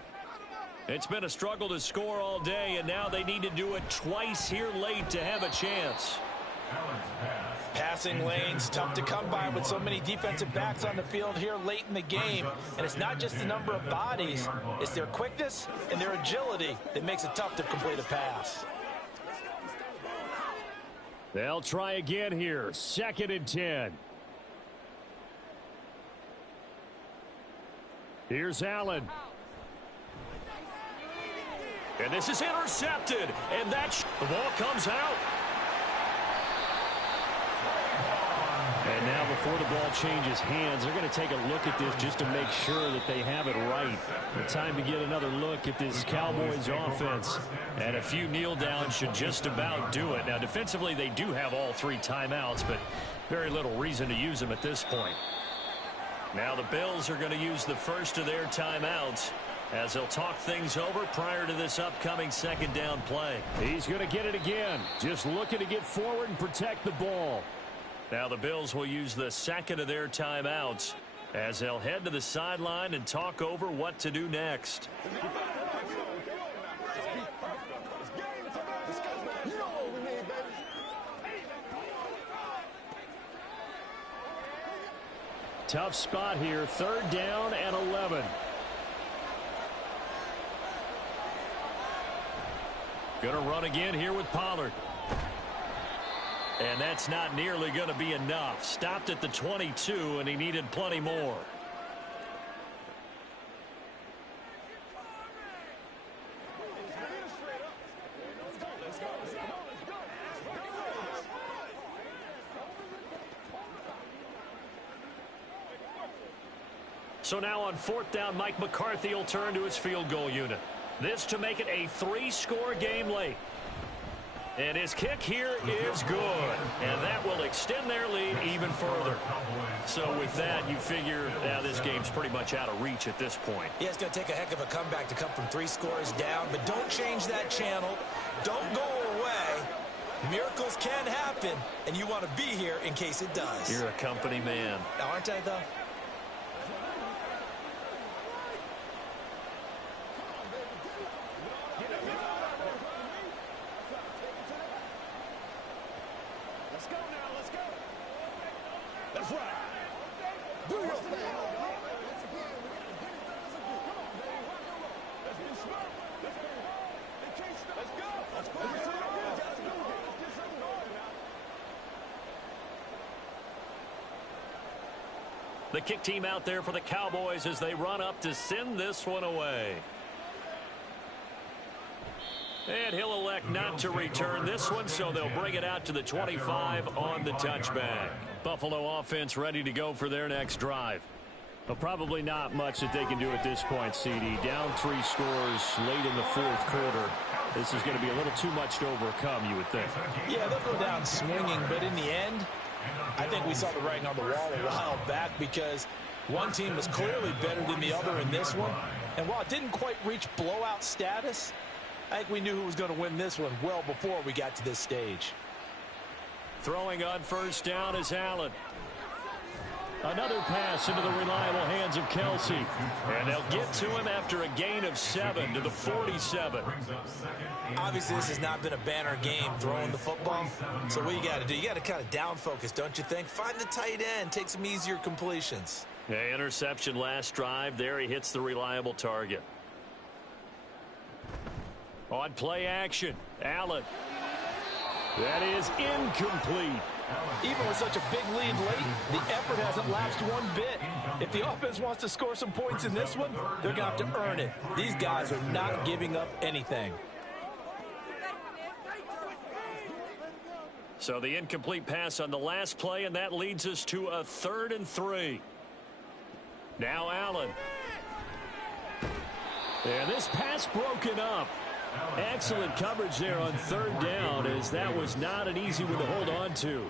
It's been a struggle to score all day, and now they need to do it twice here late to have a chance. Passing lanes, tough to come by with so many defensive backs on the field here late in the game. And it's not just the number of bodies, it's their quickness and their agility that makes it tough to complete a pass. They'll try again here. 2nd and 10. Here's Allen. And this is intercepted. And the ball comes out. And now before the ball changes hands, they're going to take a look at this just to make sure that they have it right. The time to get another look at this Cowboys offense. And a few kneel downs should just about do it. Now defensively they do have all 3 timeouts, but very little reason to use them at this point. Now the Bills are going to use the first of their timeouts as they'll talk things over prior to this upcoming 2nd down play. He's going to get it again. Just looking to get forward and protect the ball. Now the Bills will use the 2nd of their timeouts as they'll head to the sideline and talk over what to do next. Tough spot here. 3rd down and 11. Gonna run again here with Pollard. And that's not nearly going to be enough. Stopped at the 22, and he needed plenty more. So now on 4th down, Mike McCarthy will turn to his field goal unit. This to make it a 3-score game late. And his kick here is good. And that will extend their lead even further. So with that, you figure this game's pretty much out of reach at this point. Yeah, it's going to take a heck of a comeback to come from 3 scores down. But don't change that channel. Don't go away. Miracles can happen. And you want to be here in case it does. You're a company man. Aren't I, though? The kick team out there for the Cowboys as they run up to send this one away. And he'll elect not to return this one, so they'll bring it out to the 25 on the touchback. Buffalo offense ready to go for their next drive. But probably not much that they can do at this point, CD. Down 3 scores late in the 4th quarter. This is going to be a little too much to overcome, you would think. Yeah, they'll go down swinging, but in the end, I think we saw the writing on the wall a while back because one team was clearly better than the other in this one. And while it didn't quite reach blowout status, I think we knew who was going to win this one well before we got to this stage. Throwing on 1st down is Allen. Another pass into the reliable hands of Kelce. And they'll get to him after a gain of 7 to the 47. Obviously, this has not been a banner game throwing the football. So what you got to do, you got to kind of down focus, don't you think? Find the tight end, take some easier completions. Yeah, interception last drive. There he hits the reliable target. On play action, Allen. That is incomplete. Even with such a big lead late, the effort hasn't lapsed one bit. If the offense wants to score some points in this one, they're going to have to earn it. These guys are not giving up anything. So the incomplete pass on the last play, and that leads us to a 3rd and 3. Now Allen. And this pass broken up. Excellent coverage there on 3rd down, as that was not an easy one to hold on to.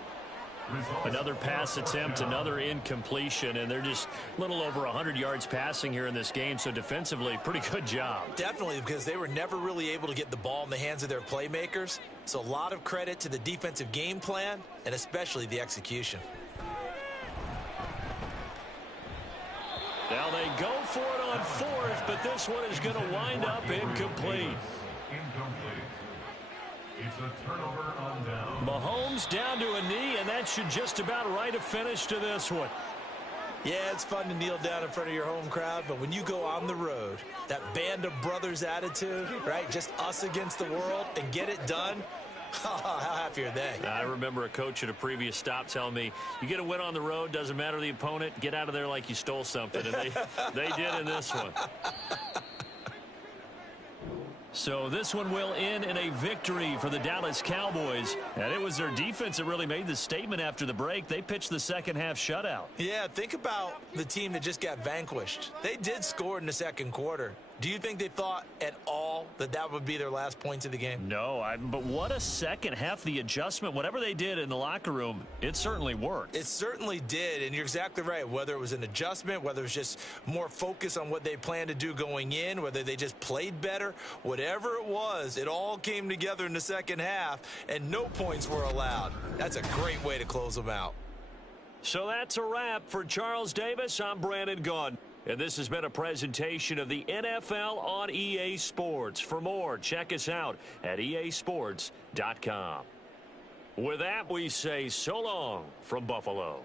Another pass attempt, another incompletion, and they're just a little over 100 yards passing here in this game, so defensively, pretty good job. Definitely, because they were never really able to get the ball in the hands of their playmakers, so a lot of credit to the defensive game plan, and especially the execution. Now they go for it on 4th, but this one is going to wind up incomplete. It's a turnover on down. Mahomes down to a knee, and that should just about write a finish to this one. Yeah, it's fun to kneel down in front of your home crowd, but when you go on the road, that band of brothers attitude, right, just us against the world, and get it done, how happy are they? I remember a coach at a previous stop telling me, you get a win on the road, doesn't matter the opponent, get out of there like you stole something, and they did in this one. So this one will end in a victory for the Dallas Cowboys. And it was their defense that really made the statement after the break. They pitched the second half shutout. Yeah, think about the team that just got vanquished. They did score in the 2nd quarter. Do you think they thought at all that that would be their last points of the game? No, but what a second half. The adjustment, whatever they did in the locker room, it certainly worked. It certainly did, and you're exactly right. Whether it was an adjustment, whether it was just more focus on what they planned to do going in, whether they just played better, whatever it was, it all came together in the second half, and no points were allowed. That's a great way to close them out. So that's a wrap for Charles Davis. I'm Brandon Gaudin. And this has been a presentation of the NFL on EA Sports. For more, check us out at easports.com. With that, we say so long from Buffalo.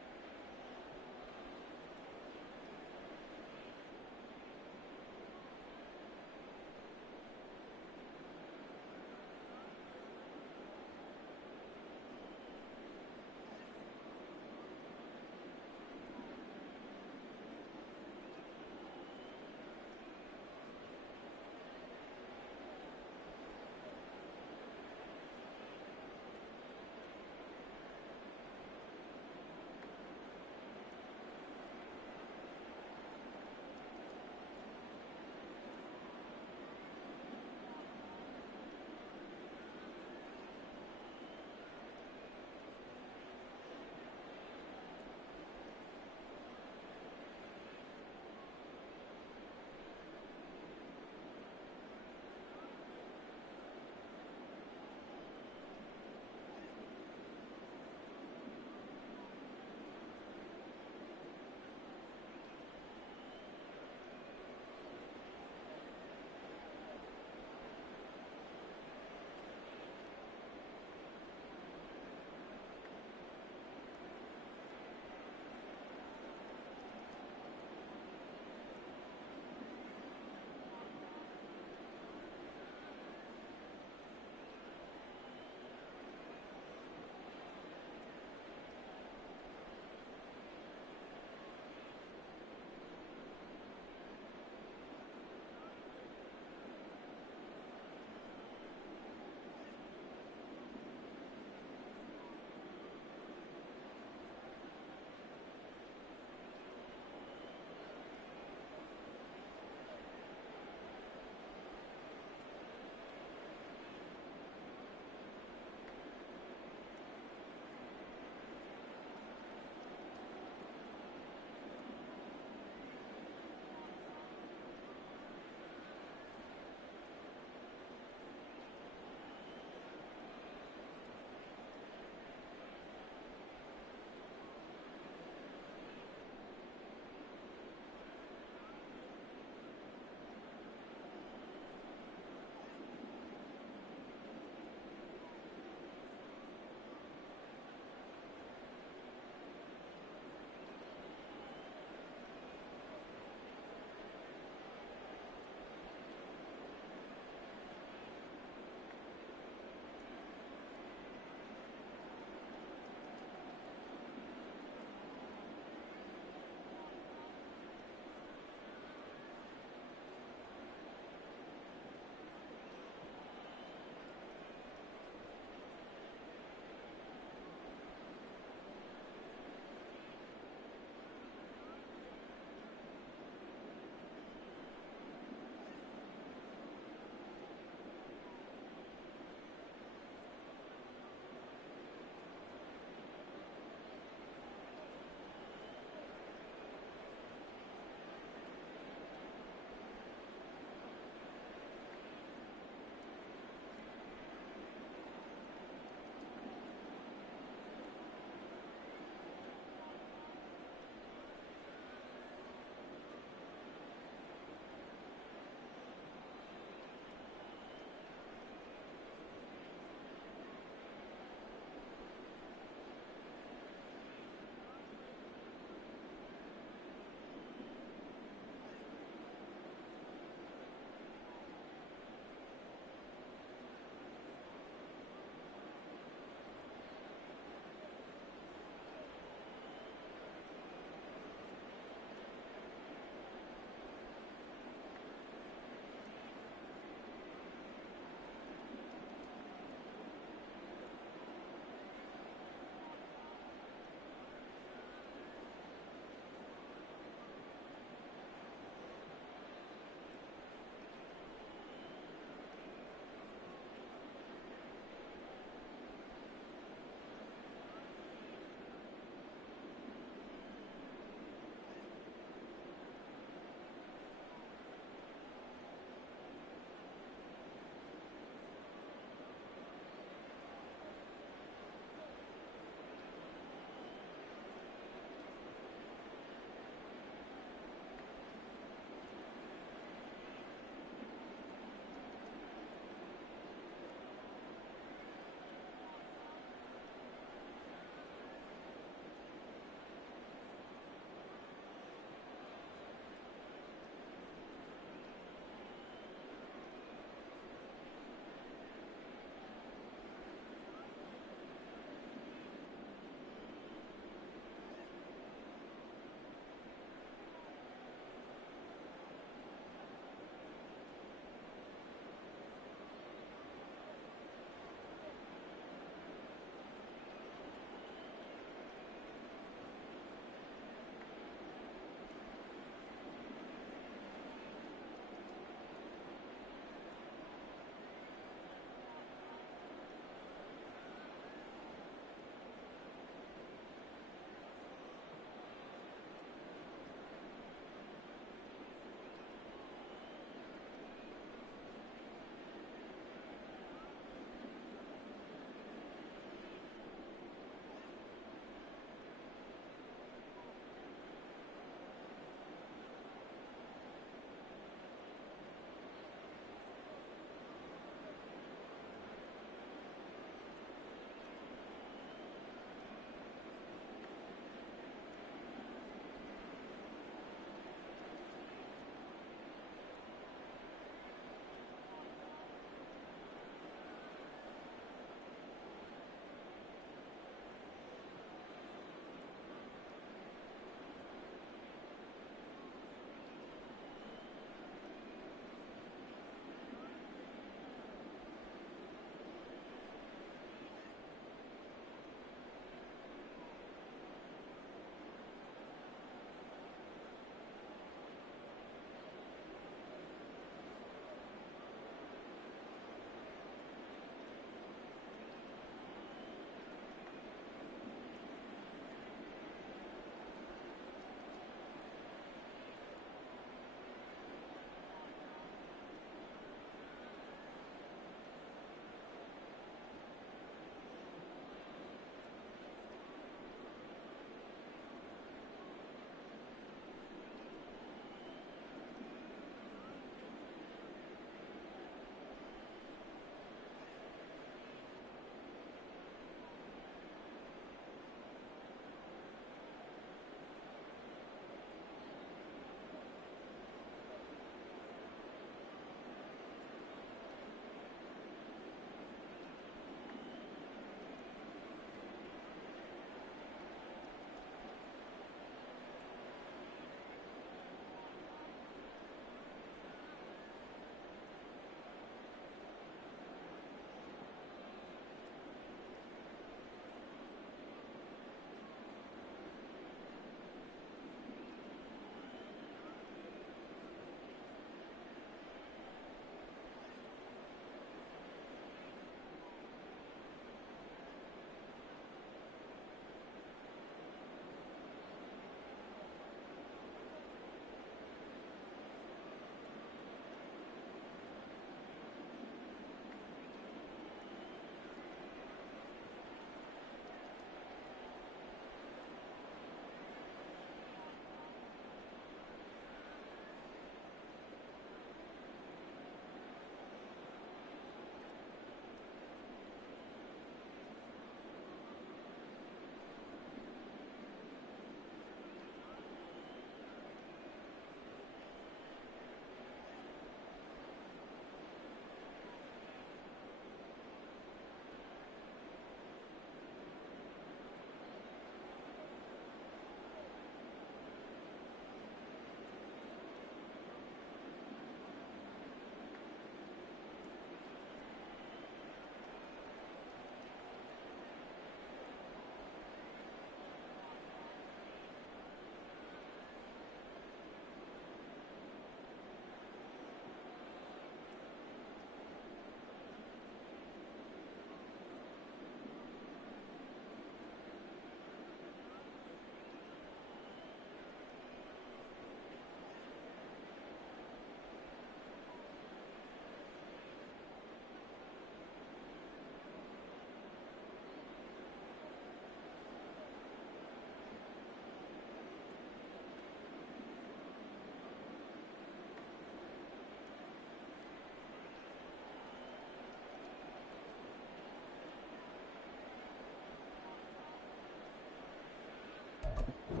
Thank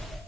you.